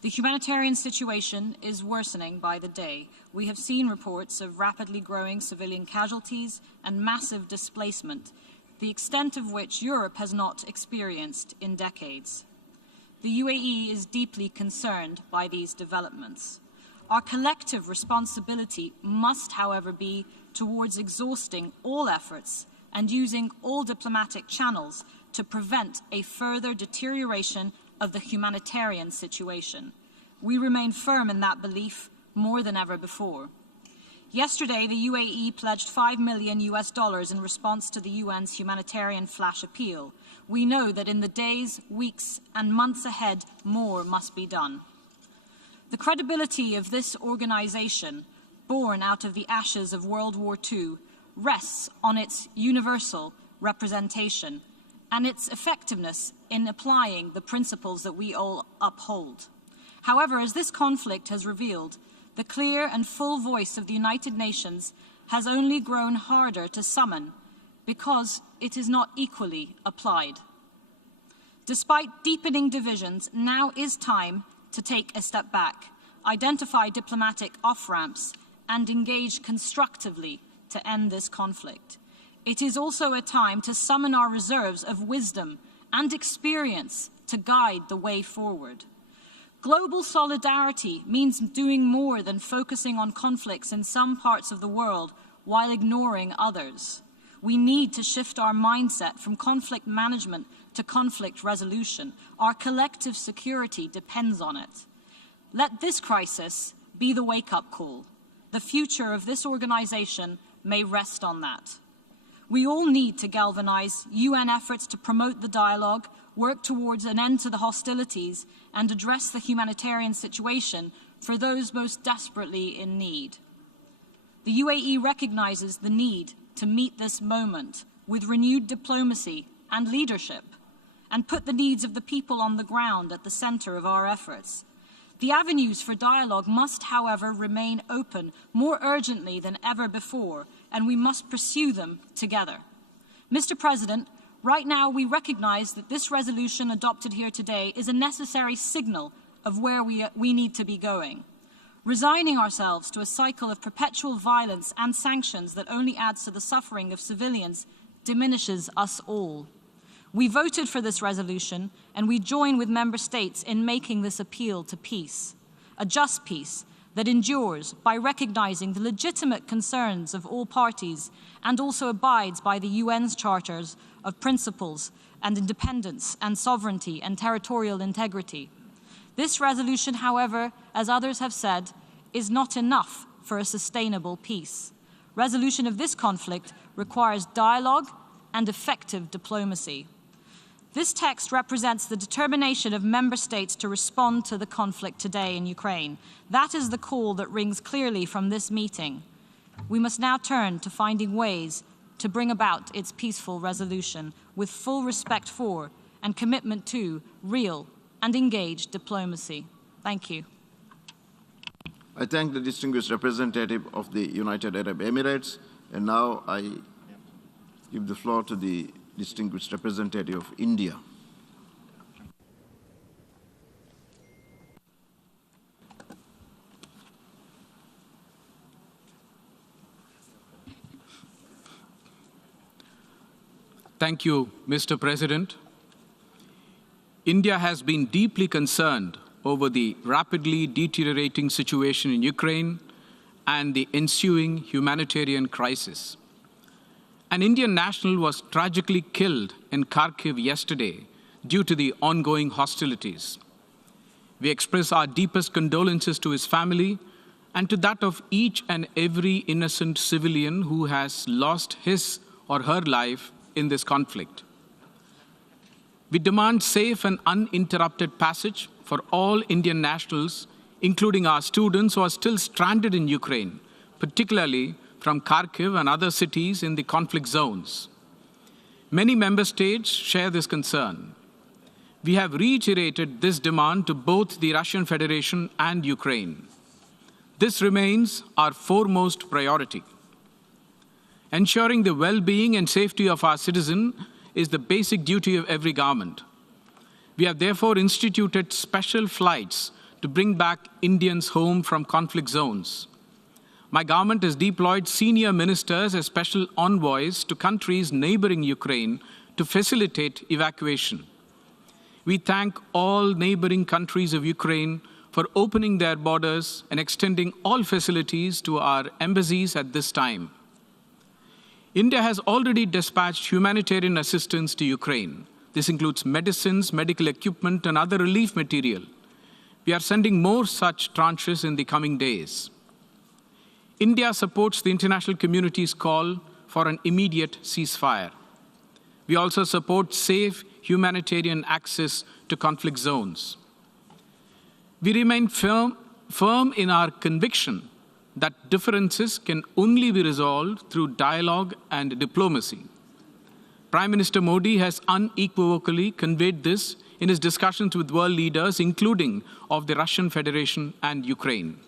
The humanitarian situation is worsening by the day. We have seen reports of rapidly growing civilian casualties and massive displacement, the extent of which Europe has not experienced in decades. The UAE is deeply concerned by these developments. Our collective responsibility must, however, be towards exhausting all efforts and using all diplomatic channels to prevent a further deterioration of the humanitarian situation. We remain firm in that belief more than ever before. Yesterday, the UAE pledged $5 million in response to the UN's humanitarian flash appeal. We know that in the days, weeks, and months ahead, more must be done. The credibility of this organization, born out of the ashes of World War II, rests on its universal representation and its effectiveness in applying the principles that we all uphold. However, as this conflict has revealed, the clear and full voice of the United Nations has only grown harder to summon because it is not equally applied. Despite deepening divisions, now is time to take a step back, identify diplomatic off-ramps, and engage constructively to end this conflict. It is also a time to summon our reserves of wisdom and experience to guide the way forward. Global solidarity means doing more than focusing on conflicts in some parts of the world while ignoring others. We need to shift our mindset from conflict management to conflict resolution. Our collective security depends on it. Let this crisis be the wake-up call. The future of this organization may rest on that. We all need to galvanize UN efforts to promote the dialogue, work towards an end to the hostilities, and address the humanitarian situation for those most desperately in need. The UAE recognizes the need to meet this moment with renewed diplomacy and leadership, and put the needs of the people on the ground at the center of our efforts. The avenues for dialogue must, however, remain open more urgently than ever before, and we must pursue them together. Mr. President, right now we recognize that this resolution adopted here today is a necessary signal of where we need to be going. Resigning ourselves to a cycle of perpetual violence and sanctions that only adds to the suffering of civilians diminishes us all. We voted for this resolution, and we join with member states in making this appeal to peace, a just peace that endures by recognizing the legitimate concerns of all parties and also abides by the UN's charters of principles and independence and sovereignty and territorial integrity. This resolution, however, as others have said, is not enough for a sustainable peace. Resolution of this conflict requires dialogue and effective diplomacy. This text represents the determination of member states to respond to the conflict today in Ukraine. That is the call that rings clearly from this meeting. We must now turn to finding ways to bring about its peaceful resolution with full respect for and commitment to real and engaged diplomacy. Thank you. I thank the distinguished representative of the United Arab Emirates, and now I give the floor to the distinguished representative of India. Thank you, Mr. President. India has been deeply concerned over the rapidly deteriorating situation in Ukraine and the ensuing humanitarian crisis. An Indian national was tragically killed in Kharkiv yesterday due to the ongoing hostilities. We express our deepest condolences to his family and to that of each and every innocent civilian who has lost his or her life in this conflict. We demand safe and uninterrupted passage for all Indian nationals, including our students who are still stranded in Ukraine, particularly from Kharkiv and other cities in the conflict zones. Many member states share this concern. We have reiterated this demand to both the Russian Federation and Ukraine. This remains our foremost priority. Ensuring the well-being and safety of our citizens is the basic duty of every government. We have therefore instituted special flights to bring back Indians home from conflict zones. My government has deployed senior ministers as special envoys to countries neighboring Ukraine to facilitate evacuation. We thank all neighboring countries of Ukraine for opening their borders and extending all facilities to our embassies at this time. India has already dispatched humanitarian assistance to Ukraine. This includes medicines, medical equipment, and other relief material. We are sending more such tranches in the coming days. India supports the international community's call for an immediate ceasefire. We also support safe humanitarian access to conflict zones. We remain firm in our conviction that differences can only be resolved through dialogue and diplomacy. Prime Minister Modi has unequivocally conveyed this in his discussions with world leaders, including of the Russian Federation and Ukraine.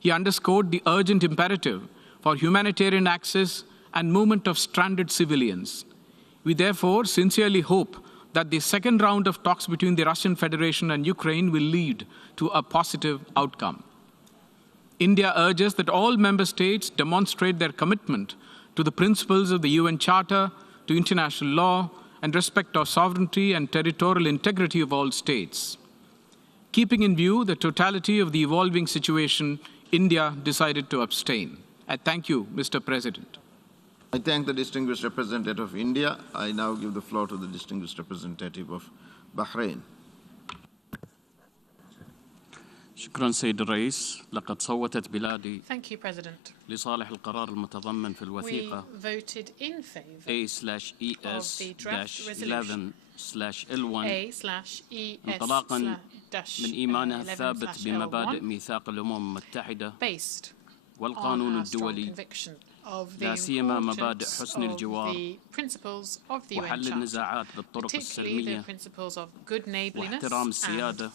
He underscored the urgent imperative for humanitarian access and movement of stranded civilians. We therefore sincerely hope that the second round of talks between the Russian Federation and Ukraine will lead to a positive outcome. India urges that all member states demonstrate their commitment to the principles of the UN Charter, to international law, and respect of sovereignty and territorial integrity of all states. Keeping in view the totality of the evolving situation, India decided to abstain. I thank you, Mr. President. I thank the distinguished representative of India. I now give the floor to the distinguished representative of Bahrain. شكرا سيد الرئيس. لقد صوتت بلادي Thank you, President. لصالح القرار المتضمن في الوثيقة We voted in favor A/ES-11/L1 انطلاقا من إيمانها الثابت بمبادئ ميثاق الأمم المتحدة والقانون الدولي، لا سيما مبادئ حسن الجوار وحل النزاعات بالطرق السلمية واحترام السيادة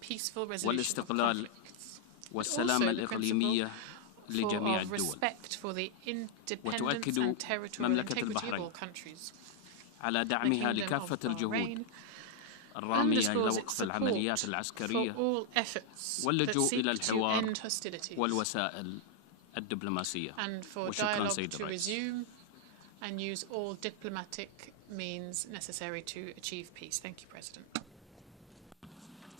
peaceful resolution of والاستقلال conflicts, but والسلامة also the الإقليمية لجميع of الدول. respect for the independence وتؤكد and territorial مملكة integrity of البحرين all countries. على The دعمها Kingdom لكافة of الجهود Bahrain الرامية إلى underscores its وقف العمليات support العسكرية for all efforts that واللجوء إلى seek to الحوار end hostilities والوسائل الدبلوماسية. and for وشكرا dialogue سيد to الرئيس. resume and use all diplomatic means necessary to achieve peace. Thank you, President.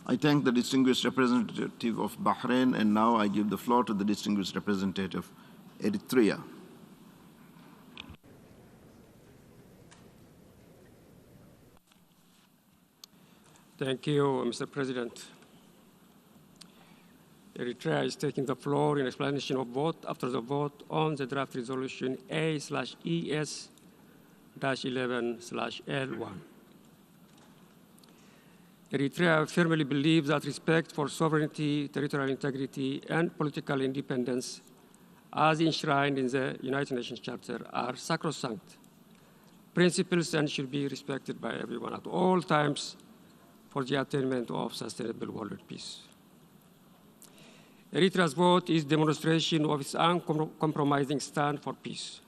I thank the distinguished representative of Bahrain, and now I give the floor to the distinguished representative of Eritrea. Thank you, Mr. President. Eritrea is taking the floor in explanation of vote after the vote on the draft resolution A/ES-11/L1. Eritrea firmly believes that respect for sovereignty, territorial integrity, and political independence, as enshrined in the United Nations Charter, are sacrosanct principles and should be respected by everyone at all times for the attainment of sustainable world peace. Eritrea's vote is demonstration of its uncompromising stand for peace.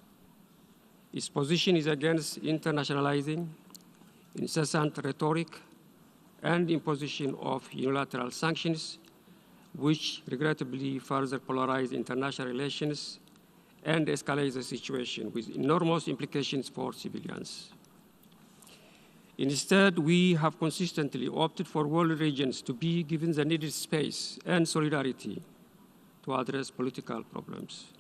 Its position is against internationalizing, incessant rhetoric, and imposition of unilateral sanctions, which regrettably further polarize international relations and escalate the situation with enormous implications for civilians. Instead, we have consistently opted for world regions to be given the needed space and solidarity to address political problems.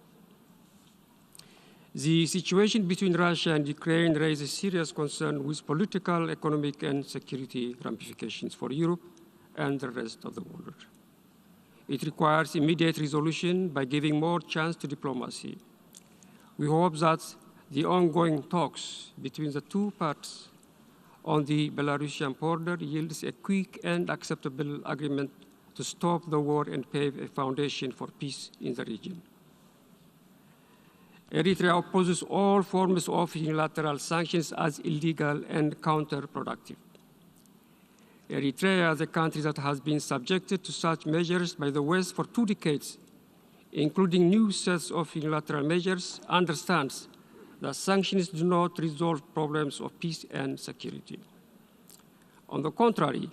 The situation between Russia and Ukraine raises serious concern with political, economic, and security ramifications for Europe and the rest of the world. It requires immediate resolution by giving more chance to diplomacy. We hope that the ongoing talks between the two parties on the Belarusian border yields a quick and acceptable agreement to stop the war and pave a foundation for peace in the region. Eritrea opposes all forms of unilateral sanctions as illegal and counterproductive. Eritrea, the country that has been subjected to such measures by the West for 2 decades, including new sets of unilateral measures, understands that sanctions do not resolve problems of peace and security. On the contrary,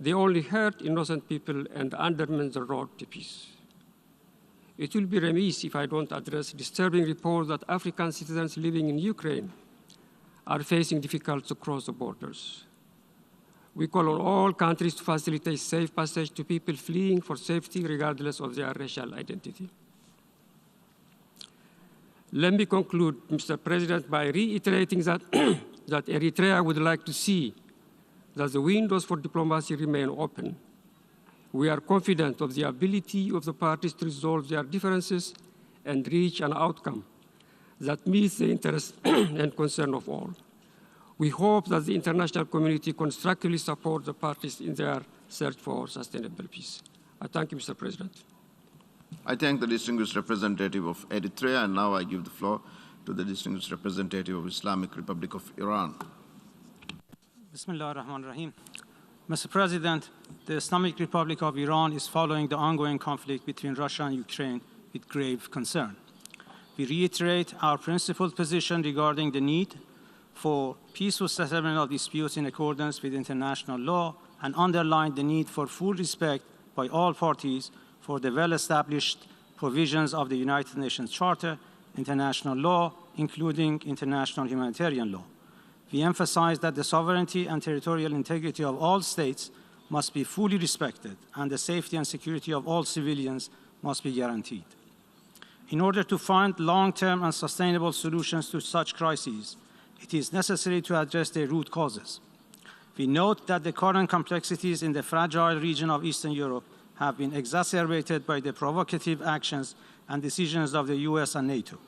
they only hurt innocent people and undermine the road to peace. It will be remiss if I don't address disturbing reports that African citizens living in Ukraine are facing difficulties to cross the borders. We call on all countries to facilitate safe passage to people fleeing for safety regardless of their racial identity. Let me conclude, Mr. President, by reiterating that, that Eritrea would like to see that the windows for diplomacy remain open. We are confident of the ability of the parties to resolve their differences and reach an outcome that meets the interests and concern of all. We hope that the international community constructively supports the parties in their search for sustainable peace. I thank you, Mr. President. I thank the distinguished representative of Eritrea, and now I give the floor to the distinguished representative of Islamic Republic of Iran. Bismillah ar-Rahman ar-Rahim. Mr. President, the Islamic Republic of Iran is following the ongoing conflict between Russia and Ukraine with grave concern. We reiterate our principled position regarding the need for peaceful settlement of disputes in accordance with international law and underline the need for full respect by all parties for the well-established provisions of the United Nations Charter, international law, including international humanitarian law. We emphasize that the sovereignty and territorial integrity of all states must be fully respected, and the safety and security of all civilians must be guaranteed. In order to find long-term and sustainable solutions to such crises, it is necessary to address their root causes. We note that the current complexities in the fragile region of Eastern Europe have been exacerbated by the provocative actions and decisions of the US and NATO.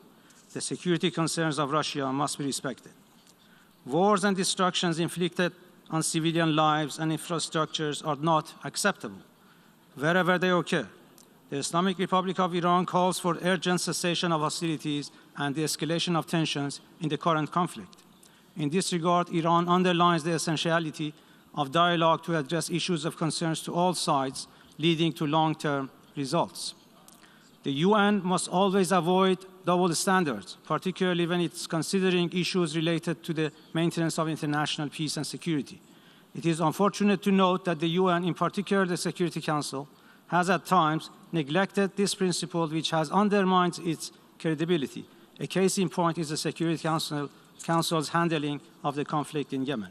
The security concerns of Russia must be respected. Wars and destructions inflicted on civilian lives and infrastructures are not acceptable, wherever they occur. The Islamic Republic of Iran calls for urgent cessation of hostilities and the escalation of tensions in the current conflict. In this regard, Iran underlines the essentiality of dialogue to address issues of concern to all sides, leading to long-term results. The UN must always avoid double standards, particularly when it's considering issues related to the maintenance of international peace and security. It is unfortunate to note that the UN, in particular the Security Council, has at times neglected this principle, which has undermined its credibility. A case in point is the Security Council's handling of the conflict in Yemen.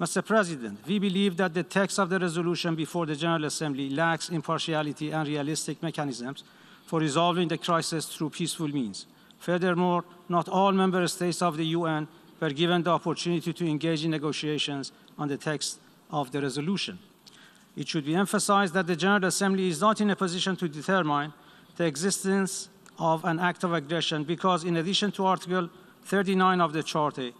Mr. President, we believe that the text of the resolution before the General Assembly lacks impartiality and realistic mechanisms for resolving the crisis through peaceful means. Furthermore, not all member states of the UN were given the opportunity to engage in negotiations on the text of the resolution. It should be emphasized that the General Assembly is not in a position to determine the existence of an act of aggression because, in addition to Article 39 of the Charter,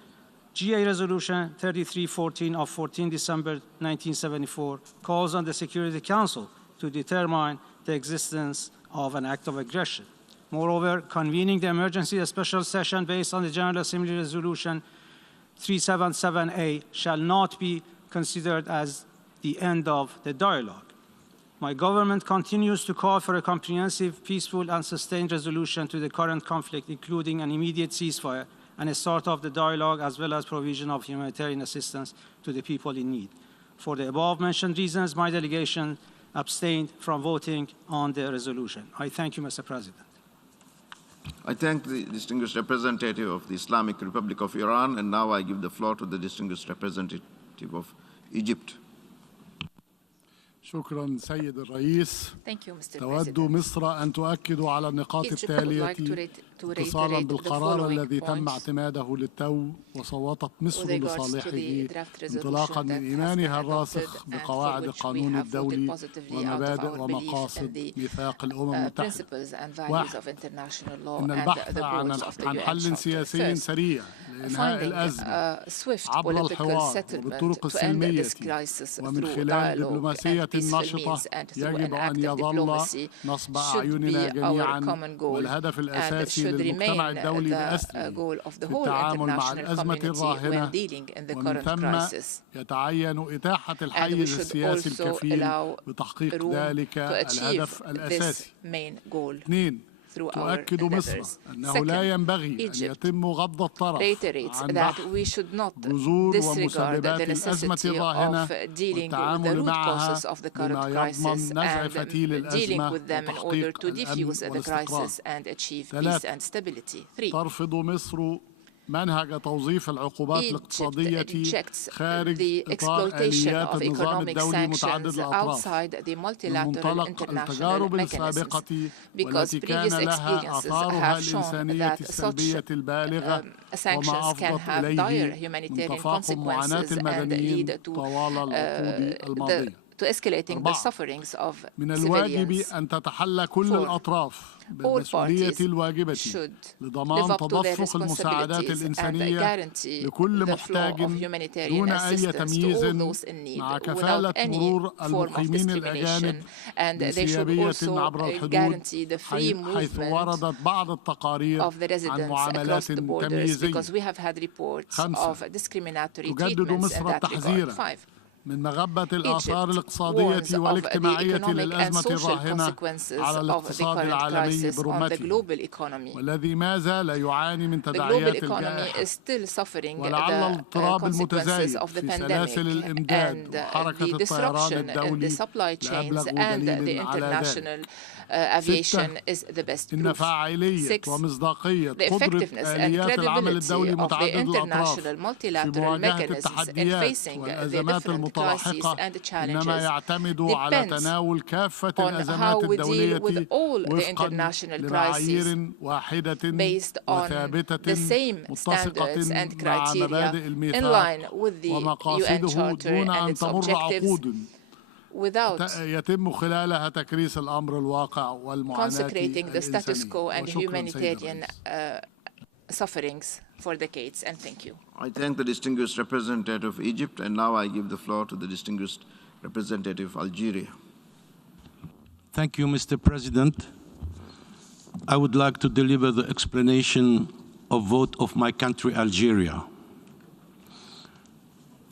GA Resolution 3314 of 14 December 1974 calls on the Security Council to determine the existence of an act of aggression. Moreover, convening the emergency special session based on the General Assembly Resolution 377A shall not be considered as the end of the dialogue. My government continues to call for a comprehensive, peaceful, and sustained resolution to the current conflict, including an immediate ceasefire and a start of the dialogue, as well as provision of humanitarian assistance to the people in need. For the above-mentioned reasons, my delegation abstained from voting on the resolution. I thank you, Mr. President. I thank the distinguished representative of the Islamic Republic of Iran, and now I give the floor to the distinguished representative of Egypt. شكرا سيد الرئيس. تود مصر أن تؤكد على النقاط التالية اتصالا بالقرار الذي تم اعتماده للتو وصوتت مصر لصالحه انطلاقا من إيمانها الراسخ بقواعد القانون الدولي ومبادئ ومقاصد ميثاق الأمم المتحدة. واحد، إن البحث عن حل سياسي سريع لإنهاء الأزمة عبر الحوار وبالطرق السلمية ومن خلال دبلوماسية نشطة يجب أن يظل نصب أعيننا جميعا والهدف الأساسي للمجتمع الدولي بأسره في التعامل مع الأزمة الراهنة، ومن ثم يتعين إتاحة الحيز السياسي الكفيل بتحقيق ذلك الهدف الأساسي. اثنين، تؤكد مصر أنه لا ينبغي أن يتم غض الطرف عن بحث جذور ومسببات الأزمة الراهنة والتعامل معها بما يضمن نزع فتيل الأزمة وتحقيق الأمن والاستقرار. ثلاثة، ترفض مصر منهج توظيف العقوبات الاقتصادية خارج إطار آليات النظام الدولي متعدد الأطراف من منطلق التجارب السابقة والتي كان لها آثارها الإنسانية السلبية البالغة وما أفضت إليه من تفاقم معاناة المدنيين طوال العقود الماضية. من الواجب أن تتحلى كل الأطراف بالمسؤولية الواجبة لضمان تدفق المساعدات الإنسانية لكل محتاج دون أي تمييز، مع كفالة مرور المقيمين الأجانب بانسيابية عبر الحدود، حيث وردت بعض التقارير عن معاملات تمييزية. 5. تجدد مصر التحذير من مغبة الآثار الاقتصادية والاجتماعية للأزمة الراهنة على الاقتصاد العالمي برمته، والذي ما زال يعاني من تداعيات الجائحة، ولعل الاضطراب المتزايد في سلاسل الإمداد وحركة الطيران الدولي لأبلغ دليل على ذلك. 6. إن فاعلية ومصداقية قدرة آليات العمل الدولي متعدد الأطراف في مواجهة التحديات والأزمات المتلاحقة إنما يعتمد على تناول كافة الأزمات الدولية وفقا لمعايير واحدة وثابتة متسقة مع مبادئ الميثاق ومقاصده دون أن تمر عقود يتم خلالها تكريس الأمر الواقع والمعاناة الإنسانية. sufferings for decades, and thank you. I thank the distinguished representative of Egypt, and now I give the floor to the distinguished representative of Algeria. Thank you, Mr. President. I would like to deliver the explanation of vote of my country, Algeria.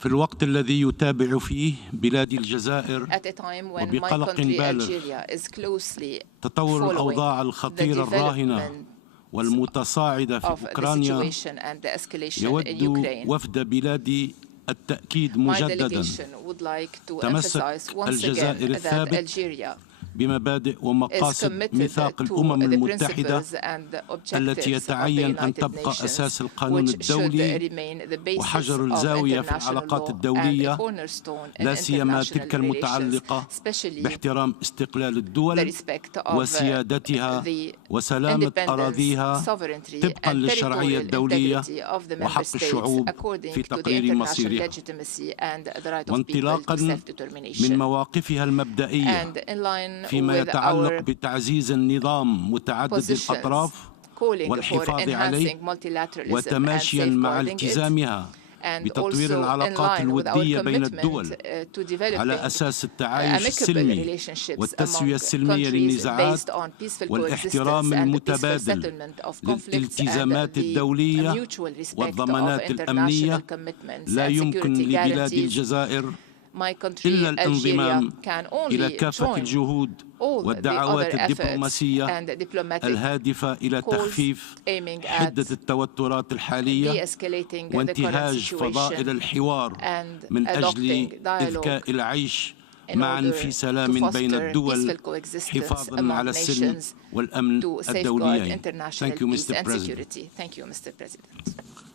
في الوقت الذي يتابع فيه بلاد الجزائر at a time when my وبقلق country بالغ Algeria is closely تطور الأوضاع following the الخطيرة الراهنة development والمتصاعدة في of the أوكرانيا، situation and the escalation in يود Ukraine. وفد بلادي التأكيد My مجددا delegation would like to تمسك emphasize once الجزائر again that الثابت Algeria بمبادئ is ومقاصد committed ميثاق to الأمم the المتحدة principles and the التي objectives of the يتعين أن United تبقى Nations, أساس القانون which should الدولي remain the basis وحجر of الزاوية في international العلاقات law and a الدولية، cornerstone in لا سيما international تلك relations, المتعلقة especially باحترام استقلال the الدول respect of وسيادتها the وسلامة independence, أراضيها sovereignty, طبقا and للشرعية territorial الدولية integrity of the member وحق states الشعوب according في to the تقرير international مصيرها. legitimacy and the right of people وانطلاقا to من self-determination. مواقفها المبدئية And in line فيما with يتعلق our بتعزيز النظام متعدد positions الأطراف calling for والحفاظ عليه enhancing multilateralism and وتماشيا مع safeguarding it, التزامها and بتطوير also in العلاقات line with our الودية بين commitment الدول to developing على أساس التعايش amicable السلمي relationships والتسوية among السلمية countries للنزاعات based on peaceful والاحترام coexistence and the peaceful المتبادل settlement of conflicts and للالتزامات the الدولية mutual respect of والضمانات international الأمنية. commitments لا and يمكن security لبلاد guarantees. الجزائر My country إلا Algeria الانضمام can إلى only كافة join الجهود all the والدعوات other efforts الدبلوماسية and diplomatic الهادفة إلى calls تخفيف aiming حدة at التوترات الحالية de-escalating the current وانتهاج فضائل situation الحوار and من أجل adopting dialogue إذكاء العيش in معا order في to سلام بين foster الدول peaceful coexistence حفاظا among على السلم nations والأمن to safeguard الدوليين. international Thank you, peace Mr. and President. security. Thank you, Mr. President.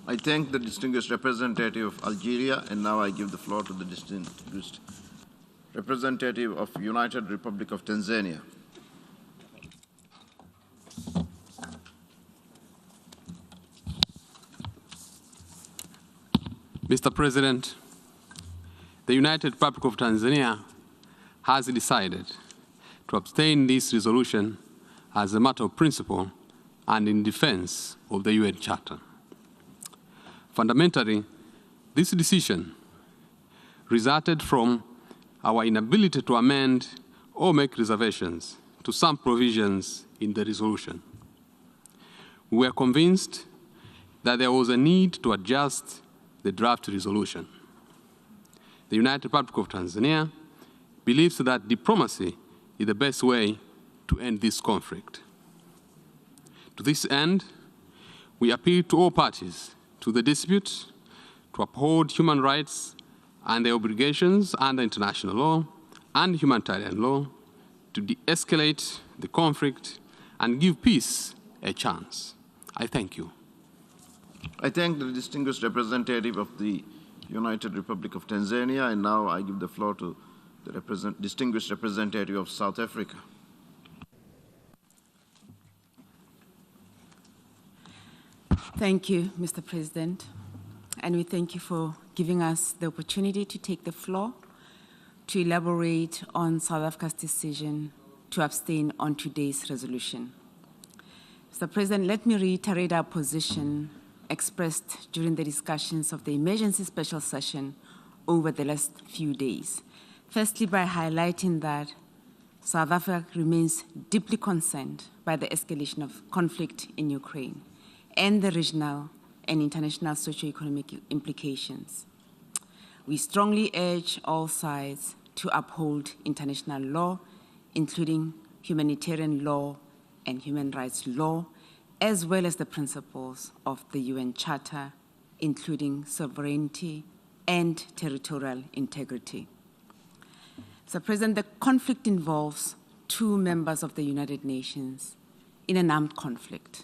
I thank the distinguished representative of Algeria, and now I give the floor to the distinguished representative of United Republic of Tanzania. Mr. President, the United Republic of Tanzania has decided to abstain this resolution as a matter of principle and in defense of the UN Charter. Fundamentally, this decision resulted from our inability to amend or make reservations to some provisions in the resolution. We were convinced that there was a need to adjust the draft resolution. The United Republic of Tanzania believes that diplomacy is the best way to end this conflict. To this end, we appeal to all parties to the dispute to uphold human rights and their obligations under international law and humanitarian law, to de-escalate the conflict and give peace a chance. I thank you. I thank the distinguished representative of the United Republic of Tanzania, and now I give the floor to the distinguished representative of South Africa. Thank you, Mr. President, and we thank you for giving us the opportunity to take the floor to elaborate on South Africa's decision to abstain on today's resolution. Mr. President, let me reiterate our position expressed during the discussions of the emergency special session over the last few days. Firstly, by highlighting that South Africa remains deeply concerned by the escalation of conflict in Ukraine and the regional and international socio-economic implications. We strongly urge all sides to uphold international law, including humanitarian law and human rights law, as well as the principles of the UN Charter, including sovereignty and territorial integrity. Mr. President, the conflict involves two members of the United Nations in an armed conflict,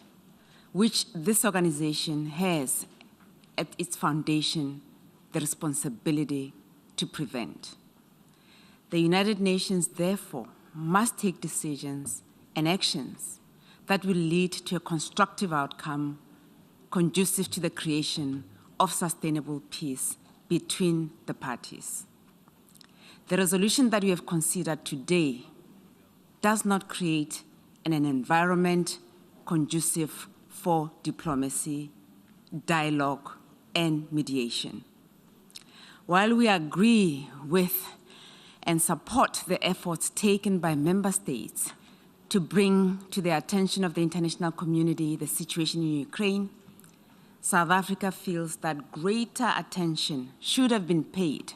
which this organization has at its foundation the responsibility to prevent. The United Nations, therefore, must take decisions and actions that will lead to a constructive outcome conducive to the creation of sustainable peace between the parties. The resolution that we have considered today does not create an environment conducive for diplomacy, dialogue, and mediation. While we agree with and support the efforts taken by member states to bring to the attention of the international community the situation in Ukraine, South Africa feels that greater attention should have been paid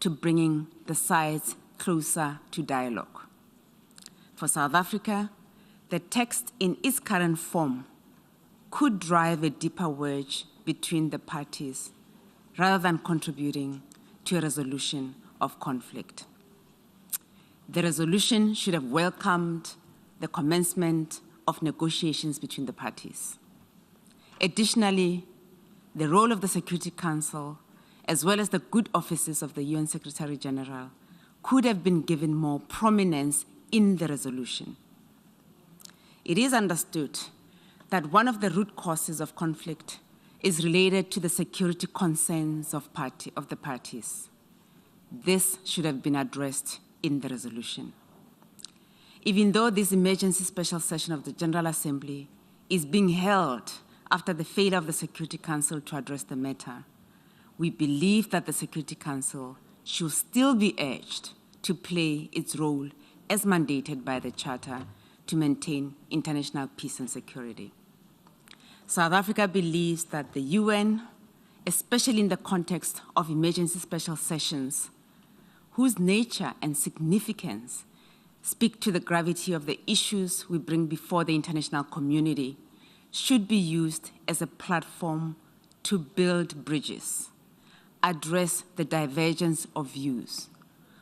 to bringing the sides closer to dialogue. For South Africa, the text in its current form could drive a deeper wedge between the parties rather than contributing to a resolution of conflict. The resolution should have welcomed the commencement of negotiations between the parties. Additionally, the role of the Security Council, as well as the good offices of the UN Secretary General, could have been given more prominence in the resolution. It is understood that one of the root causes of conflict is related to the security concerns of the parties. This should have been addressed in the resolution. Even though this emergency special session of the General Assembly is being held after the failure of the Security Council to address the matter, we believe that the Security Council should still be urged to play its role as mandated by the Charter to maintain international peace and security. South Africa believes that the UN, especially in the context of emergency special sessions, whose nature and significance speak to the gravity of the issues we bring before the international community, should be used as a platform to build bridges, address the divergence of views,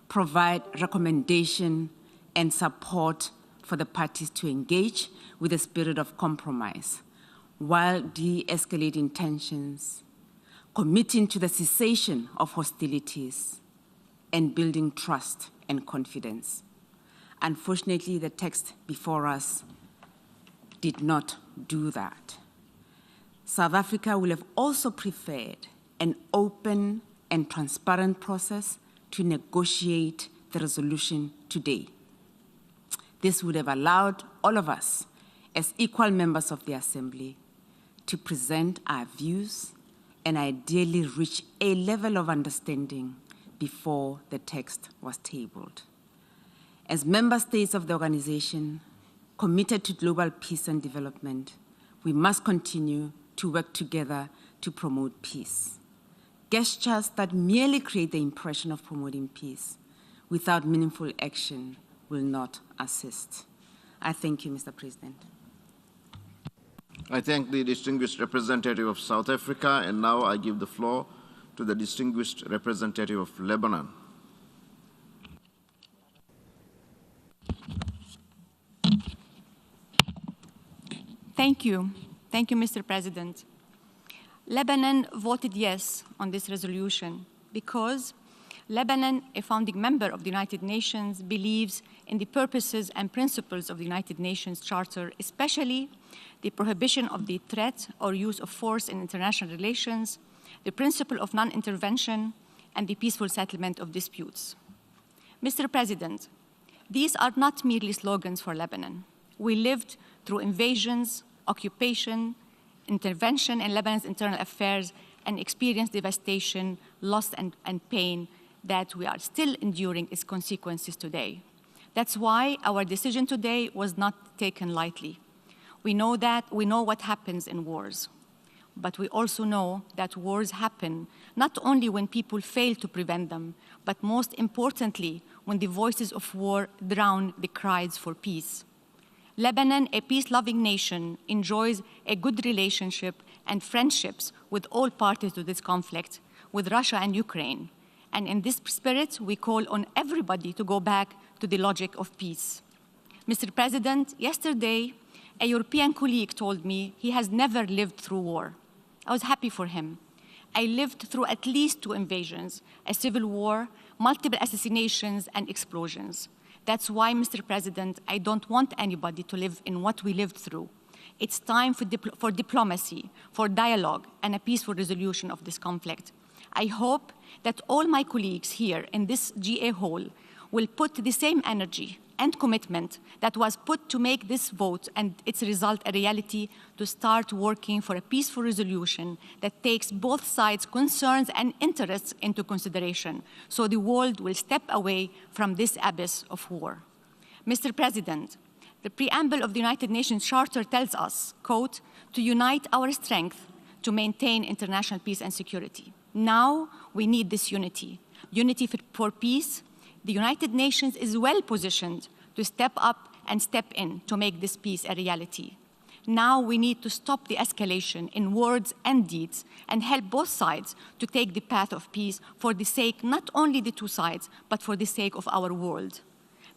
provide recommendation and support for the parties to engage with a spirit of compromise, while de-escalating tensions, committing to the cessation of hostilities, and building trust and confidence. Unfortunately, the text before us did not do that. South Africa will have also preferred an open and transparent process to negotiate the resolution today. This would have allowed all of us, as equal members of the Assembly, to present our views and ideally reach a level of understanding before the text was tabled. As member states of the organization committed to global peace and development, we must continue to work together to promote peace. Gestures that merely create the impression of promoting peace without meaningful action will not assist. I thank you, Mr. President. I thank the distinguished representative of South Africa, and now I give the floor to the distinguished representative of Lebanon. Thank you. Thank you, Mr. President. Lebanon voted yes on this resolution because Lebanon, a founding member of the United Nations, believes in the purposes and principles of the United Nations Charter, especially the prohibition of the threat or use of force in international relations, the principle of non-intervention, and the peaceful settlement of disputes. Mr. President, these are not merely slogans for Lebanon. We lived through invasions, occupation, intervention in Lebanon's internal affairs, and experienced devastation, loss, and pain that we are still enduring its consequences today. That's why our decision today was not taken lightly. We know what happens in wars, but we also know that wars happen not only when people fail to prevent them, but most importantly, when the voices of war drown the cries for peace. Lebanon, a peace-loving nation, enjoys a good relationship and friendships with all parties to this conflict, with Russia and Ukraine. And in this spirit, we call on everybody to go back to the logic of peace. Mr. President, yesterday, a European colleague told me he has never lived through war. I was happy for him. I lived through at least 2 invasions, a civil war, multiple assassinations, and explosions. That's why, Mr. President, I don't want anybody to live in what we lived through. It's time for diplomacy, for dialogue, and a peaceful resolution of this conflict. I hope that all my colleagues here in this GA hall will put the same energy and commitment that was put to make this vote and its result a reality, to start working for a peaceful resolution that takes both sides' concerns and interests into consideration, so the world will step away from this abyss of war. Mr. President, the preamble of the United Nations Charter tells us, quote, to unite our strength, to maintain international peace and security. Now we need this unity. Unity for peace. The United Nations is well positioned to step up and step in to make this peace a reality. Now we need to stop the escalation in words and deeds and help both sides to take the path of peace for the sake, not only the two sides, but for the sake of our world.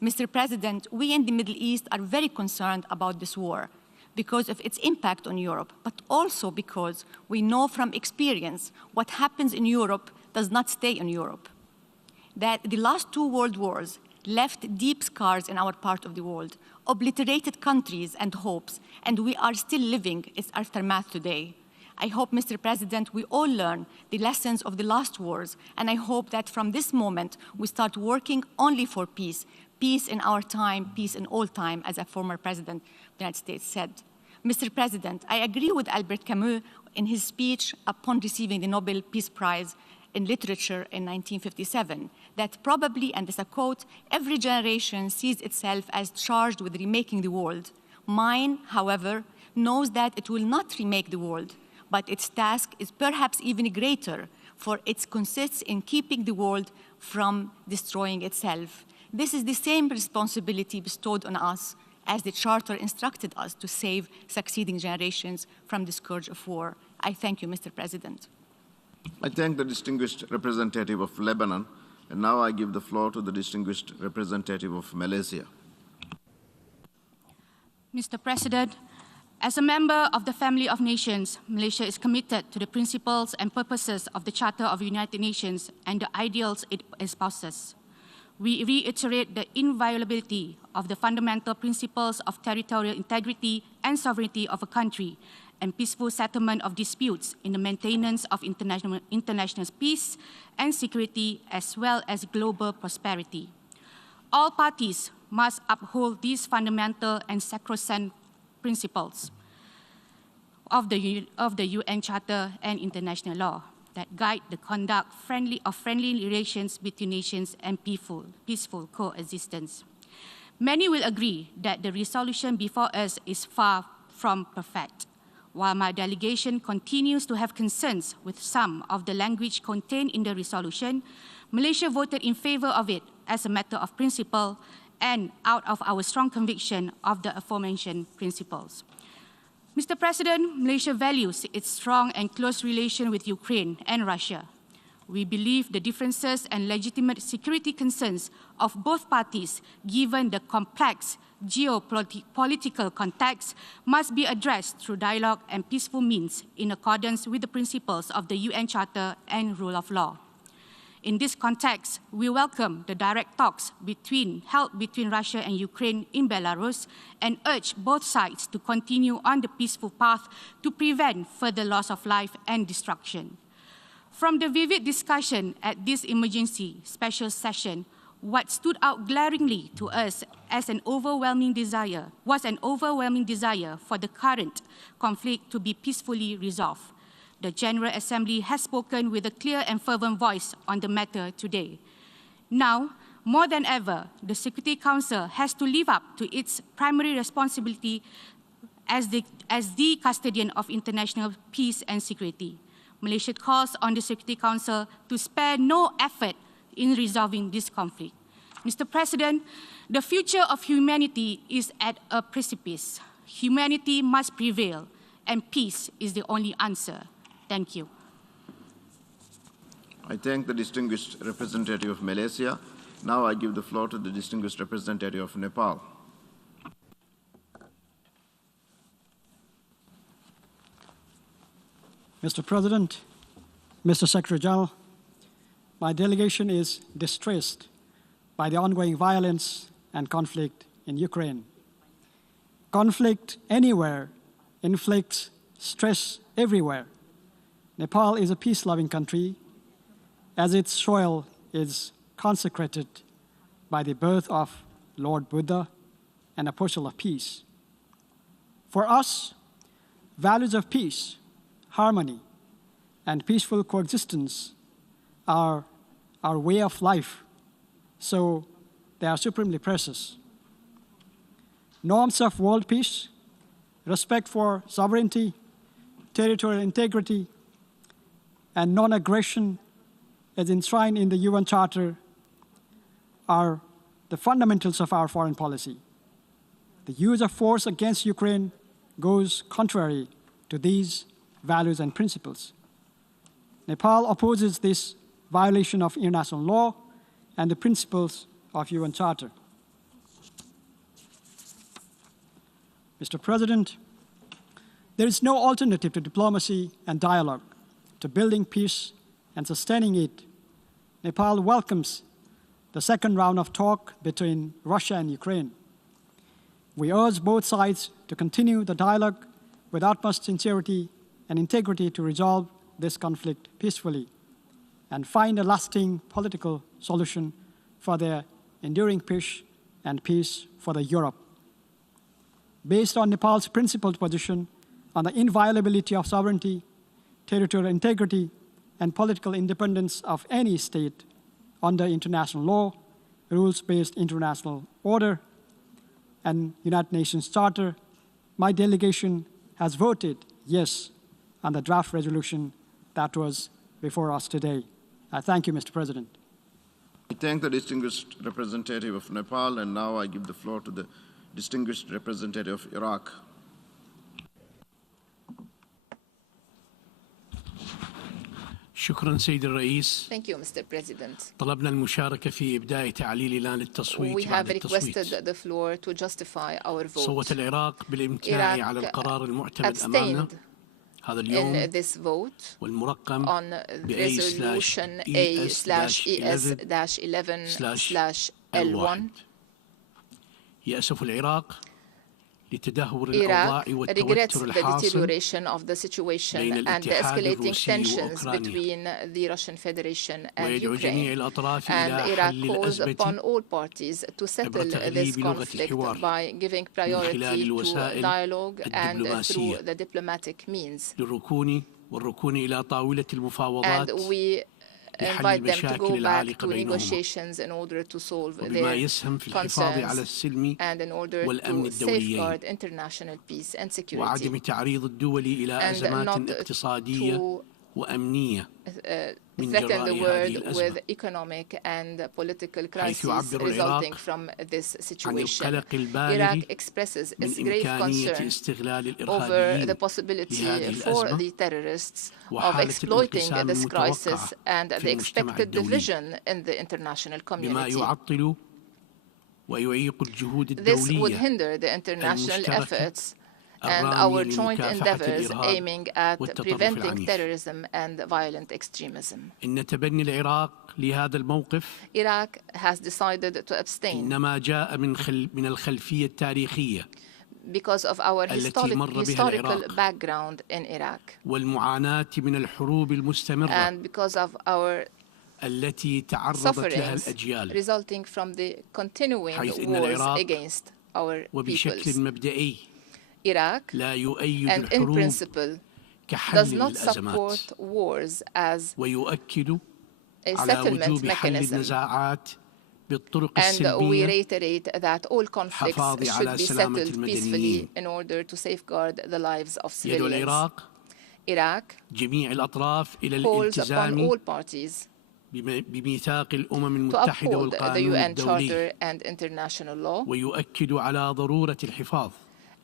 Mr. President, we in the Middle East are very concerned about this war because of its impact on Europe, but also because we know from experience what happens in Europe does not stay in Europe. That the last two world wars left deep scars in our part of the world, obliterated countries and hopes, and we are still living its aftermath today. I hope, Mr. President, we all learn the lessons of the last wars, and I hope that from this moment we start working only for peace, peace in our time, peace in all time, as a former president of the United States said. Mr. President, I agree with Albert Camus in his speech upon receiving the Nobel Peace Prize in literature in 1957, that probably, and as a quote, every generation sees itself as charged with remaking the world. Mine, however, knows that it will not remake the world, but its task is perhaps even greater, for it consists in keeping the world from destroying itself. This is the same responsibility bestowed on us as the Charter instructed us to save succeeding generations from the scourge of war. I thank you, Mr. President. I thank the distinguished representative of Lebanon, and now I give the floor to the distinguished representative of Malaysia. Mr. President, as a member of the family of nations, Malaysia is committed to the principles and purposes of the Charter of the United Nations and the ideals it espouses. We reiterate the inviolability of the fundamental principles of territorial integrity and sovereignty of a country, and peaceful settlement of disputes in the maintenance of international peace and security, as well as global prosperity. All parties must uphold these fundamental and sacrosanct principles of the UN Charter and international law that guide the conduct of friendly relations between nations and peaceful coexistence. Many will agree that the resolution before us is far from perfect. While my delegation continues to have concerns with some of the language contained in the resolution, Malaysia voted in favor of it as a matter of principle and out of our strong conviction of the aforementioned principles. Mr. President, Malaysia values its strong and close relation with Ukraine and Russia. We believe the differences and legitimate security concerns of both parties, given the complex geopolitical context, must be addressed through dialogue and peaceful means in accordance with the principles of the UN Charter and rule of law. In this context, we welcome the direct talks held between Russia and Ukraine in Belarus and urge both sides to continue on the peaceful path to prevent further loss of life and destruction. From the vivid discussion at this emergency special session, what stood out glaringly to us as was an overwhelming desire for the current conflict to be peacefully resolved. The General Assembly has spoken with a clear and fervent voice on the matter today. Now, more than ever, the Security Council has to live up to its primary responsibility as the custodian of international peace and security. Malaysia calls on the Security Council to spare no effort in resolving this conflict. Mr. President, the future of humanity is at a precipice. Humanity must prevail, and peace is the only answer. Thank you. I thank the distinguished representative of Malaysia. Now I give the floor to the distinguished representative of Nepal. Mr. President, Mr. Secretary General, my delegation is distressed by the ongoing violence and conflict in Ukraine. Conflict anywhere inflicts stress everywhere. Nepal is a peace-loving country, as its soil is consecrated by the birth of Lord Buddha, an apostle of peace. For us, values of peace, harmony, and peaceful coexistence are our way of life, so they are supremely precious. Norms of world peace, respect for sovereignty, territorial integrity, and non-aggression as enshrined in the UN Charter are the fundamentals of our foreign policy. The use of force against Ukraine goes contrary to these values and principles. Nepal opposes this violation of international law and the principles of UN Charter. Mr. President, there is no alternative to diplomacy and dialogue, to building peace and sustaining it. Nepal welcomes the second round of talk between Russia and Ukraine. We urge both sides to continue the dialogue with utmost sincerity and integrity to resolve this conflict peacefully and find a lasting political solution for their enduring peace and peace for the Europe. Based on Nepal's principled position on the inviolability of sovereignty, territorial integrity, and political independence of any state under international law, rules-based international order, and United Nations Charter, my delegation has voted yes on the draft resolution that was before us today. I thank you, Mr. President. I thank the distinguished representative of Nepal, and now I give the floor to the distinguished representative of Iraq. شكرا سيد الرئيس. Thank you, Mr. President. طلبنا المشاركة في إبداء تعليل إعلان التصويت. We have requested the floor to justify our vote. صوت العراق بالامتناع على القرار المعتمد أمامنا هذا اليوم in this vote والمرقم on resolution A/ES-11/L1. يأسف العراق لتدهور الأوضاع والتوتر الحاصل بين الاتحاد الروسي وأوكرانيا ويدعو جميع الأطراف إلى حل الأزمة عبر تغليب لغة الحوار من خلال الوسائل الدبلوماسية والركون إلى طاولة المفاوضات invite them to go back to negotiations in order to solve their concerns and in order to safeguard international peace and security وعدم تعريض الدول إلى أزمات اقتصادية وأمنية threaten the world with economic and political crises resulting from this situation. Iraq expresses its grave concern over the possibility for the terrorists of exploiting this crisis and the expected division in the international community. This would hinder the international efforts and our joint endeavors aiming at preventing terrorism and violent extremism. إن تبني العراق لهذا الموقف Iraq has decided to abstain إنما جاء من الخلفية التاريخية because of our historical background in Iraq والمعاناة من الحروب المستمرة and because of our التي تعرضت لها الأجيال resulting from the continuing wars against our وبشكل مبدئي Iraq, and in principle, does not support wars as a settlement mechanism. And we reiterate that all conflicts should be settled peacefully in order to safeguard the lives of civilians. Iraq calls upon all parties بميثاق الأمم to المتحدة uphold the والقانون UN الدولي Charter and international law ويؤكد على ضرورة الحفاظ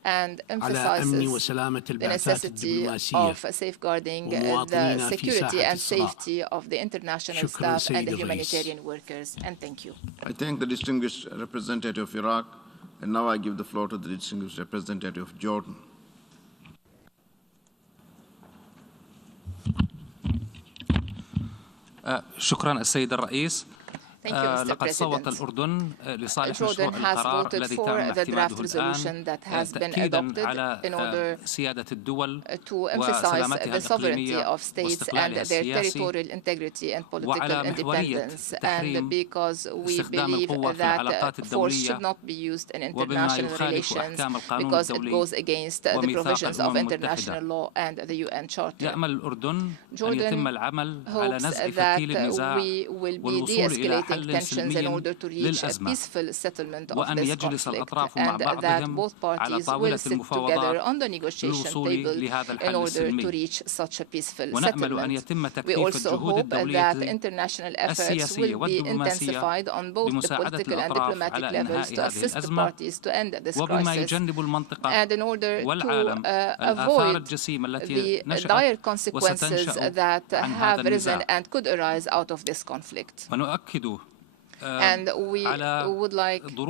and emphasizes the necessity of safeguarding the security and safety of the international staff and the humanitarian workers. And thank you. I thank the distinguished representative of Iraq, and now I give the floor to the distinguished representative of Jordan. شكرا السيد الرئيس. لقد صوت الأردن لصالح مشروع القرار الذي تم اعتماده الآن تأكيدا على سيادة الدول وسلامتها الإقليمية واستقلالها السياسي وعلى محورية تحريم استخدام القوة في العلاقات الدولية وبما يخالف أحكام القانون الدولي وميثاق الأمم المتحدة. يأمل الأردن أن يتم العمل على نزع فتيل النزاع والوصول إلى لحل tensions in order to reach a peaceful settlement of this conflict, and that both parties will sit together on the negotiation table in order to reach such a peaceful settlement. We also hope that international efforts will be intensified on both the political and diplomatic levels to assist the parties to end this crisis, and in order to avoid the dire consequences that have risen and could arise out of this conflict. And we would like to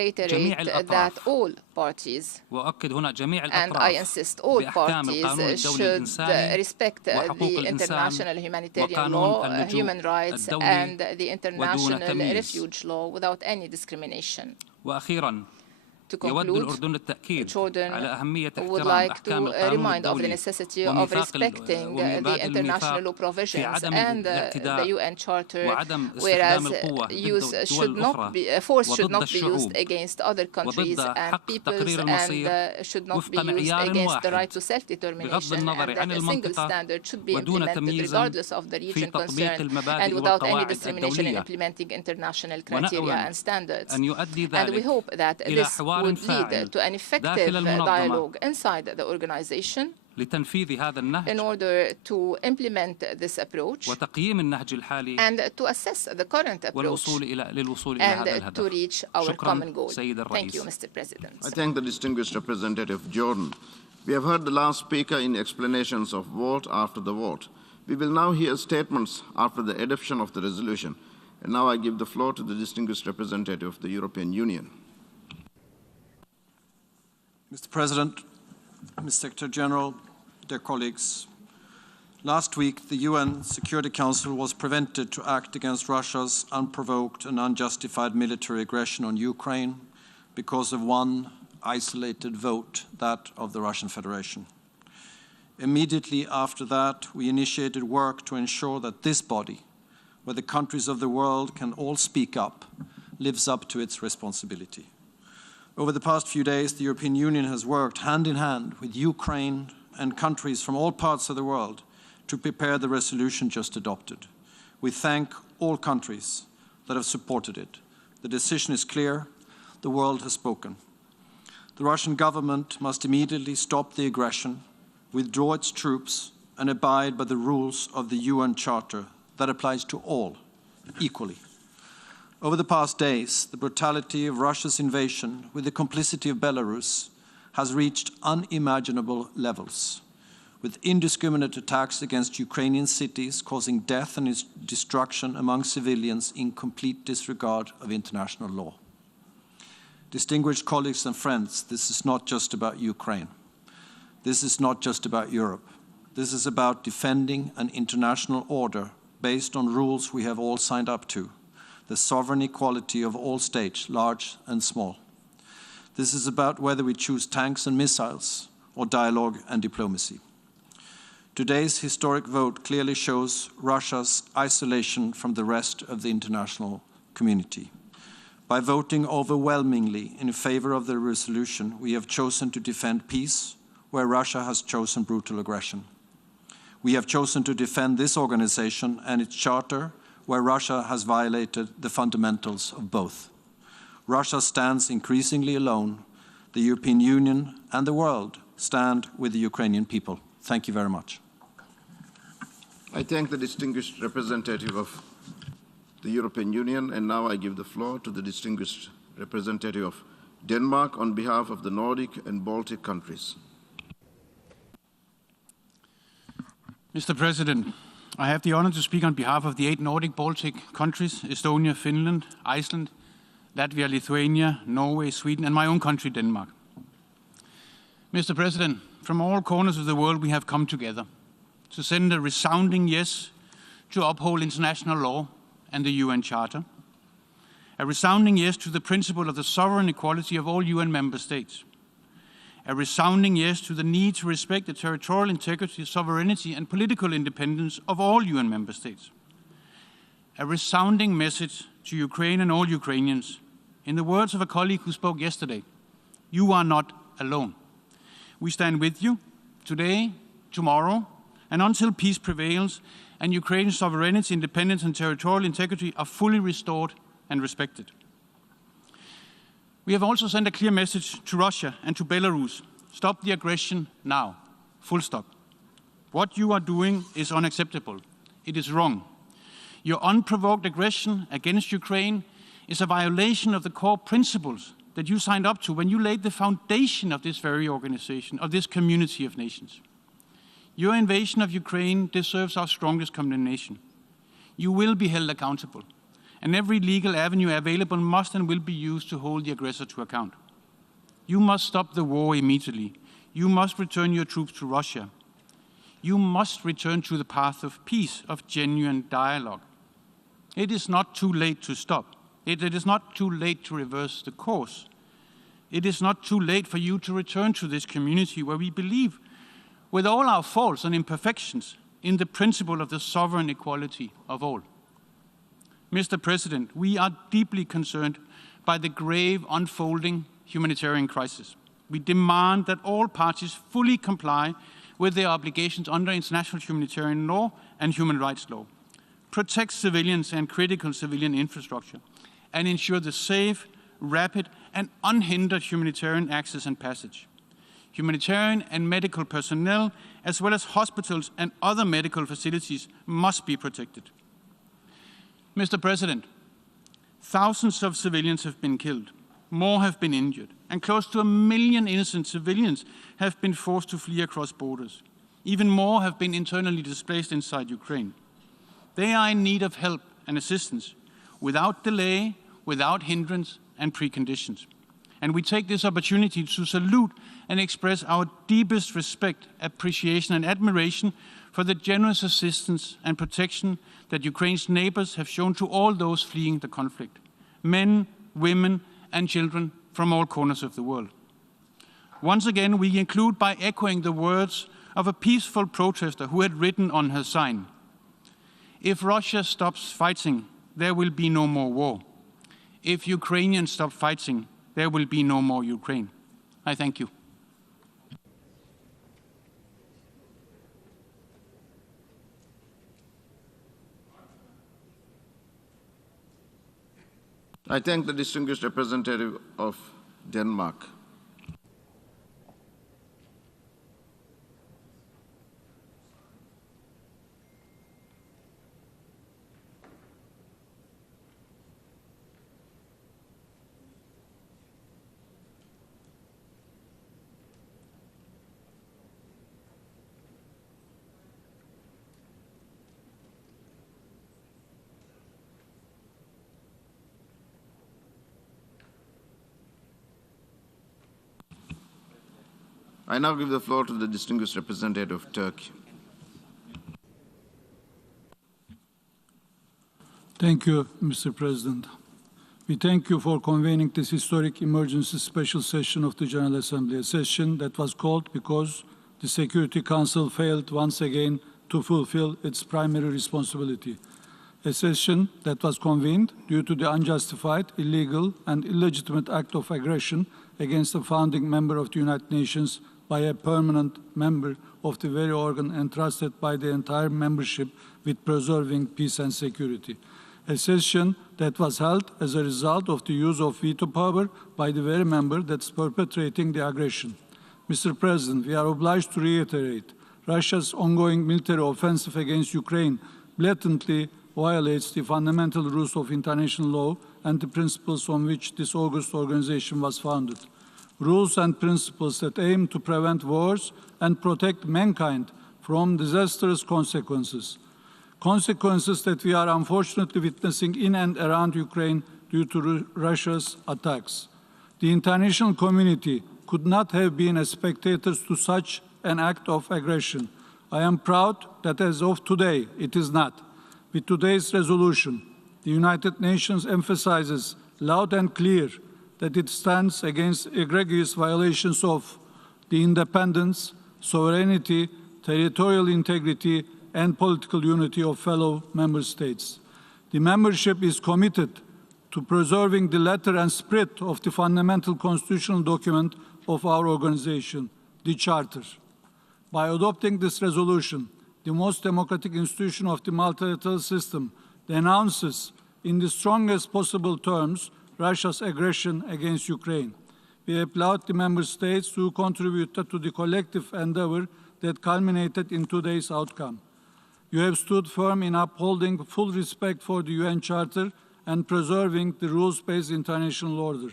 reiterate that all parties, and I insist all parties, should respect the international humanitarian law, human rights, and the international refuge law without any discrimination. To conclude, Jordan would like to remind of the necessity of respecting the international law provisions and the UN Charter, whereas force should not be used against other countries and peoples, and should not be used against the right to self-determination, and that a single standard should be implemented regardless of the region concerned and without any discrimination in implementing international criteria and standards. And we hope that this would lead to an effective dialogue inside the organization in order to implement this approach and to assess the current approach and to reach our common goal. Thank you, Mr. President. I thank the distinguished representative of Jordan. We have heard the last speaker in explanations of vote after the vote. We will now hear statements after the adoption of the resolution. And now I give the floor to the distinguished representative of the European Union. Mr. President, Mr. Secretary General, dear colleagues, last week the UN Security Council was prevented to act against Russia's unprovoked and unjustified military aggression on Ukraine because of one isolated vote, that of the Russian Federation. Immediately after that, we initiated work to ensure that this body, where the countries of the world can all speak up, lives up to its responsibility. Over the past few days, the European Union has worked hand in hand with Ukraine and countries from all parts of the world to prepare the resolution just adopted. We thank all countries that have supported it. The decision is clear. The world has spoken. The Russian government must immediately stop the aggression, withdraw its troops, and abide by the rules of the UN Charter that applies to all equally. Over the past days, the brutality of Russia's invasion, with the complicity of Belarus, has reached unimaginable levels, with indiscriminate attacks against Ukrainian cities causing death and destruction among civilians in complete disregard of international law. Distinguished colleagues and friends, this is not just about Ukraine. This is not just about Europe. This is about defending an international order based on rules we have all signed up to, the sovereign equality of all states, large and small. This is about whether we choose tanks and missiles or dialogue and diplomacy. Today's historic vote clearly shows Russia's isolation from the rest of the international community. By voting overwhelmingly in favor of the resolution, we have chosen to defend peace where Russia has chosen brutal aggression. We have chosen to defend this organization and its charter where Russia has violated the fundamentals of both. Russia stands increasingly alone. The European Union and the world stand with the Ukrainian people. Thank you very much. I thank the distinguished representative of the European Union, and now I give the floor to the distinguished representative of Denmark on behalf of the Nordic and Baltic countries. Mr. President, I have the honor to speak on behalf of the 8 Nordic Baltic countries, Estonia, Finland, Iceland, Latvia, Lithuania, Norway, Sweden, and my own country, Denmark. Mr. President, from all corners of the world we have come together to send a resounding yes to uphold international law and the UN Charter, a resounding yes to the principle of the sovereign equality of all UN member states, a resounding yes to the need to respect the territorial integrity, sovereignty, and political independence of all UN member states. A resounding message to Ukraine and all Ukrainians. In the words of a colleague who spoke yesterday, you are not alone. We stand with you today, tomorrow, and until peace prevails, and Ukraine's sovereignty, independence, and territorial integrity are fully restored and respected. We have also sent a clear message to Russia and to Belarus. Stop the aggression now. Full stop. What you are doing is unacceptable. It is wrong. Your unprovoked aggression against Ukraine is a violation of the core principles that you signed up to when you laid the foundation of this very organization, of this community of nations. Your invasion of Ukraine deserves our strongest condemnation. You will be held accountable, and every legal avenue available must and will be used to hold the aggressor to account. You must stop the war immediately. You must return your troops to Russia. You must return to the path of peace, of genuine dialogue. It is not too late to stop. It is not too late to reverse the course. It is not too late for you to return to this community where we believe, with all our faults and imperfections, in the principle of the sovereign equality of all. Mr. President, we are deeply concerned by the grave unfolding humanitarian crisis. We demand that all parties fully comply with their obligations under international humanitarian law and human rights law, protect civilians and critical civilian infrastructure, and ensure the safe, rapid, and unhindered humanitarian access and passage. Humanitarian and medical personnel, as well as hospitals and other medical facilities, must be protected. Mr. President, thousands of civilians have been killed, more have been injured, and close to 1 million innocent civilians have been forced to flee across borders. Even more have been internally displaced inside Ukraine. They are in need of help and assistance, without delay, without hindrance and preconditions. And we take this opportunity to salute and express our deepest respect, appreciation, and admiration for the generous assistance and protection that Ukraine's neighbors have shown to all those fleeing the conflict, men, women, and children from all corners of the world. Once again, we conclude by echoing the words of a peaceful protester who had written on her sign, "If Russia stops fighting, there will be no more war. If Ukrainians stop fighting, there will be no more Ukraine." I thank you. I thank the distinguished representative of Denmark. I now give the floor to the distinguished representative of Turkey. Thank you, Mr. President. We thank you for convening this historic emergency special session of the General Assembly, a session that was called because the Security Council failed once again to fulfill its primary responsibility. A session that was convened due to the unjustified, illegal, and illegitimate act of aggression against a founding member of the United Nations by a permanent member of the very organ entrusted by the entire membership with preserving peace and security. A session that was held as a result of the use of veto power by the very member that's perpetrating the aggression. Mr. President, we are obliged to reiterate Russia's ongoing military offensive against Ukraine blatantly violates the fundamental rules of international law and the principles on which this august organization was founded. Rules and principles that aim to prevent wars and protect mankind from disastrous consequences. Consequences that we are unfortunately witnessing in and around Ukraine due to Russia's attacks. The international community could not have been as spectators to such an act of aggression. I am proud that as of today, it is not. With today's resolution, the United Nations emphasizes loud and clear that it stands against egregious violations of the independence, sovereignty, territorial integrity, and political unity of fellow member states. The membership is committed to preserving the letter and spirit of the fundamental constitutional document of our organization, the Charter. By adopting this resolution, the most democratic institution of the multilateral system, denounces in the strongest possible terms Russia's aggression against Ukraine. We applaud the member states who contributed to the collective endeavor that culminated in today's outcome. You have stood firm in upholding full respect for the UN Charter and preserving the rules-based international order.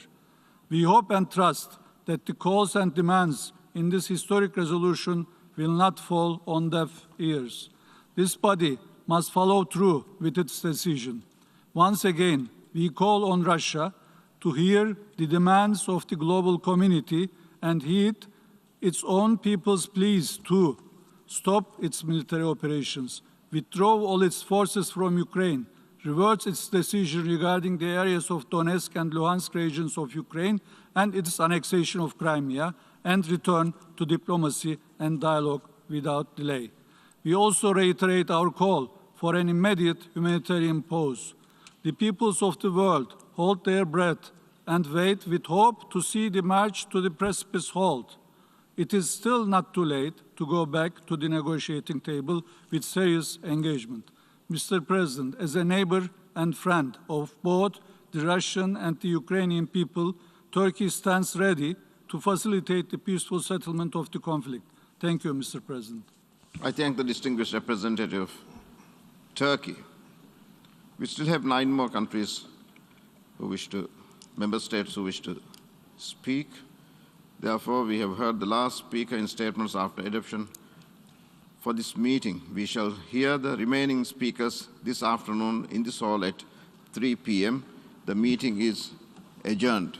We hope and trust that the calls and demands in this historic resolution will not fall on deaf ears. This body must follow through with its decision. Once again, we call on Russia to hear the demands of the global community and heed its own people's pleas to stop its military operations, withdraw all its forces from Ukraine, reverse its decision regarding the areas of Donetsk and Luhansk regions of Ukraine and its annexation of Crimea, and return to diplomacy and dialogue without delay. We also reiterate our call for an immediate humanitarian pause. The peoples of the world hold their breath and wait with hope to see the march to the precipice halt. It is still not too late to go back to the negotiating table with serious engagement. Mr. President, as a neighbor and friend of both the Russian and the Ukrainian people, Turkey stands ready to facilitate the peaceful settlement of the conflict. Thank you, Mr. President. I thank the distinguished representative of Turkey. We still have 9 more countries member states who wish to speak. Therefore, we have heard the last speaker in statements after adoption. For this meeting, we shall hear the remaining speakers this afternoon in this hall at 3 p.m. The meeting is adjourned.